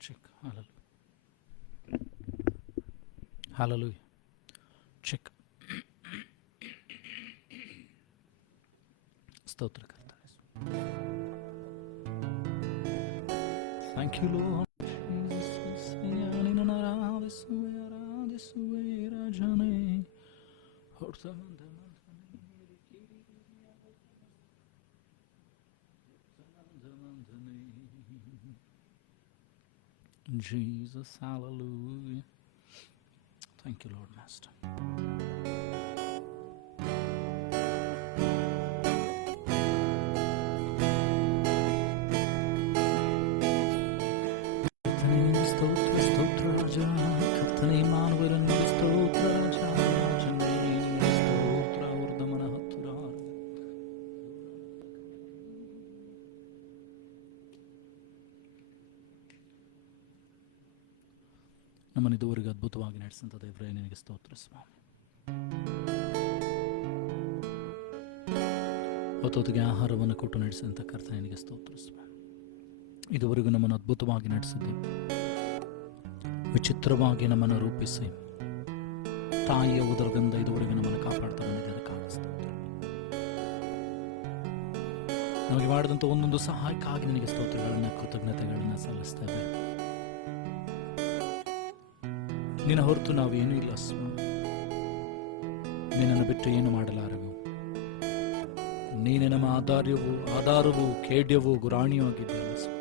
Check. Hallelujah. Hallelujah. Check. ಸ್ತೋತ್ರ ಕರ್ತನೆ. Thank you, Lord. Jesus, ನಿನ್ನನ್ನು ಆರಾಧಿಸುವೆ ಆರಾಧಿಸುವೆ ರಾಜನೇ. Jesus, hallelujah. Thank you, Lord Master. ಸ್ತೋತ್ರ ಸ್ತೋತ್ರ ರಾಜ ಕರ್ತನೇ ಮಾನವರನ್ನು ಸ್ತೋತ್ರ ರಾಜ ರಾಜನೇ ಸ್ತೋತ್ರ ಊರ್ಧಮನ ಹತ್ತುರ. ನಮ್ಮನ್ನು ಇದುವರೆಗೆ ಅದ್ಭುತವಾಗಿ ನಡೆಸಿದಂಥ ದೇವರೇ ನಿನಗೆ ಸ್ತೋತ್ರ ಸ್ವಾಮಿ. ಹೊತ್ತೊತ್ತಿಗೆ ಆಹಾರವನ್ನು ಕೊಟ್ಟು ನಡೆಸಿದಂಥ ಕರ್ತನೇ ನಿನಗೆ ಸ್ತೋತ್ರ ಸ್ವಾಮಿ. ಇದುವರೆಗೂ ನಮ್ಮನ್ನು ಅದ್ಭುತವಾಗಿ ನಡೆಸಿದ್ದೆ, ವಿಚಿತ್ರವಾಗಿ ನಮ್ಮನ್ನು ರೂಪಿಸಿ ತಾಯಿಯ ಉದರದಿಂದ ಇದುವರೆಗೂ ನಮ್ಮನ್ನು ಕಾಪಾಡ್ತಾ ಬಂದಿದ್ದಾರೆ. ಕಾಣಿಸ್ತೇವೆ ನಮಗೆ ಮಾಡಿದಂಥ ಒಂದೊಂದು ಸಹಾಯಕ್ಕಾಗಿ ನಿನಗೆ ಸ್ತೋತ್ರಗಳನ್ನು ಕೃತಜ್ಞತೆಗಳನ್ನು ಸಲ್ಲಿಸ್ತೇವೆ. ನಿನ್ನ ಹೊರತು ನಾವೇನೂ ಇಲ್ಲ ಸ್ವಾಮಿ. ನಿನ್ನನ್ನು ಬಿಟ್ಟು ಏನು ಮಾಡಲಾರೆವು. ನೀನೇ ನಮ್ಮ ಆಧಾರವು ಖೇಡ್ಯವೂ ಗುರಾಣಿಯೂ ಆಗಿದ್ದೀಯಲ್ಲ ಸ್ವಾಮಿ.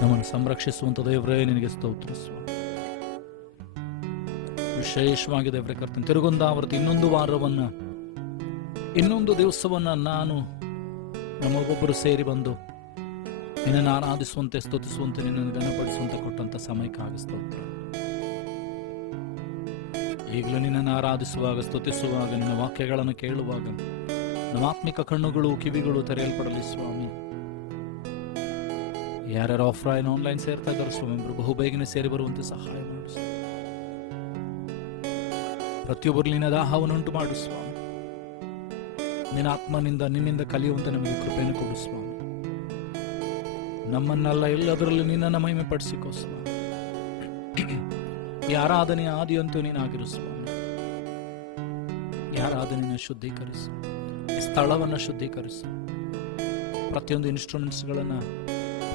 ನಮ್ಮನ್ನು ಸಂರಕ್ಷಿಸುವಂಥ ದೇವರೇ ನಿನಗೆ ಸ್ತೋತ್ರ ಸ್ವಾಮಿ. ವಿಶೇಷವಾಗಿ ದೇವರೇ ಕರ್ತನೆ ತಿರುಗೊಂದಾವರ್ತಿ ಇನ್ನೊಂದು ವಾರವನ್ನ ಇನ್ನೊಂದು ದಿವಸವನ್ನ ನಾನು ನಮಗೊಬ್ಬರು ಸೇರಿ ಬಂದು ನಿನ್ನನ್ನು ಆರಾಧಿಸುವಂತೆ ಸ್ತುತಿಸುವಂತೆ ನಿನ್ನನ್ನು ಘನಪಡಿಸುವಂತೆ ಕೊಟ್ಟಂತ ಸಮಯಕ್ಕಾಗಿ ಸ್ತೋತ್ರ. ಈಗಲೂ ನಿನ್ನನ್ನು ಆರಾಧಿಸುವಾಗ ಸ್ತುತಿಸುವಾಗ ನಿನ್ನ ವಾಕ್ಯಗಳನ್ನು ಕೇಳುವಾಗ ನಮ್ಮ ಆತ್ಮಿಕ ಕಣ್ಣುಗಳು ಕಿವಿಗಳು ತೆರೆಯಲ್ಪಡಲಿ ಸ್ವಾಮಿ. ಯಾರ್ಯಾರು ಆನ್ಲೈನ್ ಸೇರ್ತಾ ಇದ್ದಾರೆ ಸ್ವಾಮಿ, ಬಹು ಬೇಗನೆ ಸೇರಿ ಬರುವಂತೆ ಸಹಾಯ ಮಾಡು. ಪ್ರತಿಯೊಬ್ಬರು ನಿನ್ನ ದಾಹವನ್ನುಂಟು ಮಾಡು ಸ್ವಾಮಿ. ನಿನ್ನ ಆತ್ಮನಿಂದ ನಿನ್ನಿಂದ ಕಲಿಯುವಂತೆ ನಮಗೆ ಕೃಪೆಯನ್ನು ಕೊಡು ಸ್ವಾಮಿ. ನಮ್ಮನ್ನೆಲ್ಲ ಎಲ್ಲದರಲ್ಲಿ ನಿನ್ನನ್ನು ಮಹಿಮೆ ಪಡಿಸಿಕೋ ಸ್ವಾಮಿ. ಈ ಆರಾಧನೆಯ ಆದಿಯಂತೂ ನೀನಾಗಿರು ಸ್ವಾಮಿ. ಈ ಆರಾಧನೆಯನ್ನು ಶುದ್ಧೀಕರಿಸು, ಈ ಸ್ಥಳವನ್ನು ಶುದ್ಧೀಕರಿಸು. ಪ್ರತಿಯೊಂದು ಇನ್ಸ್ಟ್ರೂಮೆಂಟ್ಸ್ಗಳನ್ನ,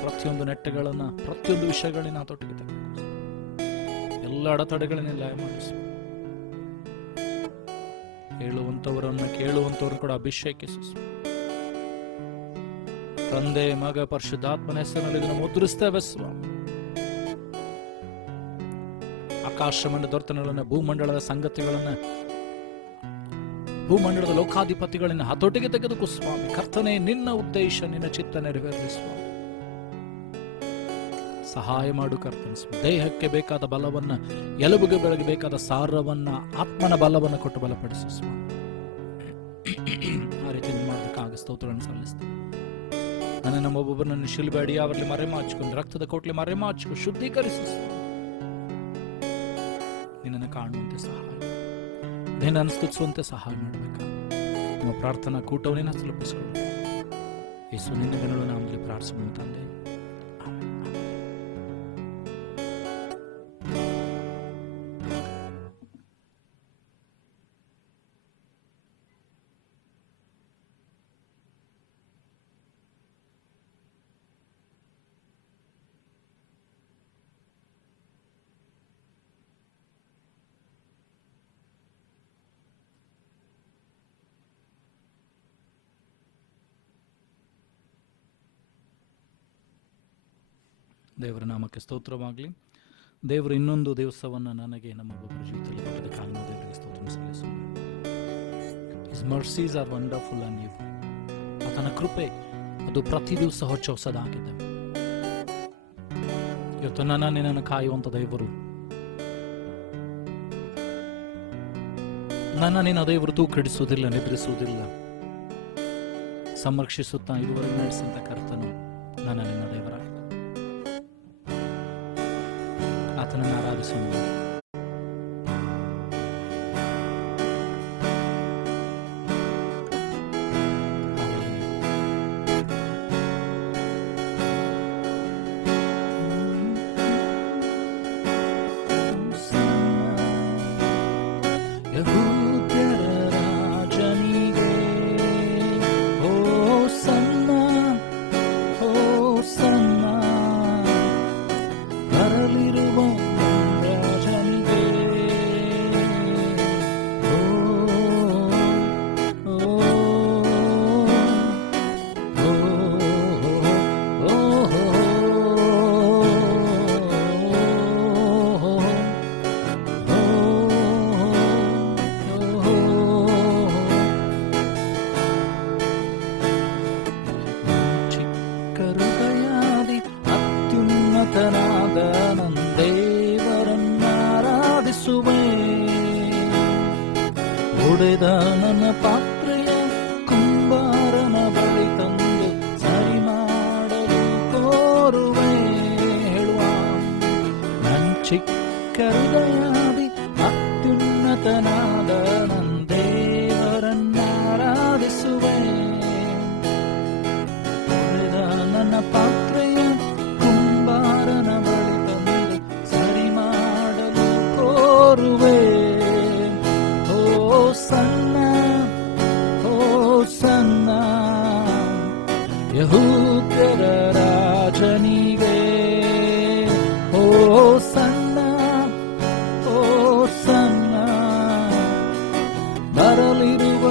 ಪ್ರತಿಯೊಂದು ನೆಟ್ಟಗಳನ್ನ, ಪ್ರತಿಯೊಂದು ವಿಷಯಗಳನ್ನ ತೊಟ್ಟಿಗೆ ತೆಗೆದು ಎಲ್ಲ ಅಡೆತಡೆಗಳನ್ನೆಲ್ಲ ಮಾಡಿಸು. ಹೇಳುವಂಥವರನ್ನು ಕೇಳುವಂಥವ್ರನ್ನು ಕೂಡ ಅಭಿಷೇಕಿಸು. ತಂದೆ ಮಗ ಪರಿಶುದ್ಧಾತ್ಮನ ಹೆಸರಿನಲ್ಲಿ ಇದನ್ನು ಮುದ್ರಿಸ್ತೇವೆ ಸ್ವಾಮಿ. ಆಕಾಶಮಂಡ ದೊರೆತನಗಳನ್ನ, ಭೂಮಂಡಲದ ಸಂಗತಿಗಳನ್ನ, ಭೂಮಂಡಲದ ಲೋಕಾಧಿಪತಿಗಳನ್ನ ಹತೋಟಿಗೆ ತೆಗೆದುಕೋ ಸ್ವಾಮಿ. ಕರ್ತನೆ ನಿನ್ನ ಉದ್ದೇಶ ನಿನ್ನ ಚಿತ್ತ ನೆರವೇರಲಿ ಸ್ವಾಮಿ. ಸಹಾಯ ಮಾಡು ಕರ್ತನೆ. ದೇಹಕ್ಕೆ ಬೇಕಾದ ಬಲವನ್ನ, ಎಲುಬಿಗೆ ಬೆಳಗ್ಗೆ ಬೇಕಾದ ಸಾರವನ್ನ, ಆತ್ಮನ ಬಲವನ್ನು ಕೊಟ್ಟು ಬಲಪಡಿಸು ಸ್ವಾಮಿ. ಆ ರೀತಿ ಮಾಡೋದಕ್ಕಾಗ ಸ್ತೋತ್ರಗಳನ್ನು ಸಲ್ಲಿಸ್ತೇವೆ. ನನ್ನ ನಮ್ಮೊಬ್ಬೊಬ್ಬರನ್ನು ಶಿಲ್ಬೆ ಅಡಿಯಾವರಲ್ಲಿ ಮರೆಮಾಚಿಕೊಂಡು, ರಕ್ತದ ಕೋಟ್ಲೆ ಮರೆಮಾಚಿಕೊಂಡು ಶುದ್ಧೀಕರಿಸು ಸ್ವಾಮಿ. ನಿನ್ನನ್ನು ಕಾಣುವಂತೆ ಸಹಾಯ, ನಿನ್ನ ಅನುಸ್ತುತಿಸುವಂತೆ ಸಹಾಯ ಮಾಡಬೇಕಾ. ನಮ್ಮ ಪ್ರಾರ್ಥನಾ ಕೂಟವನ್ನೇ ತಲುಪಿಸಿಕೊಂಡು ಯೇಸು ನಿನ್ನ ದಿನಗಳು ನಾಮದಲ್ಲಿ ಪ್ರಾರ್ಥನೆ ತಂದೆ. ದೇವರ ನಾಮಕ್ಕೆ ಸ್ತೋತ್ರವಾಗಲಿ. ದೇವರು ಇನ್ನೊಂದು ದಿವಸವನ್ನು ನನಗೆ ನಮ್ಮ ಒಬ್ಬೊಬ್ಬರ ಜೀವಿತದಲ್ಲಿ ಕೊಟ್ಟದಕ್ಕಾಗಿ ನಾವು ದೇವರಿಗೆ ಸ್ತೋತ್ರ ಸಲ್ಲಿಸೋಣ. His mercies are wonderful and new. ಆತನ ಕೃಪೆ ಅದು ಪ್ರತಿ ದಿವಸ ಹೊಸದಾಗಿದೆ. ಇವತ್ತು ನಿನ್ನನ್ನು ಕಾಯುವಂಥ ದೇವರು, ನಿನ್ನ ದೇವರು ತೂಕಡಿಸುವುದಿಲ್ಲ, ನಿದ್ರಿಸುವುದಿಲ್ಲ, ಸಂರಕ್ಷಿಸುತ್ತಾ ಇದುವರೆಗೆ ನಡೆಸಿದ ಕರ್ತನು ನಿನ್ನ ದೇವರ. ಆತನನ್ನು ಆರಾಧಿಸೋಣ. ಒಡೆದ ನನ್ನ ಪಾತ್ರೆಯ ಕುಂಬಾರನ ಬಳಿ ತಂದು ಸರಿ ಮಾಡಲು ಕೋರುವೆ ಹೇಳುವ ನನ್ನ ಚಿಕ್ಕ ಹೃದಯಾದಿ ಅತ್ಯುನ್ನತನಾದ ನನ್ನ ದೇವರನ್ನಾರಾಧಿಸುವೆ. ಒಡೆದ ನನ್ನ ಪಾತ್ರೆಯ ಕುಂಬಾರನ ಬಳಿ ತಂದು ಸರಿ ಮಾಡಲು ಕೋರುವೆ. ಸನ್ನ ಯಹೂದ್ಯರ ರಾಜನಿಗೆ ಸನ್ನ ಬರಲಿರುವ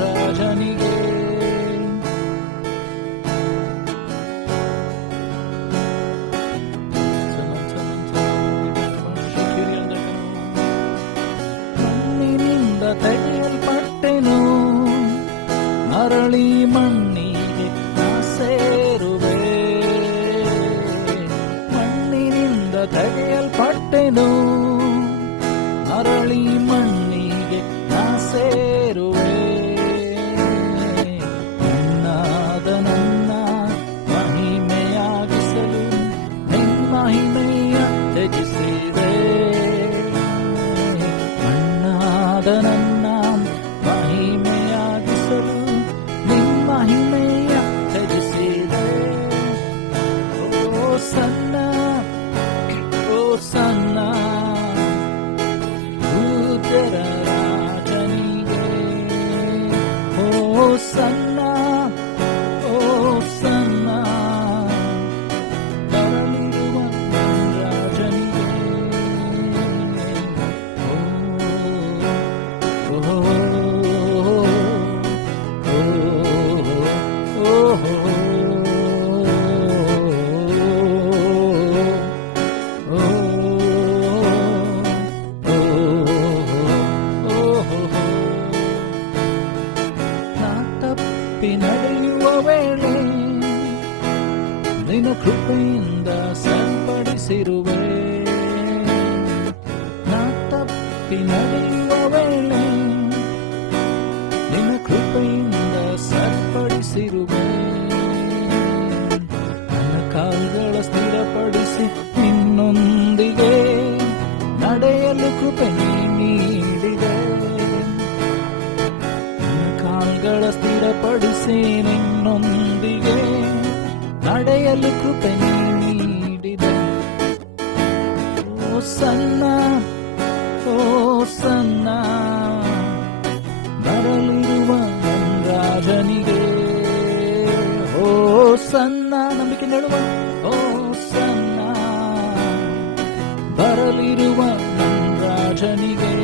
ರಾಜನಿಗೆ. ಮಣ್ಣಿನಿಂದ ತೆಗೆಯಲ್ಪಟ್ಟೆನು, ಅರಳಿ ಮಣ್ಣಿಗೆ ನಾ ಸೇರುವೆ. ಮಣ್ಣಿನಿಂದ ತೆಗೆಯಲ್ಪಟ್ಟೆನು, ಅರಳಿ ಮಣ್ಣಿಗೆ ನಾ ಸೇರುವೆ. ಮಣ್ಣಾದ ನನ್ನ ಮಹಿಮೆಯಾಗಿಸಲು ನಿನ್ನ ಮಹಿಮೆಯ ತ್ಯಜಿಸಿದೆ. ಮಣ್ಣಾದ ನನ್ನ ಮಹಿಮೆಯಾಗಿಸಲು ನಿನ್ನ ಮಹಿಮೆಯ ತ್ಯಜಿಸಿದೆ. ಸನ್ನ ಯಹೂದ್ಯರ ರಾಜನಿಗೆ ಸನ್ನ ಬರಲಿರುವ ರಾಜನಿಗೆ. ನಡೆಯುವ ವೇಳೆ ನಿನ್ನ ಕೃಪೆಯಿಂದ ಸರಿಪಡಿಸಿರುವೆ. ನಾ ತಪ್ಪಿ ನಡೆಯುವ ವೇಳೆ ನಿನ್ನ ಕೃಪೆಯಿಂದ ಸರಿಪಡಿಸಿರುವೆ. ನನ್ನ ಕಾಲುಗಳ ಸ್ಥಿರಪಡಿಸಿ ನಿನ್ನೊಂದಿಗೆ ನಡೆಯಲು ಕೃಪೆ ನೀಡಿದೆ. ಕಾಲ್ಗಳ ಸ್ಥಿರಪಡಿಸಿ ನಿನ್ನೊಂದಿಗೆ ನಡೆಯಲು ಕೃಪೆ ನೀಡಿದೆ. ಸನ್ನ ಬರಲಿರುವ ನನ್ನ ರಾಜನಿಗೆ. ಸನ್ನ ನಂಬಿಕೆ ನೆಡುವ ಸನ್ನ ಬರಲಿರುವ ನನ್ನ ರಾಜನಿಗೆ.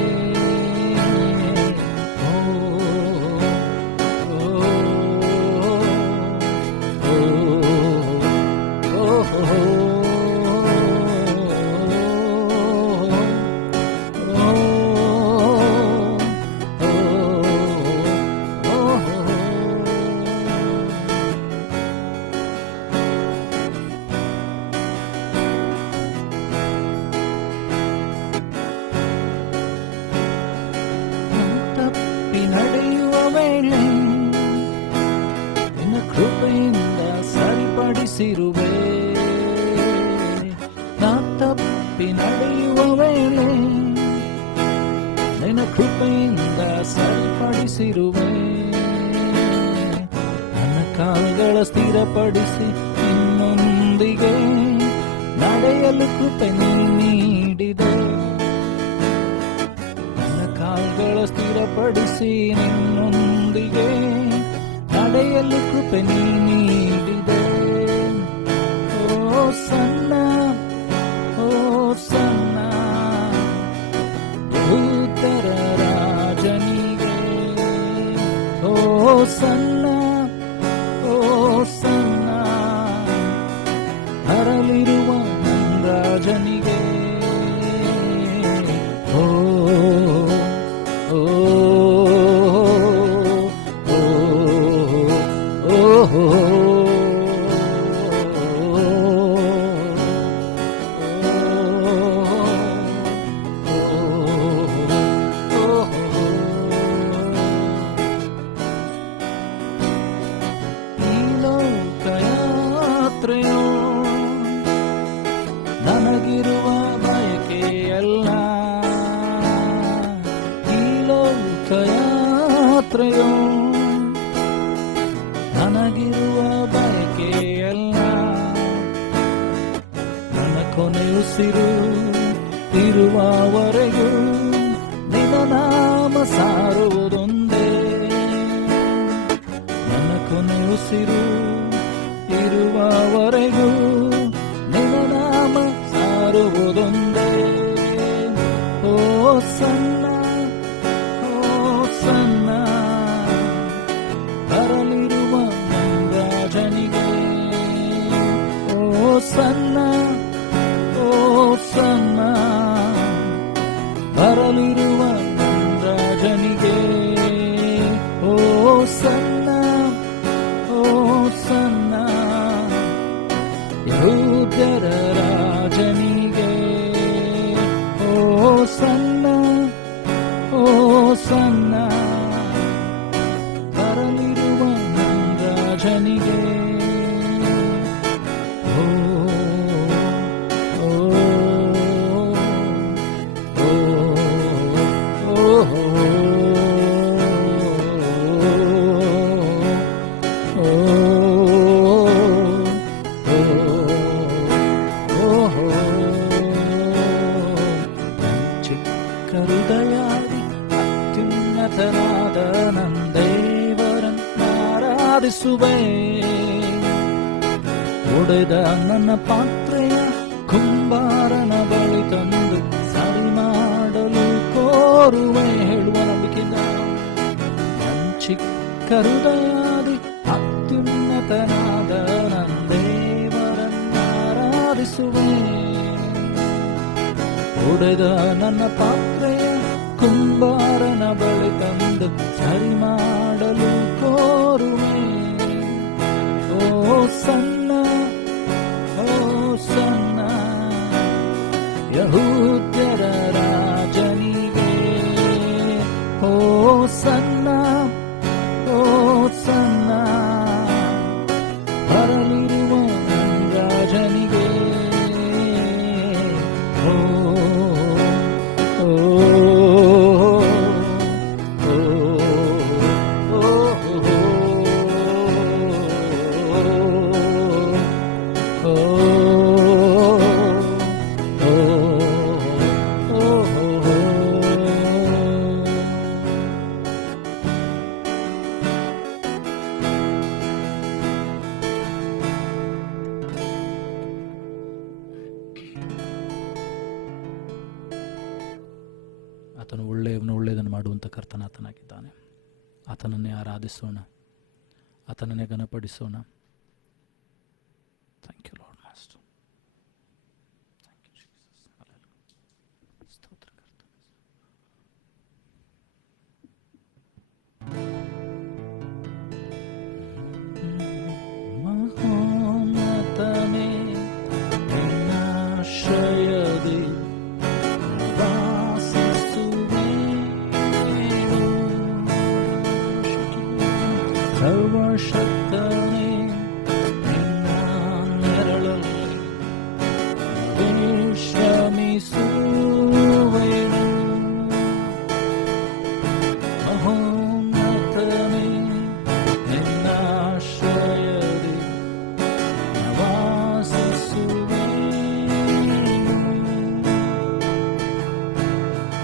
ನಡೆಯುವ ವೇಳೆ ನಿನ್ನ ಕೃಪೆಯಿಂದ ಸರಿಪಡಿಸಿರುವೆ. ನಾ ತಪ್ಪಿ ನಡೆಯುವ ವೇಳೆ ನಿನ್ನ ಕೃಪೆಯಿಂದ ಸರಿಪಡಿಸಿರುವೆ. ನನ್ನ ಕಾಲುಗಳ ಸ್ಥಿರಪಡಿಸಿ ನಿನ್ನೊಂದಿಗೆ ನಡೆಯಲು ಕೃಪೆ ನೀಡಿದೆ. ಕಾಲ್ಗಳ ಸ್ಥಿರಪಡಿಸಿ ನಿನ್ನೊಂದಿಗೆ ನಡೆಯಲು ಕೃಪೆ ನೀಡಿದೆ. ಸನ್ನ ಯಹೂದ್ಯರ ರಾಜನಿಗೆ. ಸನ್ನ ಹರಲಿರುವ ನನ್ನ ರಾಜನಿಗೆ. ನಿನ್ನ ನಾಮ ಸಾರುವುದೊಂದೇ. ನನ್ನ ಕೊನೆ ಉಸಿರು ಇರುವವರೆಗೂ ನಿನ್ನ ನಾಮ ಸಾರುವುದೊಂದೇ. ಓ ಸಣ್ಣ, ಓ ಸಣ್ಣ, ಬರಲಿರುವ ನಂಗಜನಿಗೆ. ಓ ಸಣ್ಣ, ಓ ಸಣ್ಣ, ಬರಲಿರುವ ನಂಗಜನಿಗೆ. ಓ ಸಣ್ಣ, ಓ ಸಣ್ಣ, ಯಹೂದ್ಯರ ರಾಜನಿಗೆ. ಓ ಸಣ್ಣ, ಓ ಸಣ್ಣ, ಬರಲಿರುವ ನಂಗಜನಿಗೆ. ಓ ಓ ಓ ಹೃದಯಾದಿ ಅತ್ಯುನ್ನತನಾದ ನನ್ನ ದೇವರನ್ನಾರಾಧಿಸುವೆ. ಒಡೆದ ನನ್ನ ಪಾತ್ರೆಯ ಕುಂಬಾರನ ಬಳಿ ತಂದು ಸರಿ ಮಾಡಲು ಕೋರುವೆ. ಹೇಳುವ ನಂಬಿಕೆಯಿಂದ ನನ್ನ ಚಿಕ್ಕ ಹೃದಯಾದಿ ಅತ್ಯುನ್ನತನಾದ ನನ್ನ ದೇವರನ್ನಾರಾಧಿಸುವೆ. ಒಡೆದ ನನ್ನ ಪಾತ್ರೆಯ ಕುಂಬಾರನ ಬಳಿ ತಂದು ಸರಿ ಮಾಡಲು ಕೋರುವೆ. ಓ ಸಣ್ಣ, ಓ ಸಣ್ಣ, ಯಹೂದ್ಯರ ರಾಜನಿಗೆ. ಓ ಸಣ್ಣ, ಓ ಸಣ್ಣ, ಬರಲಿರುವ ನಂಗಜನಿಗೆ. ಓ ಆತನು ಒಳ್ಳೆಯದನ್ನು ಮಾಡುವಂಥ ಕರ್ತನಾತನಾಗಿದ್ದಾನೆ. ಆತನನ್ನೇ ಆರಾಧಿಸೋಣ, ಆತನನ್ನೇ ಘನಪಡಿಸೋಣ. Thank you Lord master. Thank you Jesus. ಸ್ತೋತ್ರ ಕರ್ತನೇ. ಮಹೋನ್ನತನೇ ನಿನ್ನಾಶ್ರಯದಿ ಸರ್ವಶಕ್ತನೇ ನಿನ್ನ ನೆರಳಲ್ಲಿ ವಿಶ್ರಮಿಸುವೆನು. ಮಹೋನ್ನತನೇ ನಿನ್ನಾಶ್ರಯದಿ ವಾಸಿಸುವೆನು.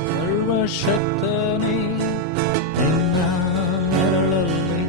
ಸರ್ವಶಕ್ತನೇ ನಿನ್ನ ನೆರಳಲ್ಲಿ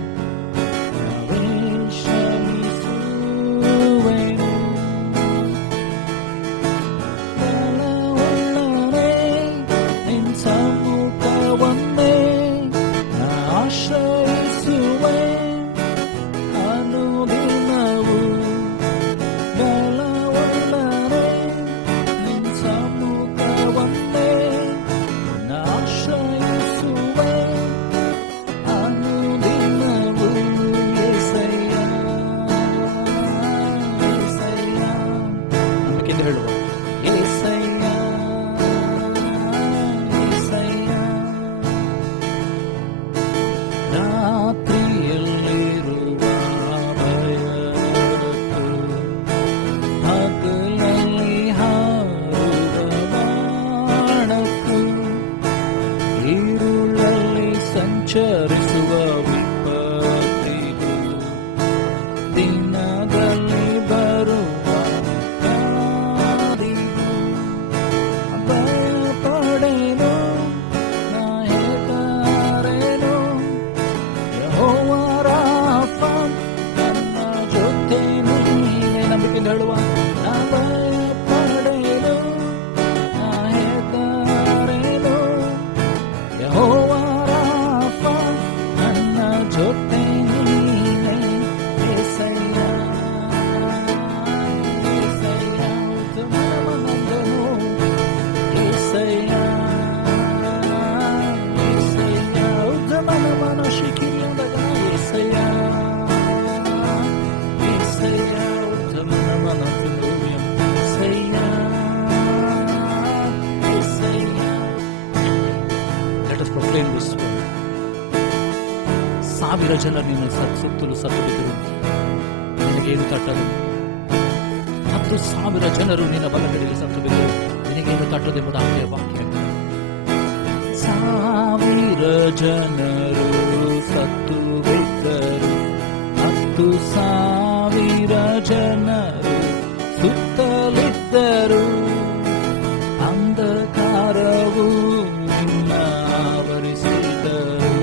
ಸಂಚರಿಸುವ ವಿಪತ್ತಿಗೂ ದಿನದಲ್ಲಿ ಬರುವ ಕಾದಿಗೂ ಭಯಪಡ ಏಸಯ್ಯ ಏಸಯ್ಯ ಉದ್ಧಮನ ಮನಶಿಖಿರಿಯಂದಗ ಏಸಯ್ಯ ಏಸಯ್ಯ ಉದ್ಧಮನ ಮನಫಿಲೋಯಂ ಏಸಯ್ಯ ಏಸಯ್ಯ. Let us proclaim this word. 1000 ಜನರು ನಿನ್ನ ಸುತ್ತಲೂ ಸತ್ತು ಬಿದ್ದರು, ನಿನಗೇನು ತಟ್ಟದು? 10,000 ಜನರು ನಿನ್ನ ಬಲಗಡೆಯಲ್ಲಿ ಸತ್ತು ಬಿದ್ದರು, ನಿನಗೇನು ತಟ್ಟದೆಂಬುದಾಗಿಯ ವಾಕ್ಯ. 1000 ಜನರು ಸತ್ತು ಬಿದ್ದರು, 10,000 ಜನರು ಸುತ್ತಲಿದ್ದರು, ಅಂಧಕಾರವು ನಿನ್ನ ಆವರಿಸಿದರು,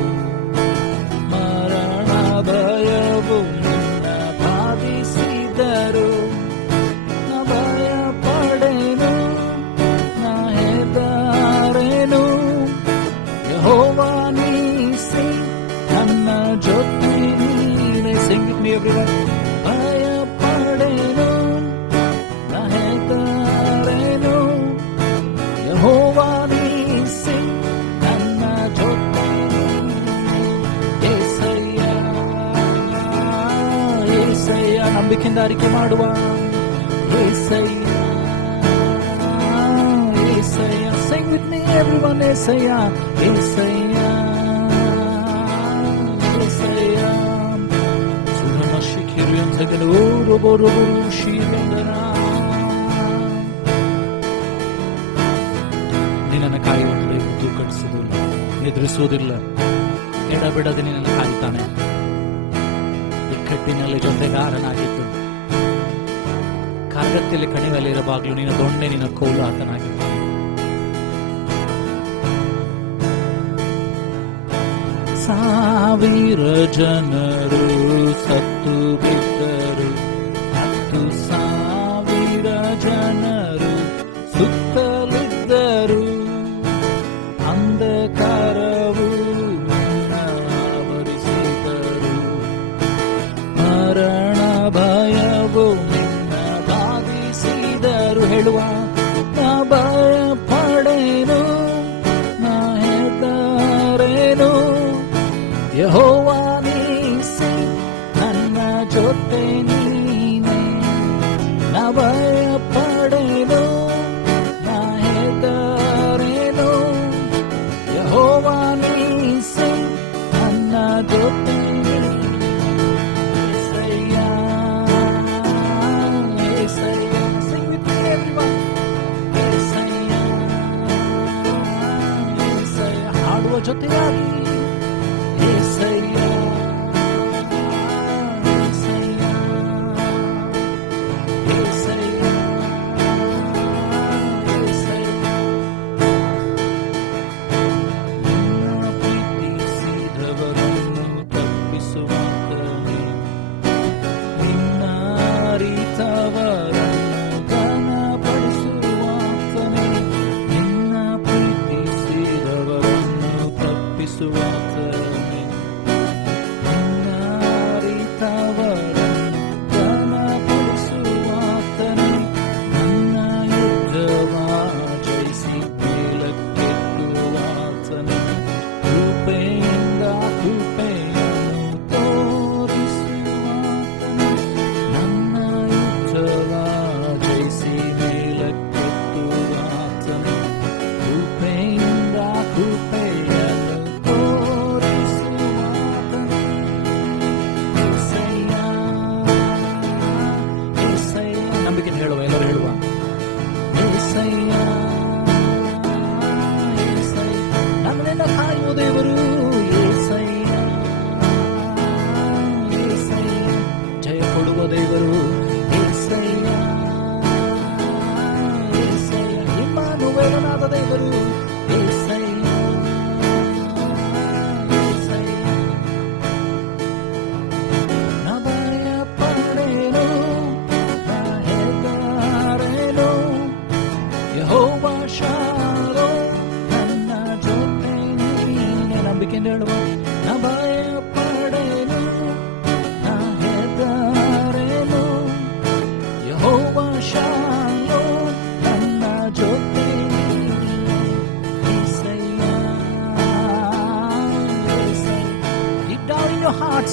ಮರಣ ಭಯವು ನಿನ್ನ ಬಾಧಿಸಿದರು. ನ ಭಯ ಪಡೆನು, ನ ಹೆದರೆನು, ಯೆಹೋವ ನೀಸಿ ನನ್ನ ಜೊತೆ ನೀನೆ. Sing with me everyone. ಭಯ ಪಡೆನು, ನ ಹೆದರೆನು, ಯೆಹೋವ ನೀಸಿ ನನ್ನ ಜೊತೆ ನೀನೆ. ಏಸಯ್ಯ ಏಸಯ್ಯ, ನಂಬಿಕೆಯಿಂದ ಅರಿಕೆ ಮಾಡುವ. ಏಸಯ್ಯ ಏಸಯ್ಯ, sing with me everyone. ಏಸಯ್ಯ ಏಸಯ್ಯ ಏಸಯ್ಯ. ಸುರಮ ಶಿಖಿರಿಯಂತಗಲು ರೋಬೋರು ಶೀರಂದನ. ನಿನ್ನನ್ನು ಕಾಯುವಂತೆ ತೂಕಡಿಸುವುದಿಲ್ಲ, ನಿದ್ರಿಸುವುದಿಲ್ಲ, ಎಡಬಿಡದೆ ನಿನ್ನನ್ನು ಕಾಯುತ್ತಾನೆ. ಇಕ್ಕಟ್ಟಿನಲ್ಲಿ ಜೊತೆಗಾರನಾಗಿದ್ದು, ಕಾರ್ಗತ್ತಲ್ಲಿ ಕಣಿವೆಯಲ್ಲಿರಬಾಗ್ಲು ನಿನ್ನ ದೊಣ್ಣೆ ನಿನ್ನ ಕೋಲು ಆತನಾಗಿದ್ದಾನೆ. ಸಾವಿರ ಜನರು ಸತ್ತು ಬಿದ್ದರು, 10,000 ಜನರು ಸುತ್ತಲಿದ್ದರು, ಅಂಧಕಾರವು ನಿನ್ನ ಆವರಿಸಿದರು, ಮರಣ ಭಯವು ನಿನ್ನ ಬಾಧಿಸಿದರು. ಹೇಳುವ. ನ ಭಯ ಪಡೆನು, ನ ಹೆದರೆನು, ಯೆಹೋವ ನೀಸಿ ನನ್ನ ಜೊತೆ ನೀನೆ. ನ ಭಯ ಪಡೆನು, ನ ಹೆದರೆನು, ಯೆಹೋವ ನೀಸಿ ನನ್ನ ಜೊತೆ ನೀನೆ. ಏಸಯ್ಯ ಏಸಯ್ಯ, sing with me everyone. ಏಸಯ್ಯ ಏಸಯ್ಯ, ಹಾಡುವ ಜೊತೆಯಾಗಿ. ಏಸಯ್ಯ ಏಸಯ್ಯ ಏಸಯ್ಯ ಏಸಯ್ಯ. ನಿನ್ನ ಪ್ರೀತಿಸಿದವರನ್ನು ತಪ್ಪಿಸುವಾತನೇ, ನಿನ್ನ ಅರಿತವರನ್ನು ಘನಪಡಿಸುವಾತನೇ, ನಿನ್ನ ಪ್ರೀತಿಸಿದವರನ್ನು ತಪ್ಪಿಸುವ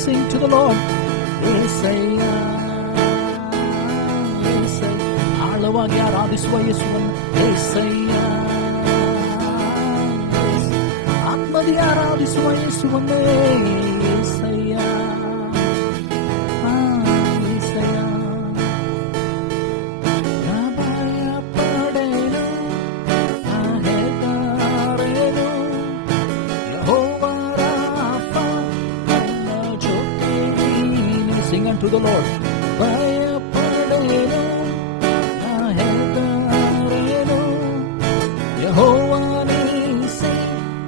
Sing to the Lord. ಏಸಯ್ಯ, ಏಸಯ್ಯ. ಆಳವಾಗಿ ಆರಾಧಿಸುವ ಯೇಸುವನ್ನು. ಏಸಯ್ಯ, ಆತ್ಮದಿ ಆರಾಧಿಸುವ ಯೇಸುವನ್ನೇ. ಏಸಯ್ಯ, ಏಸಯ್ಯ. ನಾ ಭಯ ಪಡೆನು, ನಾ ಹೆದರೆನು. ಯೆಹೋವ ರಾಫ, ನನ್ನ ಜೊತೆ ನೀನು. Sing unto the Lord. ಭಯ ಪಡೆನು, ನಾ ಹೆದರೆನು. ಯೆಹೋವ ನೀಸೆ,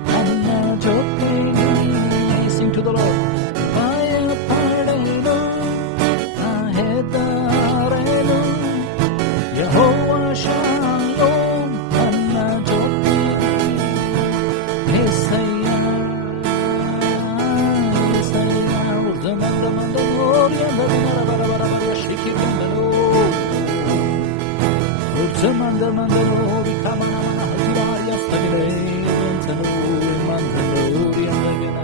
ನನ್ನ ಜೊತೆ ನೀನೆ. Sing to the Lord. ಭಯ ಪಡೆನು, ನಾ ಹೆದರೆನು. ಯೆಹೋವ ಶಾಲೋಮ್, ನನ್ನ ಜೊತೆ ನೀನೆ. ಏಸಯ್ಯ, ಏಸಯ್ಯ. ಉರ್ಜಮಂದ ಮಂದನೋರಿ ಅಂದರಿನರ ಬರಬರಬರ ಶ್ರೀಕಿರಂದನೋ. ಉರ್ಜಮಂದ ಮಂದನೋರಿ ಕಮನಮನ ಹತಿರಾಯ ಸ್ಥಗಿರೇ ಅಂತನೋರಿ ಮಂದನೋರಿ ಅಂದಗನ.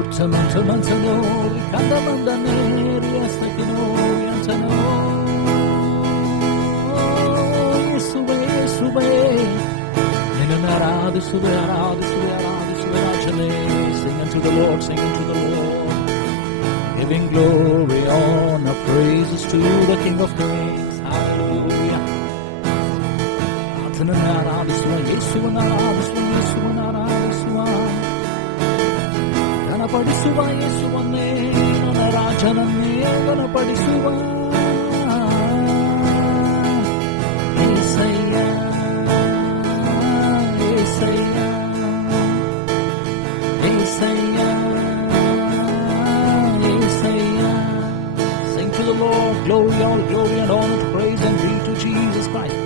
ಉರ್ಜಮಂದ ಮಂದನೋರಿ ಕಂದಮಂದನೇರಿ ಅಸ್ತಕಿನೋರಿ ಅಂತನೋ. ಯೇಸುವೇ, ಯೇಸುವೇ, ನಿನ್ನನ್ನು ಆರಾಧಿಸುವೆ, ಆರಾಧಿಸುವೆ, ಆರಾಧಿಸುವೆ ರಾಜನೇ. Sing unto the Lord, sing unto the Lord, giving glory, honor, praises to the King of Kings. Hallelujah. ಆತನನ್ನು ಆರಾಧಿಸುವ, ಯೇಸುವನ್ನು ಆರಾಧಿಸುವ, ಯೇಸುವನ್ನು ಆರಾಧಿಸುವ, ಘನಪಡಿಸುವ ಯೇಸುವನ್ನೇ, ನನ್ನ ರಾಜನನ್ನೇ ಘನಪಡಿಸುವ. ಏಸಯ್ಯ, ಏಸಯ್ಯ, ಏಸಯ್ಯ, ಏಸಯ್ಯ. Sing to the Lord. Glory, all glory and honor, praise and be to Jesus Christ.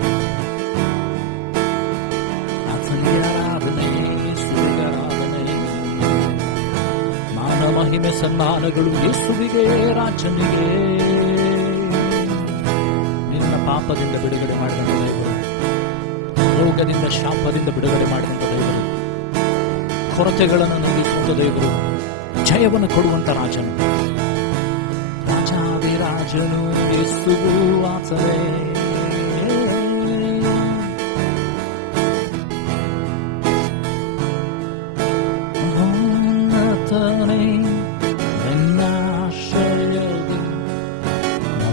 ಆತನಿಗೆ ಆರಾಧನೆ, ಯೇಸುವಿಗೆ ಆರಾಧನೆ. ಮಾನ ಮಹಿಮೆ ಸನ್ಮಾನಗಳು ಯೇಸುವಿಗೆ, ರಾಜನಿಗೆ. ನಿನ್ನ ಪಾಪದಿಂದ ಬಿಡುಗಡೆ ಮಾಡಿದಂತ ದೇವರು, ರೋಗದಿಂದ ಶಾಪದಿಂದ ಬಿಡುಗಡೆ ಮಾಡಿದಂತ ದೇವರು, ಕೊರತೆಗಳನ್ನು ನೀಗಿಸುವಂತ ದೇವರು, ಜಯವನ್ನು ಕೊಡುವಂತ ರಾಜನು, ರಾಜಾದಿರಾಜನು ಯೇಸುವು ಆತನೇ. ಉನ್ನತನೇ ನಿನ್ನಾಶ್ರಯದಿ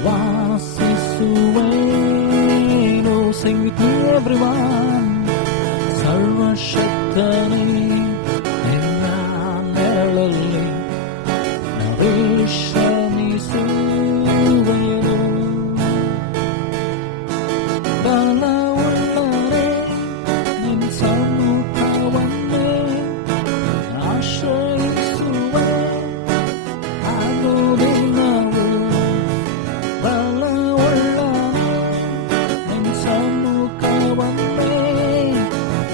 ವಾಸಿಸುವೆನು. Sing with me everyone. ಸರ್ವಶಕ್ತನೇ ನಿನ್ನ ನೆರಳಲ್ಲಿ ವಿಶ್ರಮಿಸುವೆನು. ಬಲವುಳ್ಳವನೇ ನಿನ್ನ ಸಮ್ಮುಖವನ್ನೇ ಆಶ್ರಯಿಸುವೆ. ಅನುದಿನವೂ ಬಲವುಳ್ಳವನೇ ನಿನ್ನ ಸಮ್ಮುಖವನ್ನೇ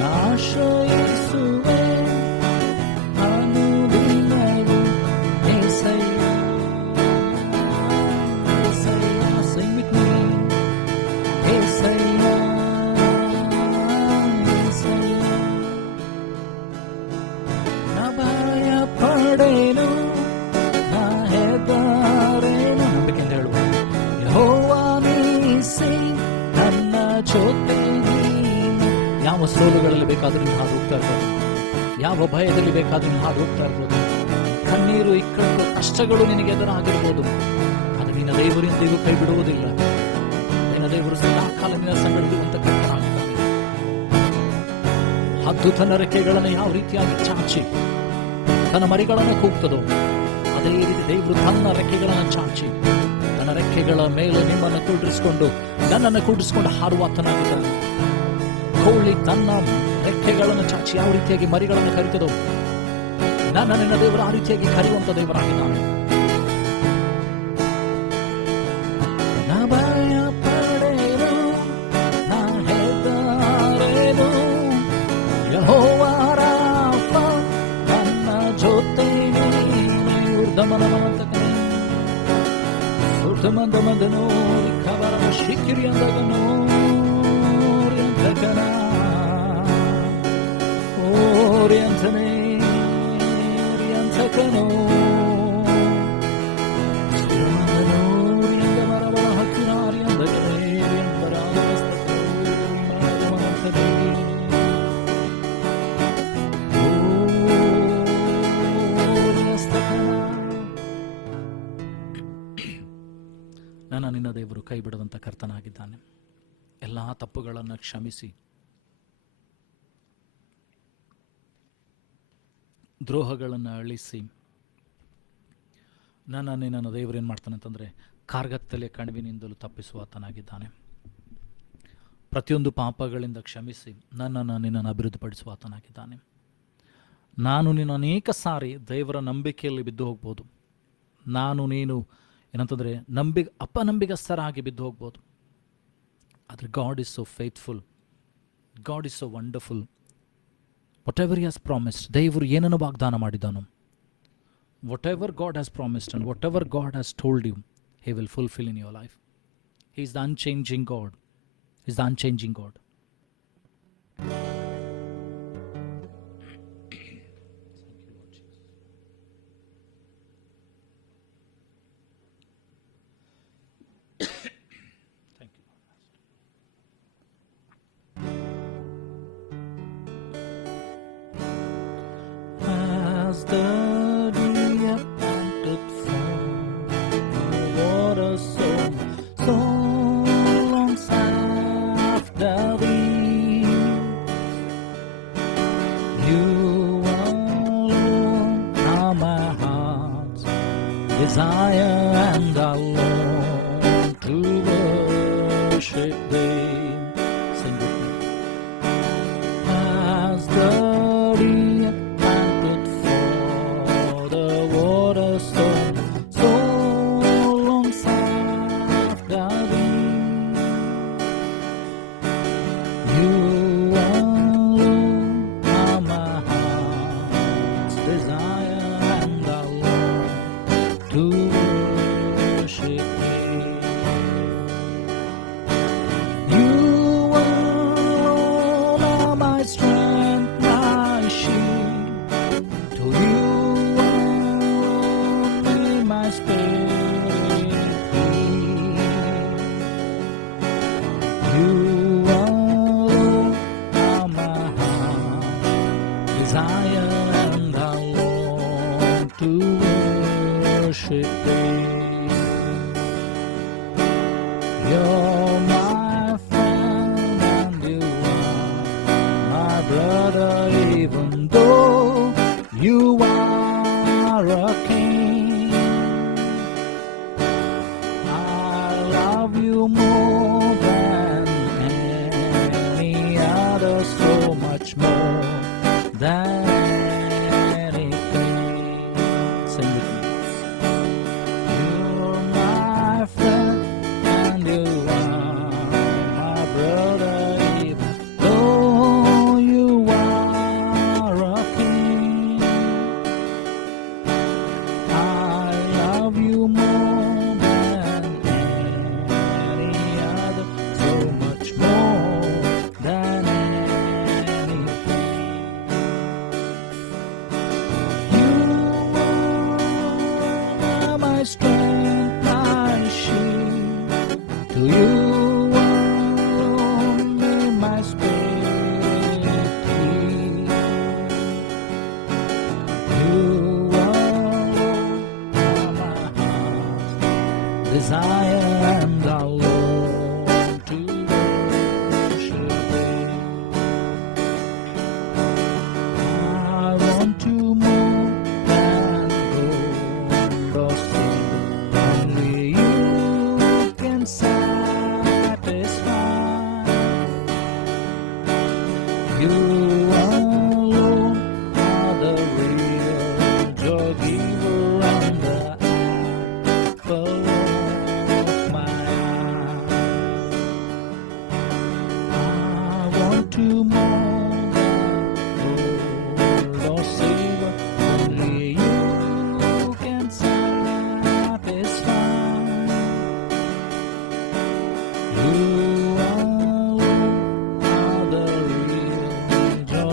ಆಶ್ರಯಿಸುವೆ. ಅನುದಿನವೂ ಏಸಯ್ಯ, ಏಸಯ್ಯ. Sing with me. ಏಸಯ್ಯ, ಏಸಯ್ಯ. ನಾ ಭಯ ಪಡೆನು, ನಾ ಹೆದರೆನು. ನಂಬಿಕೆಯಿಂದ ಹೇಳುವ. ಯೆಹೋವ ನೀಸೆ, ನನ್ನ ಜೊತೆ ನೀನು. ಯಾವ ಸೋಲುಗಳಲ್ಲಿ ಬೇಕಾದ್ರೂ ನೀನು ಹಾದು ಹೋಗ್ತಾ ಇರ್ಬೋದು, ಯಾವ ಭಯದಲ್ಲಿ ಬೇಕಾದ್ರೂ ನೀನು ಹಾದು ಹೋಗ್ತಾ ಇರ್ಬೋದು, ಕಣ್ಣೀರು, ಇಕ್ಕಟ್ಟು, ಕಷ್ಟಗಳು ನಿನಗೆ ಎದುರಾಗಿರ್ಬೋದು. ಅದು ನಿನ್ನ ದೇವರಿಂದಿಗೂ ಕೈ ಬಿಡುವುದಿಲ್ಲ. ನಿನ್ನ ದೇವರು ಸದಾಕಾಲ ನಿನ್ನ ಸಂಗಡಿರುವಂತ ಕರ್ತನಾಗಿದ್ದಾನೆ. ಹದ್ದು ತನ್ನ ರೆಕ್ಕೆಗಳನ್ನು ಯಾವ ರೀತಿಯಾಗಿ ಚಾಚಿ ತನ್ನ ಮರಿಗಳನ್ನು ಕೂಗ್ತದೋ, ಅದೇ ರೀತಿ ದೇವರು ತನ್ನ ರೆಕ್ಕೆಗಳನ್ನು ಚಾಚಿ ತನ್ನ ರೆಕ್ಕೆಗಳ ಮೇಲೆ ನಿಮ್ಮನ್ನು ಕೂಡಿಸಿಕೊಂಡು, ನನ್ನನ್ನು ಕೂಡಿಸಿಕೊಂಡು ಹಾರುವಾತನಾಗಿದ್ದಾನೆ. ಕೋಳಿ ತನ್ನ ರೆಕ್ಕೆಗಳನ್ನು ಚಾಚಿ ಯಾವ ರೀತಿಯಾಗಿ ಮರಿಗಳನ್ನು ಕರೀತದೋ, ನಿನ್ನ ದೇವರು ಆ ರೀತಿಯಾಗಿ ಕರೆಯುವಂತ ದೇವರಾಗಿದ್ದಾನೆ. ನಾ ಭಯ ಪಡೆನು, ನಾ ಹೆದರೆನು. ಯೆಹೋವ ರಾಫ, ನನ್ನ ಜೊತೆ ನೀನೆ. ಉರ್ಧಮನಮಂತಕನೇ ಸುರ್ಧಮಂದಮಂದನೋ ಕವರ ಶಿಖಿರಿ ಅಂದಗನೋ ರಿಯಂತಕನ ಓ ರಿಯಂತನೇ ರಿಯಂತ ಎಲ್ಲ ತಪ್ಪುಗಳನ್ನು ಕ್ಷಮಿಸಿ, ದ್ರೋಹಗಳನ್ನು ಅಳಿಸಿ ನನ್ನ ದೇವರೇನು ಮಾಡ್ತಾನೆ ಅಂತಂದರೆ ಕಾರ್ಗತ್ತಲೆ ಕಣಿವಿನಿಂದಲೂ ತಪ್ಪಿಸುವ ಆತನಾಗಿದ್ದಾನೆ. ಪ್ರತಿಯೊಂದು ಪಾಪಗಳಿಂದ ಕ್ಷಮಿಸಿ ನಿನ್ನನ್ನು ಅಭಿವೃದ್ಧಿಪಡಿಸುವ ಆತನಾಗಿದ್ದಾನೆ. ನಾನು ನೀನು ಅನೇಕ ಸಾರಿ ದೇವರ ನಂಬಿಕೆಯಲ್ಲಿ ಬಿದ್ದು ಹೋಗ್ಬೋದು. ನೀನು ಏನಂತಂದರೆ ಅಪನಂಬಿಗಸ್ಥರಾಗಿ ಬಿದ್ದು ಹೋಗ್ಬೋದು. ಆದರೆ God is so faithful, God is so wonderful. Whatever he has promised, ದೇವರು ಏನನ್ನು ವಾಗ್ದಾನ ಮಾಡಿದ್ದಾನೋ, whatever God has promised and whatever God has told you, he will fulfil in your life. He is the unchanging God. He is the unchanging God. Thank you, as the deer panted for the water, so longs after thee. You alone are my heart's desire, and I long to worship thee. Sing with me. As the deer panted for the water, so longs after thee. You alone are my heart's desire, and I long to worship thee. You alone are my strength, my shield. To you alone may my spirit flee. You alone are my heart's desire, and I long to worship thee. You're my friend and you are my brother, even though you are a king. I love you more than any other, so much more than anything. Sing with me. You're my friend and you are my brother, even though you are a king. I love you more than any other, so much more than anything. You are my strength, my shield. To you alone may my spirit flee. You alone are my heart's desire, and I long to worship thee. I want to more than gold or silver, only you can satisfy. You alone are the real joy giver and the apple of my eye. I want to more than gold or silver, only you can satisfy. You alone are the real joy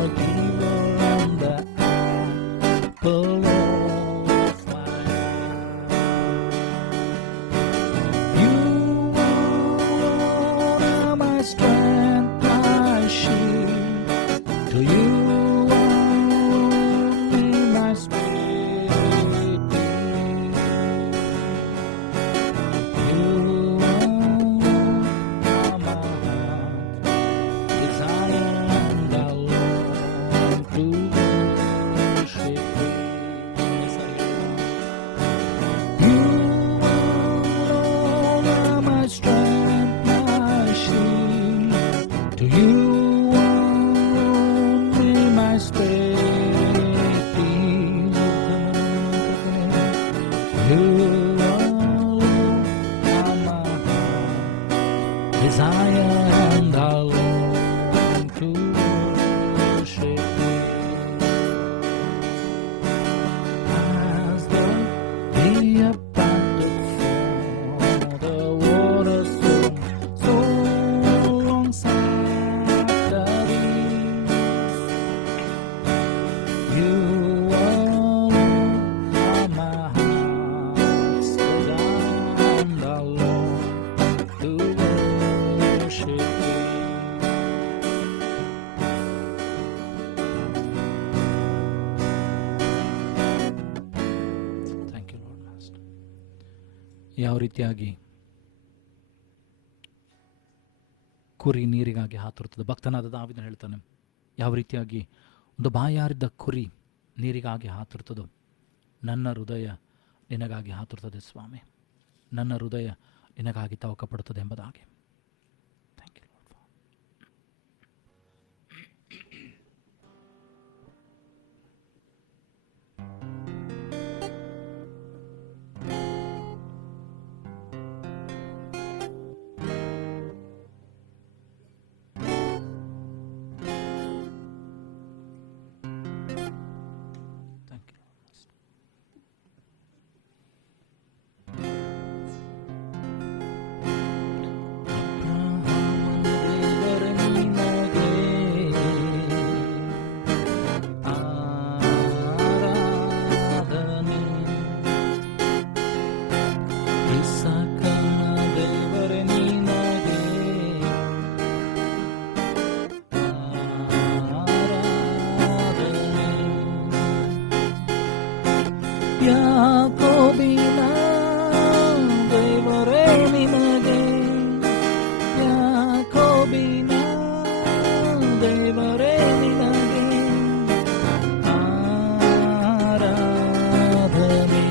ಯಾವ ರೀತಿಯಾಗಿ ಕುರಿ ನೀರಿಗಾಗಿ ಹಾತುರ್ತದೆ. ಭಕ್ತನಾದ ದಾವೀದನು ಹೇಳ್ತಾನೆ, ಯಾವ ರೀತಿಯಾಗಿ ಒಂದು ಬಾಯಾರಿದ್ದ ಕುರಿ ನೀರಿಗಾಗಿ ಹಾತುರ್ತದೋ, ನನ್ನ ಹೃದಯ ನಿನಗಾಗಿ ಹಾತುರ್ತದೆ ಸ್ವಾಮಿ, ನನ್ನ ಹೃದಯ ನಿನಗಾಗಿ ತವಕ ಪಡುತ್ತದೆ ಎಂಬುದಾಗಿ. Thank you lord. ಯಾಕೋಬಿನ ದೇವರೇ ನಿನಗೆ, ಯಾಕೋಬಿನ ದೇವರೇ ನಿನಗೆ ಆರಾಧನೆ,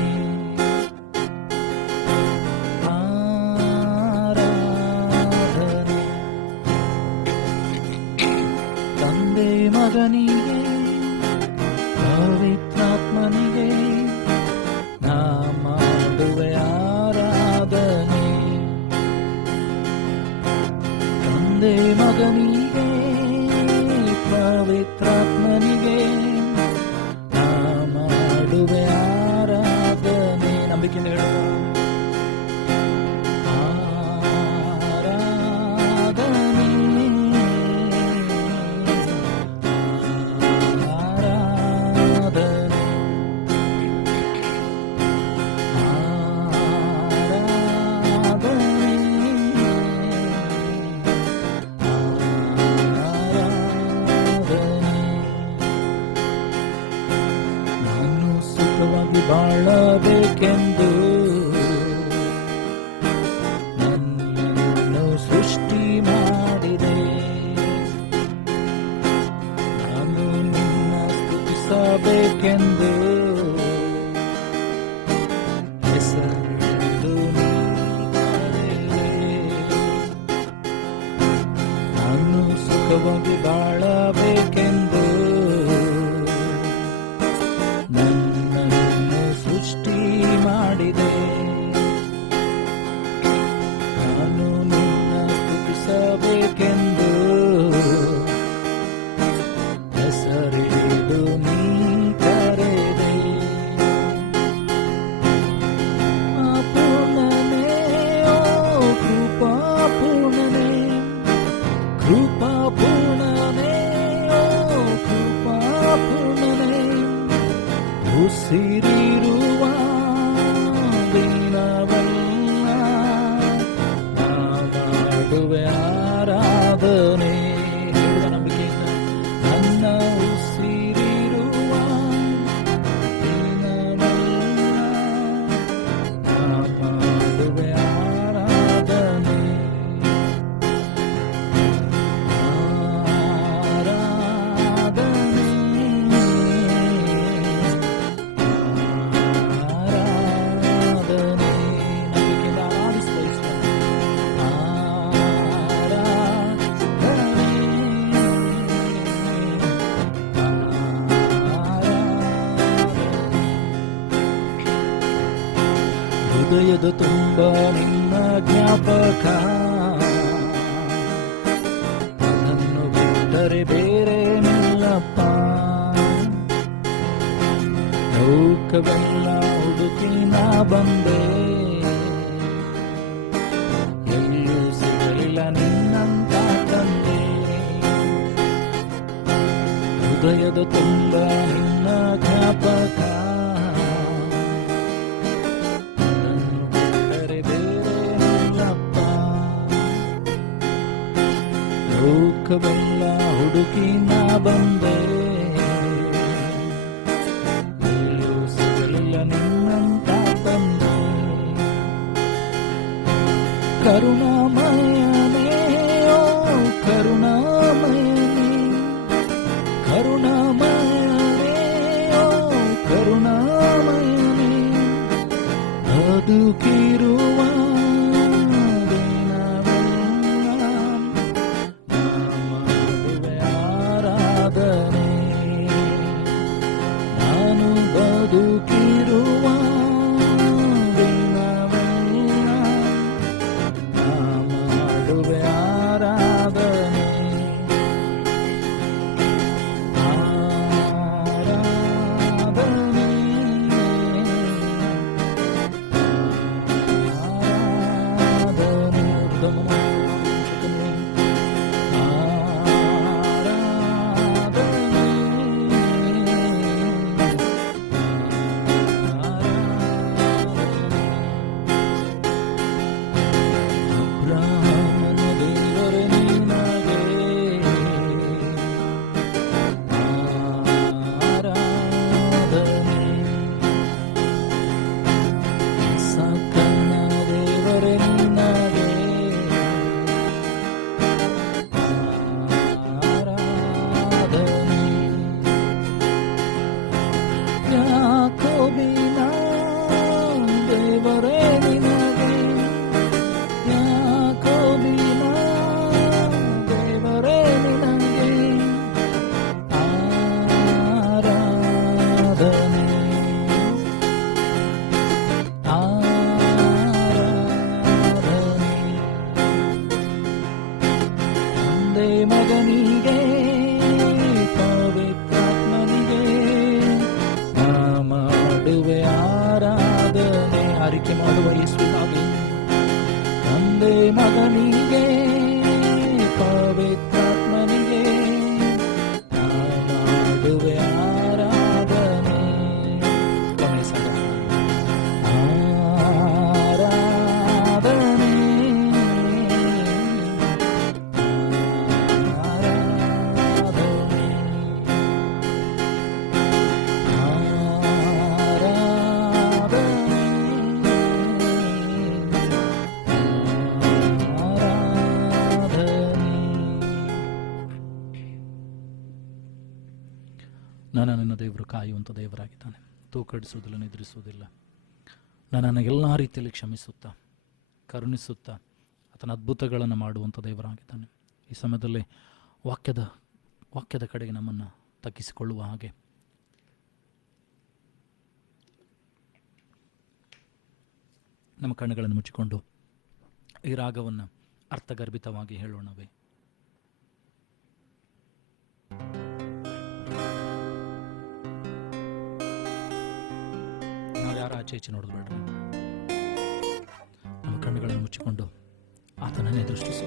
ಆರಾಧನೆ. ತಂದೆ ಮಗನಿಗೆ ಪವಿತ್ರಾತ್ಮನಿಗೆ ನಾ ಮಾಡುವೆ ಆರಾಧನೆ. ತಂದೆ ಮಗನಿಗೆ ಪವಿತ್ರಾತ್ಮನಿಗೆ ನಾ ಮಾಡುವೆ ಆರಾಧನೆ. ನಂಬಿಕೆಯಿಂದ ಹೇಳುವ ಆರಾಧನೆ, ಆರಾಧನೆ, ನಾನು ಸುಖವಾಗಿ ಬಾಳಬೇಕೆಂದು ನನ್ನನ್ನು ಸೃಷ್ಟಿ ಮಾಡಿದೆ. ನಾನು ನಿನ್ನ ಸ್ತುತಿಸಬೇಕೆಂದು ಹೆಸರು ನೀಡಿದೆ. ನಾನು ಸುಖವಾಗಿ ಬಾಳಬೇಕೆಂದು ನನ್ನನ್ನು ಸೃಷ್ಟಿ ಮಾಡಿದೆ. ನಾನು ನಿನ್ನ ಸ್ತುತಿಸಬೇಕೆಂದು ಹೆಸರಿಡು ನೀ ಕರೆದೆ. ಅಪೂರ್ಣನೇ ಓ ಕೃಪಾಪೂರ್ಣನೇ, ಕೃಪಾಪೂರ್ಣನೇ ಓ ಕೃಪಾಪೂರ್ಣನೇ, ಉಸಿರಿರುವ ದಿನವಲ್ಲ ನಾ ಮಾಡುವೆ ಆರಾಧನೆ. ಹೇಳುವ ನಂಬಿಕೆಯಿಂದ ನನ್ನ ಉಸಿರಿರುವ ದಿನವಲ್ಲ ನಾ ಮಾಡುವೆ ಆರಾಧನೆ, ಆರಾಧನೆ, ಆರಾಧನೆ. ನಂಬಿಕೆಯಿಂದ ಆರಾಧಿಸಲು ಹೃದಯದ ತುಂಬ ನಿನ್ನ ಜ್ಞಾಪಕ, ಅದನ್ನು ಬಿಟ್ಟರೆ ಬೇರೆ ನಿಲ್ಲಪ್ಪ. ಲೋಕವೆಲ್ಲ ಹುಡುಕಿ ನಾ ಬಂದೆ, ಎಲ್ಲೂ ಸಿಗಲಿಲ್ಲ ನಿನ್ನಂತ ತಂದೆ. ಹೃದಯದ ತುಂಬ ನಿನ್ನ ಜ್ಞಾಪಕ, ಅದನ್ನು ಬಿಟ್ಟರೆ ಬೇರೆ ನಿಲ್ಲಪ್ಪ. ಲೋಕವೆಲ್ಲ ಹುಡುಕಿ ನಾ ಬಂದೆ, ಎಲ್ಲೂ ಸಿಗಲಿಲ್ಲ ನಿನ್ನಂತ ತಂದೆ. ಕರುಣಾಮಯನೇ, ಓ ಕರುಣಾಮಯನೇ, ಕರುಣಾಮಯನೇ, ಓ ಕರುಣಾಮಯನೇ, ಬದುಕಿರುವ ಆರಾಧನೆ, ನಾನು ಬದುಕಿರುವ ಮಾಡುವೆ ಆರಾಧನೆ, ಆರಾಧನೆ, ಯಾಕೋಬಿನ ದೇವರೇ ನಿನಗೆ, ಯಾಕೋಬಿನ ದೇವರೇ ನಿನಗೆ ಆರಾಧನೆ, ಆರಾಧನೆ, ತಂದೆ ಮಗನಿಗೆ ಮಾಡುವೆ ಆರಾಧನೆ, ಆರಿಕೆ ಮಾಡುವ ಯೇಸುವಿಗಾಗಿ, ತಂದೆ ಮಗನಿಗೆ ಪವಿತ್ರಾತ್ಮನಿಗೆ ಮಾಡುವೆ ಆರಾಧನೆ, ಗಮನಿಸಲ್ಲ ಆರಾಧನೆ, ನಾನು ನನ್ನ ದೇವರು ಕಾಯುವಂಥ ದೇವರಾಗಿದ್ದಾನೆ, ತೂಕಡಿಸುವುದಿಲ್ಲ, ನಿದ್ರಿಸುವುದಿಲ್ಲ. ನನ್ನನ್ನು ಎಲ್ಲ ರೀತಿಯಲ್ಲಿ ಕ್ಷಮಿಸುತ್ತಾ ಕರುಣಿಸುತ್ತಾ ಆತನ ಅದ್ಭುತಗಳನ್ನು ಮಾಡುವಂಥ ದೇವರಾಗಿದ್ದಾನೆ. ಈ ಸಮಯದಲ್ಲಿ ವಾಕ್ಯದ ಕಡೆಗೆ ನಮ್ಮನ್ನು ತಗ್ಗಿಸಿಕೊಳ್ಳುವ ಹಾಗೆ ನಮ್ಮ ಕಣ್ಣುಗಳನ್ನು ಮುಚ್ಚಿಕೊಂಡು ಈ ರಾಗವನ್ನು ಅರ್ಥಗರ್ಭಿತವಾಗಿ ಹೇಳೋಣವೇ. ನಾವು ಯಾರು ಆಚೆ ಈಚೆ ನೋಡೋದು ಬೇಡ, ನಮ್ಮ ಕಣ್ಣುಗಳನ್ನು ಮುಚ್ಚಿಕೊಂಡು ಆತನನ್ನೇ ದೃಷ್ಟಿಸು.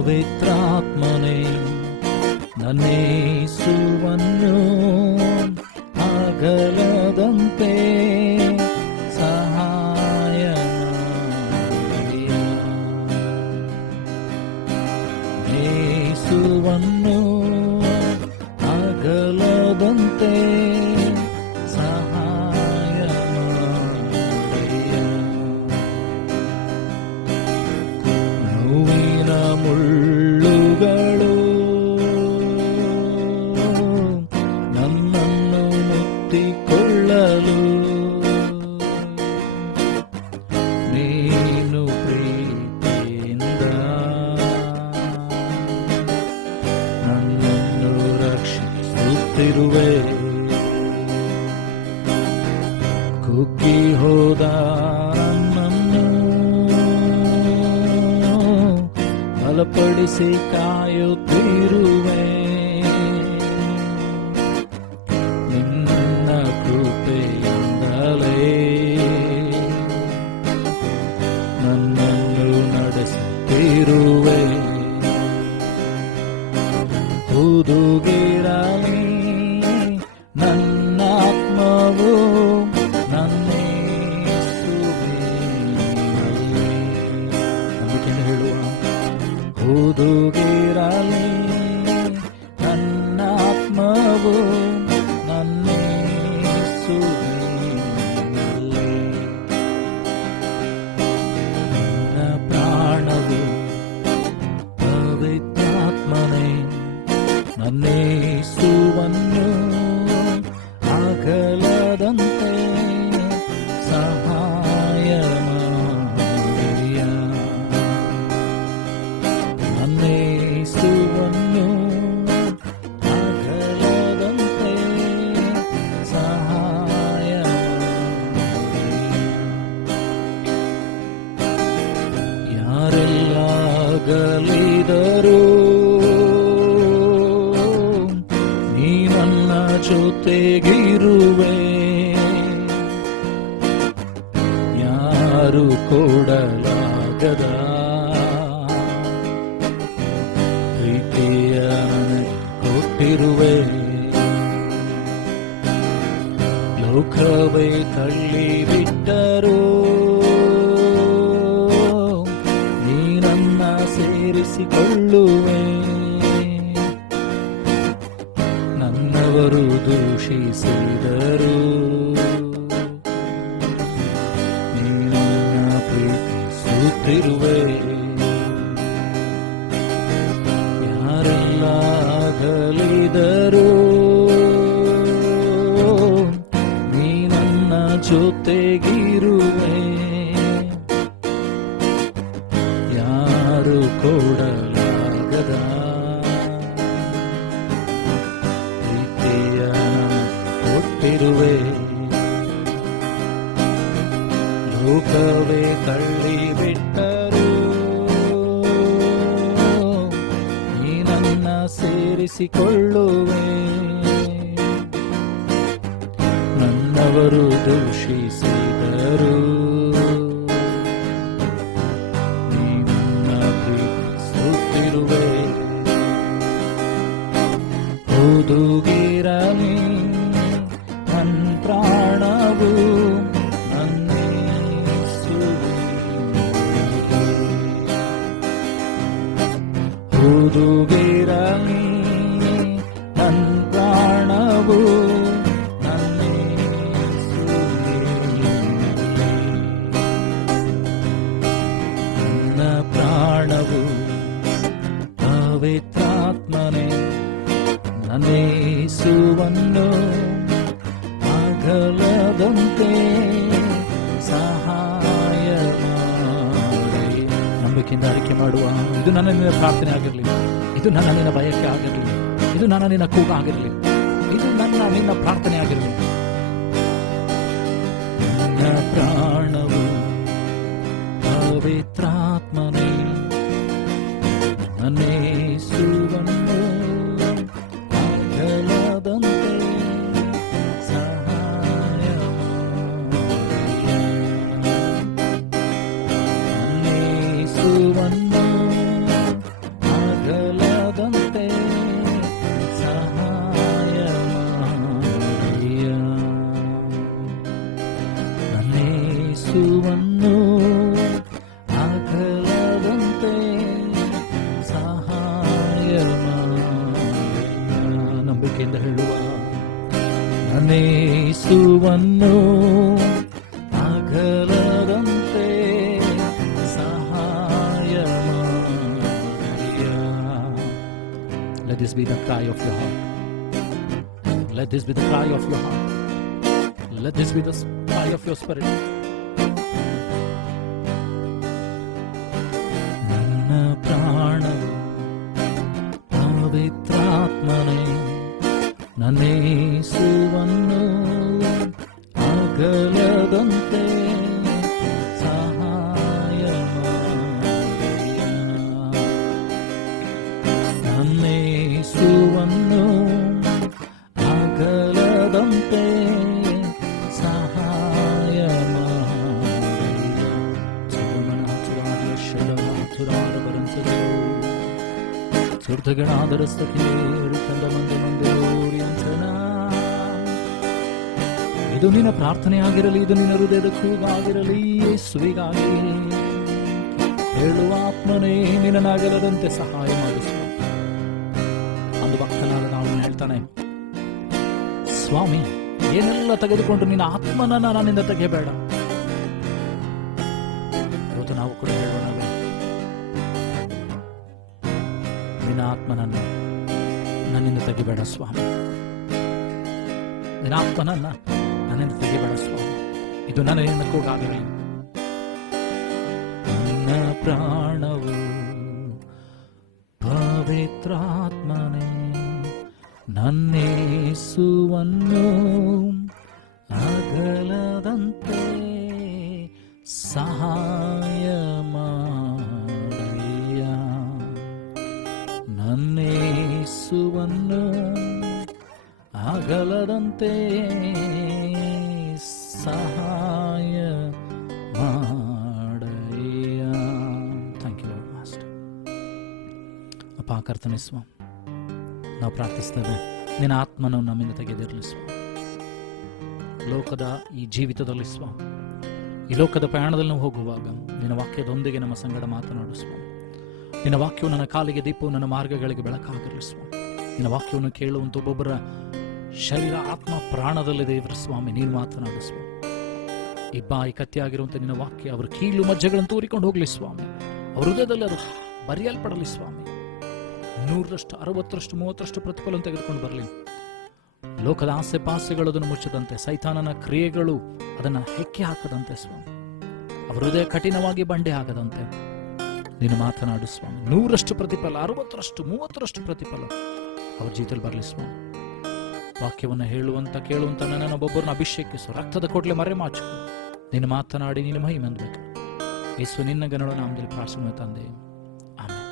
ಪವಿತ್ರಾತ್ಮನೇ ನನ್ನೇಸುವನ್ನು ಅಗಲದಂತೆ ಸಹಾಯ ಮಾಡಿಯ. ಯೇಸುವನ್ನು ಅಗಲದಂತೆ ಸಹಾಯ ಮಾಡಿಯ. ನೋವಿನ ಮುಳ್ಳುಗಳು ನನ್ನನ್ನು ಮುತ್ತಿಕೊಳ್ಳಲು ನೀನು ಪ್ರೀತಿಯಿಂದ ನನ್ನನ್ನು ರಕ್ಷಿಸುತ್ತಿರುವೆ. ಕುಗ್ಗಿ ಹೋದ ನನ್ನನ್ನು ಬಲಪಡಿಸಿ ಕಾಯುತ್ತಿರುವೆ. ನಿನ್ನ ಕೃಪೆ ಹುದುಗಿರಲಿ ನನ್ನಾತ್ಮವು ನನ್ನೇಸುವಿನಲ್ಲಿ. ನನ್ನ ಪ್ರಾಣವು ಪವಿತ್ರಾತ್ಮನೇ ನನ್ನೇಸುವನ್ನು ಅಗಲದಂತೆ ಸಹಾಯ ಮಾಡಿಯ. ನನ್ನೇಸುವನ್ನು ಅಗಲದಂತೆ ಸಹಾಯ ಮಾಡಿಯ. ಯಾರೆಲ್ಲ ಅಗಲಿದರೂ ನೀ ನನ್ನ ಜೊತೆಗಿರುವೆ. ಯಾರು ಕೊಡಲಾಗದ ಪ್ರೀತಿಯ ಕೊಟ್ಟಿರುವೆ. ಲೋಕವೇ ತಳ್ಳಿಬಿಟ್ಟರು ನೀ ನನ್ನ ಸೇರಿಸಿಕೊಳ್ಳುವೆ. ನನ್ನವರು ದೂಷಿಸಿದರು ನೀ ನನ್ನ ಪ್ರೀತಿಸುತ್ತಿರುವೆ. ಯಾರೆಲ್ಲ ಅಗಲಿದರು ನೀ ನನ್ನ ಜೊತೆಗಿರುವೆ. ಯಾರು ಕೊಡಲಾಗದ ಪ್ರೀತಿಯ ಕೊಟ್ಟಿರುವೆ. ಲೋಕವೇ ತಳ್ಳಿಬಿಟ್ಟರು ನೀ ನನ್ನ ಸೇರಿಸಿಕೊಳ್ಳುವೆ. ನನ್ನವರು ದೂಷಿಸಿದರು ನೀ ನನ್ನ ಪ್ರೀತಿಸುತ್ತಿರುವೆ. ಹುದುಗಿರಲಿ ನನ್ನ ಪ್ರಾಣವು ಹುದುಗಿರಲಿ ನನ್ನ ಪ್ರಾಣವು ನನ್ನ ಪ್ರಾಣವು ಪವಿತ್ರಾತ್ಮನೇ ನನ್ನೇಸುವನ್ನು ಅಗಲದಂತೆ ಸಹಾಯ ಮಾಡಿ. ನಂಬಿಕೆಯಿಂದ ಆಯ್ಕೆ ಮಾಡುವ. ಇದು ನನ್ನ ನಿನ್ನ ಪ್ರಾರ್ಥನೆ ಆಗಿರಲಿ, ಇದು ನನ್ನ ನಿನ್ನ ಬಯಕೆ ಆಗಿರಲಿ, ಇದು ನನ್ನ ನಿನ್ನ ಕೂಗ ಆಗಿರಲಿ, ಇದು ನನ್ನ ನಿನ್ನ ಪ್ರಾರ್ಥನೆ ಆಗಿರಲಿ. ನನ್ನ ಪ್ರಾಣವು ಪವಿತ್ರಾತ್ಮನೇ ನನ್ನೇಸುವನ್ನು ಅಗಲದಂತೆ ಸಹಾಯ ಮಾಡಿಯ. ನನ್ನೇಸುವನ್ನು ಅಗಲದಂತೆ ಸಹಾಯ ಮಾಡಿಯ. ನನ್ನೇಸುವನ್ನು ಅಗಲದಂತೆ ಸಹಾಯ ಮಾಡಿಯ. ನಂಬಿಕೆಯಿಂದ ಹೇಳುವ. ನನ್ನೇಸುವನ್ನು ಅಗಲದಂತೆ ಸಹಾಯ ಮಾಡಿಯ. Let this be the cry of your heart. Let this be the cry of your heart. Let this be the cry of your spirit. ನನ್ನ ಪ್ರಾಣವು ಪವಿತ್ರಾತ್ಮನೇ ನನ್ನೇಸುವನ್ನು ಅಗಲದಂತೆ ಸಹಾಯ ಮಾಡಿಯ. ನನ್ನೇಸುವನ್ನು ಅಗಲದಂತೆ ಸಹಾಯ ಮಾಡಿಯ. ಇದು ನಿನ್ನ ಪ್ರಾರ್ಥನೆ ಆಗಿರಲಿ, ಇದು ನಿನ್ನ ಹೃದಯದ ಕೂಗಾಗಿರಲಿ. ಯೇಸುವಿಗಾಗಿ ಹೇಳುವ ಆತ್ಮ ಆತ್ಮನೇ ನಿನ್ನನಾಗಲದಂತೆ ಸಹಾಯ ಮಾಡಿಸುವ. ಒಂದು ಭಕ್ತನಾದ ನಾವು ಹೇಳ್ತಾನೆ, ಸ್ವಾಮಿ ಏನೆಲ್ಲ ತೆಗೆದುಕೊಂಡು ನಿನ್ನ ಆತ್ಮನನ್ನ ನನ್ನಿಂದ ತೆಗೆಯಬೇಡ. ಇವತ್ತು ನಾವು ಕೂಡ ಹೇಳೋಣವೇ, ನಿನ್ನ ಆತ್ಮನನ್ನ ನನ್ನಿಂದ ತೆಗಿಬೇಡ ಸ್ವಾಮಿ, ನಿನ್ನ ಆತ್ಮನನ್ನ ನನ್ನಿಂದ ತೆಗಿಬೇಡ ಸ್ವಾಮಿ. ಇದು ನನ್ನ ಕೂಗಾಗಲಿ. ನನ್ನ ಪ್ರಾಣವು ಪವಿತ್ರಾತ್ಮನೇ ನನ್ನೇಸುವನ್ನು ಅಗಲದಂತೆ ಸಹಾಯ ಮಾಡಯ್ಯ. ನನ್ನೇಸುವನ್ನು ಅಗಲದಂತೆ ಸಹಾಯ ಮಾಡಯ್ಯ. Thank you Lord master. ಅಪ್ಪ ಕರ್ತನೇ ಸ್ವಾಮಿ, ನಾವು ಪ್ರಾರ್ಥಿಸ್ತೇವೆ, ನಿನ್ನ ಆತ್ಮನನ್ನು ನಮ್ಮಿಂದ ತೆಗೆದಿರಲಿ ಸ್ವಾಮಿ. ಲೋಕದ ಈ ಜೀವಿತದಲ್ಲಿ ಸ್ವಾಮಿ, ಈ ಲೋಕದ ಪ್ರಯಾಣದಲ್ಲಿ ನಾವು ಹೋಗುವಾಗ ನಿನ್ನ ವಾಕ್ಯದೊಂದಿಗೆ ನಮ್ಮ ಸಂಗಡ ಮಾತನಾಡು ಸ್ವಾಮಿ. ನಿನ್ನ ವಾಕ್ಯವು ನನ್ನ ಕಾಲಿಗೆ ದೀಪವು, ನನ್ನ ಮಾರ್ಗಗಳಿಗೆ ಬೆಳಕಾಗಿರಲಿ ಸ್ವಾಮಿ. ನಿನ್ನ ವಾಕ್ಯವನ್ನು ಕೇಳುವಂತ ಒಬ್ಬೊಬ್ಬರ ಶರೀರ ಆತ್ಮ ಪ್ರಾಣದಲ್ಲಿ ದೇವರ ಸ್ವಾಮಿ, ನೀನು ಮಾತನಾಡು ಸ್ವಾಮಿ. ಈ ಬಾಯಿ ಕತ್ತಿಯಾಗಿರುವಂಥ ನಿನ್ನ ವಾಕ್ಯ ಅವರ ಕೀಲು ಮಜ್ಜೆಗಳನ್ನು ತೂರಿಕೊಂಡು ಹೋಗಲಿ ಸ್ವಾಮಿ. ಅವರ ಹೃದಯದಲ್ಲಿ ಅದು ಬರೆಯಲ್ಪಡಲಿ ಸ್ವಾಮಿ. 100%, 60%, 30% ಪ್ರತಿಫಲ ತೆಗೆದುಕೊಂಡು ಬರಲಿ. ಲೋಕದ ಆಸೆ ಪಾಸೆಗಳು ಅದನ್ನು ಮುಚ್ಚದಂತೆ, ಸೈತಾನನ ಕ್ರಿಯೆಗಳು ಅದನ್ನು ಹೆಕ್ಕಿ ಹಾಕದಂತೆ ಸ್ವಾಮಿ. ಅವರ ಹೃದಯ ಕಠಿಣವಾಗಿ ಬಂಡೆ ಹಾಕದಂತೆ ನೀನು ಮಾತನಾಡು ಸ್ವಾಮಿ. 100% ಪ್ರತಿಫಲ, 60%, 30% ಪ್ರತಿಫಲ ಅವ್ರ ಜೀವಿತದಲ್ಲಿ ಬರಲಿ ಸ್ವಾಮಿ. ವಾಕ್ಯವನ್ನು ಹೇಳುವಂತ ಕೇಳುವಂತ ನನ್ನನ್ನು ಒಬ್ಬೊಬ್ಬರನ್ನ ಅಭಿಷೇಕಿಸು, ರಕ್ತದ ಕೊಡ್ಲೆ ಮರೆ ಮಾಚು. ನೀನು ಮಾತನಾಡಿ ನೀನು ಮಹಿಮೆ ಹೊಂದಬೇಕು. ಯೇಸು ನಿನ್ನ ಗಣಗಳ ನಾಮದಲ್ಲಿ ಪ್ರಾರ್ಥನೆ ತಂದೆ, ಆಮೆನ್.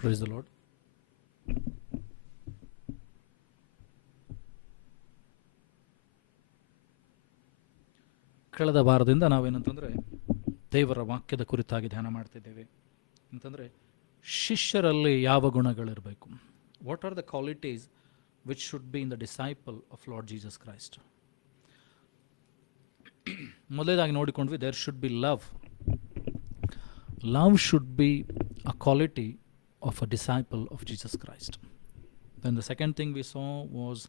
Praise the Lord. ಕಳೆದ ವಾರದಿಂದ ನಾವೇನಂತಂದರೆ ದೇವರ ವಾಕ್ಯದ ಕುರಿತಾಗಿ ಧ್ಯಾನ ಮಾಡ್ತಿದ್ದೇವೆ. ಅಂತಂದರೆ ಶಿಷ್ಯರಲ್ಲಿ ಯಾವ ಗುಣಗಳಿರಬೇಕು, what are the qualities which should be in the disciple of Lord Jesus Christ. ಮೊದಲೇದಾಗಿ ನೋಡಿಕೊಂಡ್ವಿ, there should be love. Love should be a quality of a disciple of Jesus Christ. Then the second thing we saw was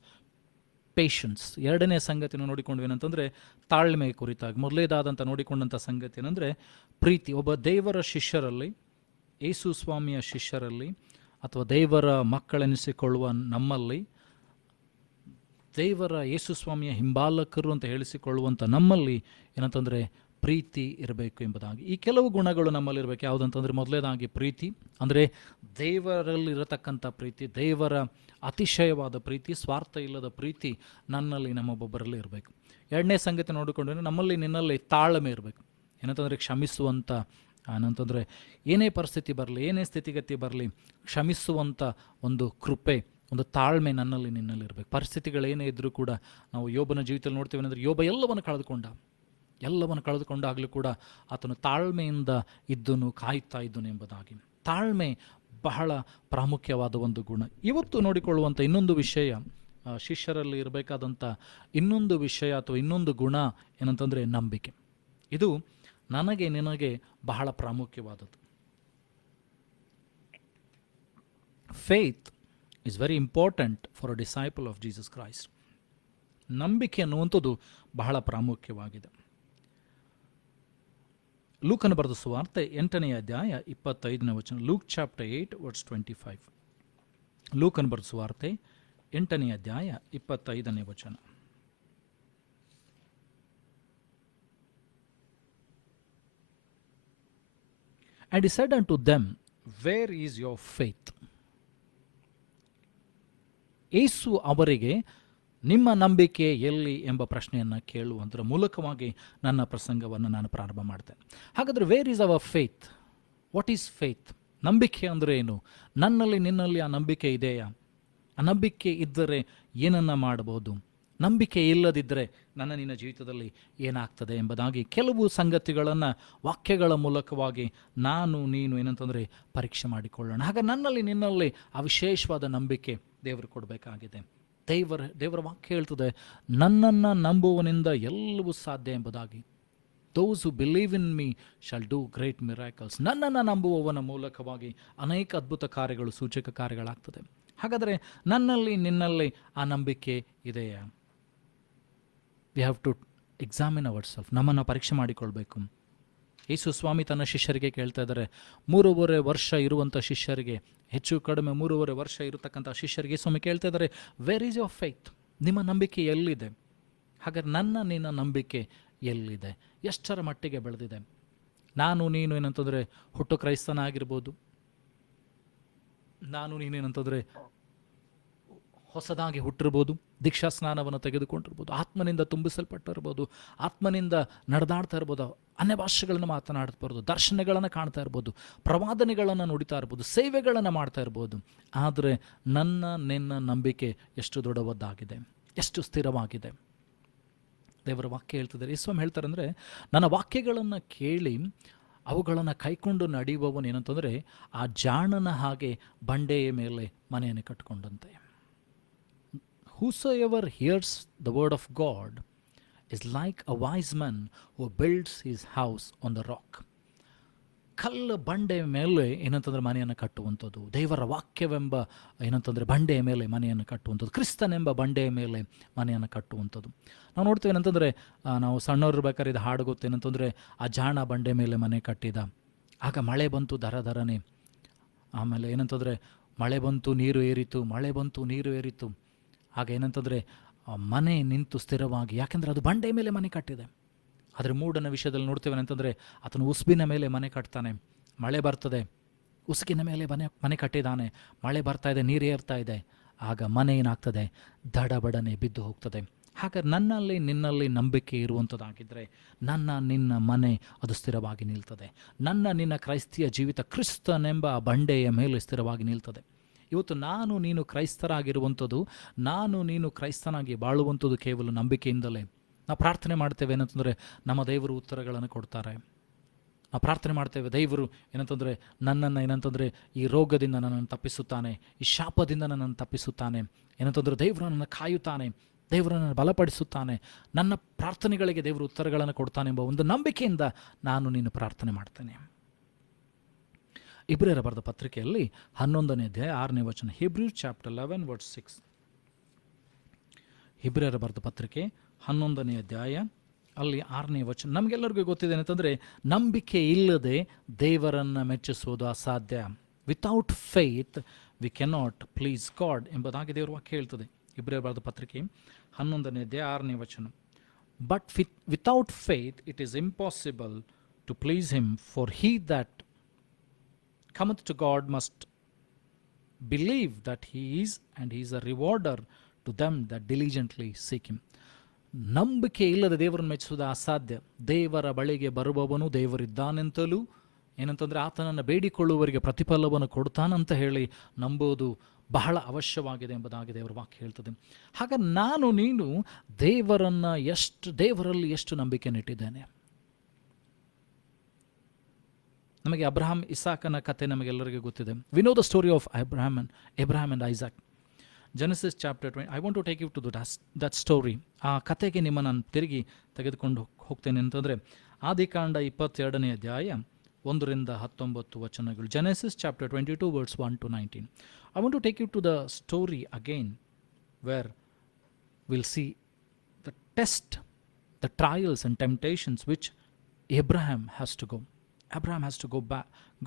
patience. ಎರಡನೇ ಸಂಗತಿಯನ್ನು ನೋಡಿಕೊಂಡ್ವಿ ಏನಂತಂದರೆ ತಾಳ್ಮೆ ಕುರಿತಾಗಿ. ಮೊದಲೇದಾದಂಥ ನೋಡಿಕೊಂಡಂಥ ಸಂಗತಿ ಏನಂದರೆ ಪ್ರೀತಿ. ಒಬ್ಬ ದೇವರ ಶಿಷ್ಯರಲ್ಲಿ, ಯೇಸು ಸ್ವಾಮಿಯ ಶಿಷ್ಯರಲ್ಲಿ ಅಥವಾ ದೇವರ ಮಕ್ಕಳೆನಿಸಿಕೊಳ್ಳುವ ನಮ್ಮಲ್ಲಿ, ದೇವರ ಯೇಸು ಸ್ವಾಮಿಯ ಹಿಂಬಾಲಕರು ಅಂತ ಹೇಳಿಸಿಕೊಳ್ಳುವಂಥ ನಮ್ಮಲ್ಲಿ ಏನಂತಂದರೆ ಪ್ರೀತಿ ಇರಬೇಕು ಎಂಬುದಾಗಿ. ಈ ಕೆಲವು ಗುಣಗಳು ನಮ್ಮಲ್ಲಿರಬೇಕು. ಯಾವುದಂತಂದರೆ ಮೊದಲೇದಾಗಿ ಪ್ರೀತಿ, ಅಂದರೆ ದೇವರಲ್ಲಿರತಕ್ಕಂಥ ಪ್ರೀತಿ, ದೇವರ ಅತಿಶಯವಾದ ಪ್ರೀತಿ, ಸ್ವಾರ್ಥ ಇಲ್ಲದ ಪ್ರೀತಿ ನನ್ನಲ್ಲಿ ನಮ್ಮೊಬ್ಬೊಬ್ಬರಲ್ಲಿ ಇರಬೇಕು. ಎರಡನೇ ಸಂಗತಿ ನೋಡಿಕೊಂಡ್ರೆ ನಮ್ಮಲ್ಲಿ ನಿನ್ನಲ್ಲಿ ತಾಳ್ಮೆ ಇರಬೇಕು. ಏನಂತಂದರೆ ಕ್ಷಮಿಸುವಂಥ, ಏನಂತಂದರೆ ಏನೇ ಪರಿಸ್ಥಿತಿ ಬರಲಿ, ಏನೇ ಸ್ಥಿತಿಗತಿ ಬರಲಿ, ಕ್ಷಮಿಸುವಂಥ ಒಂದು ಕೃಪೆ, ಒಂದು ತಾಳ್ಮೆ ನನ್ನಲ್ಲಿ ನಿನ್ನಲ್ಲಿ ಇರಬೇಕು. ಪರಿಸ್ಥಿತಿಗಳೇನೇ ಇದ್ದರೂ ಕೂಡ ನಾವು ಯೋಬನ ಜೀವಿತದಲ್ಲಿ ನೋಡ್ತೀವಿ ಅಂದರೆ ಯೋಬ ಎಲ್ಲವನ್ನು ಕಳೆದುಕೊಂಡಾಗಲೂ ಕೂಡ ಆತನು ತಾಳ್ಮೆಯಿಂದ ಇದ್ದನು, ಕಾಯುತ್ತಾ ಇದ್ದನು ಎಂಬುದಾಗಿ. ತಾಳ್ಮೆ ಬಹಳ ಪ್ರಾಮುಖ್ಯವಾದ ಒಂದು ಗುಣ. ಇವತ್ತು ನೋಡಿಕೊಳ್ಳುವಂಥ ಇನ್ನೊಂದು ವಿಷಯ, ಶಿಷ್ಯರಲ್ಲಿ ಇರಬೇಕಾದಂಥ ಇನ್ನೊಂದು ವಿಷಯ ಅಥವಾ ಇನ್ನೊಂದು ಗುಣ ಏನಂತಂದರೆ ನಂಬಿಕೆ. ಇದು ನನಗೆ ನಿನಗೆ ಬಹಳ ಪ್ರಾಮುಖ್ಯವಾದದ್ದು. Faith is very important for a disciple of Jesus Christ. ನಂಬಿಕೆ ಅನ್ನುವಂಥದ್ದು ಬಹಳ ಪ್ರಾಮುಖ್ಯವಾಗಿದೆ. ಲೂಕನ ಬರೆದ ಸುವಾರ್ತೆ 8ನೇ ಅಧ್ಯಾಯ 25ನೇ ವಚನ. Luke chapter 8 verse 25. ಲೂಕನ ಬರೆದ ಸುವಾರ್ತೆ 8ನೇ ಅಧ್ಯಾಯ 25ನೇ ವಚನ. And he said unto them, where is your faith? ಯೇಸು ಅವರಿಗೆ ನಿಮ್ಮ ನಂಬಿಕೆ ಎಲ್ಲಿ ಎಂಬ ಪ್ರಶ್ನೆಯನ್ನು ಕೇಳುವುದರ ಮೂಲಕವಾಗಿ ನನ್ನ ಪ್ರಸಂಗವನ್ನು ನಾನು ಪ್ರಾರಂಭ ಮಾಡ್ತೇನೆ. ಹಾಗಾದರೆ where is our faith? What is faith? ನಂಬಿಕೆ ಅಂದರೆ ಏನು? ನನ್ನಲ್ಲಿ ನಿನ್ನಲ್ಲಿ ಆ ನಂಬಿಕೆ ಇದೆಯಾ? ಆ ನಂಬಿಕೆ ಇದ್ದರೆ ಏನನ್ನು ಮಾಡಬಹುದು? ನಂಬಿಕೆ ಇಲ್ಲದಿದ್ದರೆ ನಿನ್ನ ಜೀವಿತದಲ್ಲಿ ಏನಾಗ್ತದೆ ಎಂಬುದಾಗಿ ಕೆಲವು ಸಂಗತಿಗಳನ್ನು ವಾಕ್ಯಗಳ ಮೂಲಕವಾಗಿ ನಾನು ನೀನು ಏನಂತಂದರೆ ಪರೀಕ್ಷೆ ಮಾಡಿಕೊಳ್ಳೋಣ. ಹಾಗೆ ನಿನ್ನಲ್ಲಿ ಆ ವಿಶೇಷವಾದ ನಂಬಿಕೆ ದೇವರು ಕೊಡಬೇಕಾಗಿದೆ. ದೇವರ ವಾಕ್ಯ ಹೇಳ್ತದೆ, ನನ್ನನ್ನು ನಂಬುವನಿಂದ ಎಲ್ಲವೂ ಸಾಧ್ಯ ಎಂಬುದಾಗಿ. Those who believe in me shall do great miracles. ನನ್ನನ್ನು ನಂಬುವವನ ಮೂಲಕವಾಗಿ ಅನೇಕ ಅದ್ಭುತ ಕಾರ್ಯಗಳು, ಸೂಚಕ ಕಾರ್ಯಗಳಾಗ್ತದೆ. ಹಾಗಾದರೆ ನಿನ್ನಲ್ಲಿ ಆ ನಂಬಿಕೆ ಇದೆಯಾ? We have to examine our self. ನಮ್ಮನ್ನು ಪರೀಕ್ಷೆ ಮಾಡಿಕೊಳ್ಬೇಕು. ಯೇಸು ಸ್ವಾಮಿ ತನ್ನ ಶಿಷ್ಯರಿಗೆ ಕೇಳ್ತಾ ಇದ್ದಾರೆ, 3.5 ವರ್ಷ ಇರುವಂಥ ಶಿಷ್ಯರಿಗೆ, ಹೆಚ್ಚು ಕಡಿಮೆ 3.5 ವರ್ಷ ಇರತಕ್ಕಂಥ ಶಿಷ್ಯರಿಗೆ ಸ್ವಾಮಿ ಕೇಳ್ತಾ ಇದ್ದಾರೆ, ವೇರ್ ಈಸ್ ಯೋರ್ ಫೇತ್? ನಿಮ್ಮ ನಂಬಿಕೆ ಎಲ್ಲಿದೆ? ಹಾಗಾದ್ರೆ ನಿನ್ನ ನಂಬಿಕೆ ಎಲ್ಲಿದೆ? ಎಷ್ಟರ ಮಟ್ಟಿಗೆ ಬೆಳೆದಿದೆ? ನೀನು ಏನಂತಂದರೆ ಹುಟ್ಟು ಕ್ರೈಸ್ತನ ಆಗಿರ್ಬೋದು, ನೀನೇನಂತಂದರೆ ಹೊಸದಾಗಿ ಹುಟ್ಟಿರ್ಬೋದು, ದೀಕ್ಷಾ ಸ್ನಾನವನ್ನು ತೆಗೆದುಕೊಂಡಿರ್ಬೋದು, ಆತ್ಮನಿಂದ ತುಂಬಿಸಲ್ಪಟ್ಟಿರ್ಬೋದು, ಆತ್ಮನಿಂದ ನಡೆದಾಡ್ತಾ ಇರ್ಬೋದು, ಅನ್ಯ ಭಾಷೆಗಳನ್ನು ಮಾತನಾಡ್ತಿರ್ಬೋದು, ದರ್ಶನಗಳನ್ನು ಕಾಣ್ತಾ ಇರ್ಬೋದು, ಪ್ರವಾದನೆಗಳನ್ನು ನುಡಿತಾ ಇರ್ಬೋದು, ಸೇವೆಗಳನ್ನು ಮಾಡ್ತಾ ಇರ್ಬೋದು. ಆದರೆ ನಿನ್ನ ನಂಬಿಕೆ ಎಷ್ಟು ದೊಡ್ಡದಾಗಿದೆ, ಎಷ್ಟು ಸ್ಥಿರವಾಗಿದೆ? ದೇವರ ವಾಕ್ಯ ಹೇಳ್ತಿದ್ದಾರೆ, ಯೇಸು ಹೇಳ್ತಾರೆ ಅಂದರೆ, ನನ್ನ ವಾಕ್ಯಗಳನ್ನು ಕೇಳಿ ಅವುಗಳನ್ನು ಕೈಕೊಂಡು ನಡೆಯುವವನು ಏನಂತಂದರೆ ಆ ಜಾಣನ ಹಾಗೆ ಬಂಡೆಯ ಮೇಲೆ ಮನೆಯನ್ನು ಕಟ್ಟಿಕೊಂಡಂತೆ. Whosoever hears the word of God is like a wise man who builds his house on the rock. ಕಲ್ಲು ಬಂಡೆಯ ಮೇಲೆ ಏನಂತಂದರೆ ಮನೆಯನ್ನು ಕಟ್ಟುವಂಥದ್ದು, ದೇವರ ವಾಕ್ಯವೆಂಬ ಏನಂತಂದರೆ ಬಂಡೆಯ ಮೇಲೆ ಮನೆಯನ್ನು ಕಟ್ಟುವಂಥದ್ದು, ಕ್ರಿಸ್ತನೆಂಬ ಬಂಡೆಯ ಮೇಲೆ ಮನೆಯನ್ನು ಕಟ್ಟುವಂಥದ್ದು. ನಾವು ನೋಡ್ತೀವಿ ಏನಂತಂದರೆ, ನಾವು ಸಣ್ಣವ್ರು ಇರ್ಬೇಕಾದ್ರೆ ಇದು ಹಾಡು ಗೊತ್ತೇನಂತಂದರೆ, ಆ ಜಾಣ ಬಂಡೆ ಮೇಲೆ ಮನೆ ಕಟ್ಟಿದ, ಆಗ ಮಳೆ ಬಂತು ದರನೇ, ಆಮೇಲೆ ಏನಂತಂದರೆ ಮಳೆ ಬಂತು ನೀರು ಏರಿತು, ಮಳೆ ಬಂತು ನೀರು ಏರಿತು. ಆಗ ಏನಂತಂದರೆ ಮನೆ ನಿಂತು ಸ್ಥಿರವಾಗಿ, ಯಾಕೆಂದರೆ ಅದು ಬಂಡೆ ಮೇಲೆ ಮನೆ ಕಟ್ಟಿದೆ. ಆದರೆ ಮೂಢನ ವಿಷಯದಲ್ಲಿ ನೋಡ್ತೇವೆ ಅಂತಂದರೆ, ಆತನು ಉಸುಬಿನ ಮೇಲೆ ಮನೆ ಕಟ್ತಾನೆ, ಮಳೆ ಬರ್ತದೆ, ಉಸುಕಿನ ಮೇಲೆ ಮನೆ ಕಟ್ಟಿದ್ದಾನೆ, ಮಳೆ ಬರ್ತಾ ಇದೆ, ನೀರು ಏರ್ತಾ ಇದೆ, ಆಗ ಮನೆ ಏನಾಗ್ತದೆ, ದಡಬಡನೆ ಬಿದ್ದು ಹೋಗ್ತದೆ. ಹಾಗಾದ್ರೆ ನಿನ್ನಲ್ಲಿ ನಂಬಿಕೆ ಇರುವಂಥದ್ದಾಗಿದ್ದರೆ ನಿನ್ನ ಮನೆ ಅದು ಸ್ಥಿರವಾಗಿ ನಿಲ್ತದೆ. ನಿನ್ನ ಕ್ರೈಸ್ತಿಯ ಜೀವಿತ ಕ್ರಿಸ್ತನೆಂಬ ಬಂಡೆಯ ಮೇಲೆ ಸ್ಥಿರವಾಗಿ ನಿಲ್ತದೆ. ಇವತ್ತು ನೀನು ಕ್ರೈಸ್ತರಾಗಿರುವಂಥದ್ದು, ನೀನು ಕ್ರೈಸ್ತನಾಗಿ ಬಾಳುವಂಥದ್ದು ಕೇವಲ ನಂಬಿಕೆಯಿಂದಲೇ. ನಾವು ಪ್ರಾರ್ಥನೆ ಮಾಡ್ತೇವೆ ಏನಂತಂದರೆ, ನಮ್ಮ ದೇವರು ಉತ್ತರಗಳನ್ನು ಕೊಡ್ತಾರೆ. ನಾವು ಪ್ರಾರ್ಥನೆ ಮಾಡ್ತೇವೆ, ದೇವರು ಏನಂತಂದರೆ ನನ್ನನ್ನು ಏನಂತಂದರೆ ಈ ರೋಗದಿಂದ ನನ್ನನ್ನು ತಪ್ಪಿಸುತ್ತಾನೆ, ಈ ಶಾಪದಿಂದ ನನ್ನನ್ನು ತಪ್ಪಿಸುತ್ತಾನೆ, ಏನಂತಂದರೆ ದೇವರು ನನ್ನನ್ನು ಕಾಯುತ್ತಾನೆ, ದೇವರು ನನ್ನನ್ನು ಬಲಪಡಿಸುತ್ತಾನೆ, ನನ್ನ ಪ್ರಾರ್ಥನೆಗಳಿಗೆ ದೇವರು ಉತ್ತರಗಳನ್ನು ಕೊಡ್ತಾನೆ ಎಂಬ ಒಂದು ನಂಬಿಕೆಯಿಂದ ನೀನು ಪ್ರಾರ್ಥನೆ ಮಾಡ್ತೇನೆ. ಇಬ್ರಿಯರ ಬರೆದ ಪತ್ರಿಕೆಯಲ್ಲಿ 11ನೇ ಅಧ್ಯಾಯ 6ನೇ ವಚನ, Hebrews chapter 11 verse 6. ಇಬ್ರಿಯರ ಬರೆದ ಪತ್ರಿಕೆ 11ನೇ ಅಧ್ಯಾಯ ಅಲ್ಲಿ 6ನೇ ವಚನ. ನಮಗೆಲ್ಲರಿಗೂ ಗೊತ್ತಿದೆ ಅಂತಂದರೆ, ನಂಬಿಕೆ ಇಲ್ಲದೆ ದೇವರನ್ನು ಮೆಚ್ಚಿಸುವುದು ಅಸಾಧ್ಯ. Without faith we cannot please god ಎಂಬುದಾಗಿ ದೇವರ ವಾಕ್ಯ ಹೇಳ್ತದೆ. ಇಬ್ರಿಯರ ಬರೆದ ಪತ್ರಿಕೆ 11ನೇ ಅಧ್ಯಾಯ 6ನೇ ವಚನ. But without faith it is impossible to please him, for he that cometh to God must believe that he is, and he is a rewarder to them that diligently seek him. ನಂಬಿಕೆ ಇಲ್ಲದೆ ದೇವರನ್ನು ಮೆಚ್ಚಿಸುವುದು ಅಸಾಧ್ಯ. ದೇವರ ಬಳಿಗೆ ಬರುವವನು ದೇವರಿದ್ದಾನೆಂತಲೂ, ಏನಂತಂದರೆ ಆತನನ್ನು ಬೇಡಿಕೊಳ್ಳುವವರಿಗೆ ಪ್ರತಿಫಲವನ್ನು ಕೊಡ್ತಾನಂತ ಹೇಳಿ ನಂಬುವುದು ಬಹಳ ಅವಶ್ಯವಾಗಿದೆ ಎಂಬುದಾಗಿ ದೇವರ ವಾಕ್ಯ ಹೇಳ್ತದೆ. ಹಾಗೆ ನೀನು ದೇವರಲ್ಲಿ ಎಷ್ಟು ನಂಬಿಕೆ ನೆಟ್ಟಿದ್ದೇನೆ? ನಮಗೆ ಅಬ್ರಹಾಂ ಇಸಾಕನ ಕಥೆ ನಮಗೆಲ್ಲರಿಗೂ ಗೊತ್ತಿದೆ. We know the story of Abraham and Isaac. Genesis chapter 20. I want to take you to that story. ಆ ಕಥೆಗೆ ನಾನು ತಿರುಗಿ ತೆಗೆದುಕೊಂಡು ಹೋಗ್ತೇನೆ ಅಂತಂದರೆ, ಆದಿಕಾಂಡ 22ನೇ ಅಧ್ಯಾಯ 1ರಿಂದ 19 ವಚನಗಳು. Genesis chapter 22 verse 1 to 19. I want to take you to the story again where we'll see the test, the trials and temptations which Abraham has to go. Abraham has to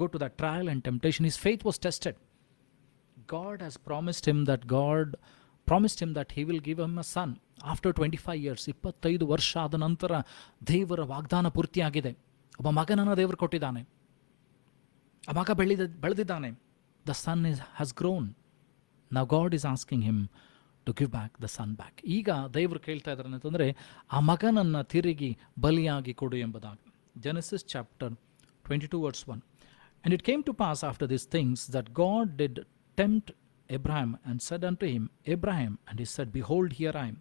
go to that trial and temptation. His faith was tested. God has promised him that he will give him a son after 25 years. 25 ವರ್ಷ ಆದ ನಂತರ ದೇವರ ವಾಗ್ದಾನ ಪೂರ್ತಿಯಾಗಿದೆ. ಒಬ್ಬ ಮಗನನ್ನು ದೇವರು ಕೊಟ್ಟಿದ್ದಾನೆ. ಆ ಮಗ ಬೆಳೆದಿದ್ದಾನೆ. The son has grown. Now God is asking him to give back the son back. ಈಗ ದೇವರು ಕೇಳ್ತಾ ಇದ್ದಾರೆ ಅಂತಂದರೆ, ಆ ಮಗನನ್ನು ತಿರುಗಿ ಬಲಿಯಾಗಿ ಕೊಡು ಎಂಬುದಾಗಿ. Genesis chapter 22 verse 1. And it came to pass after these things that God did tempt Abraham and said unto him, Abraham, and he said, Behold, here I am.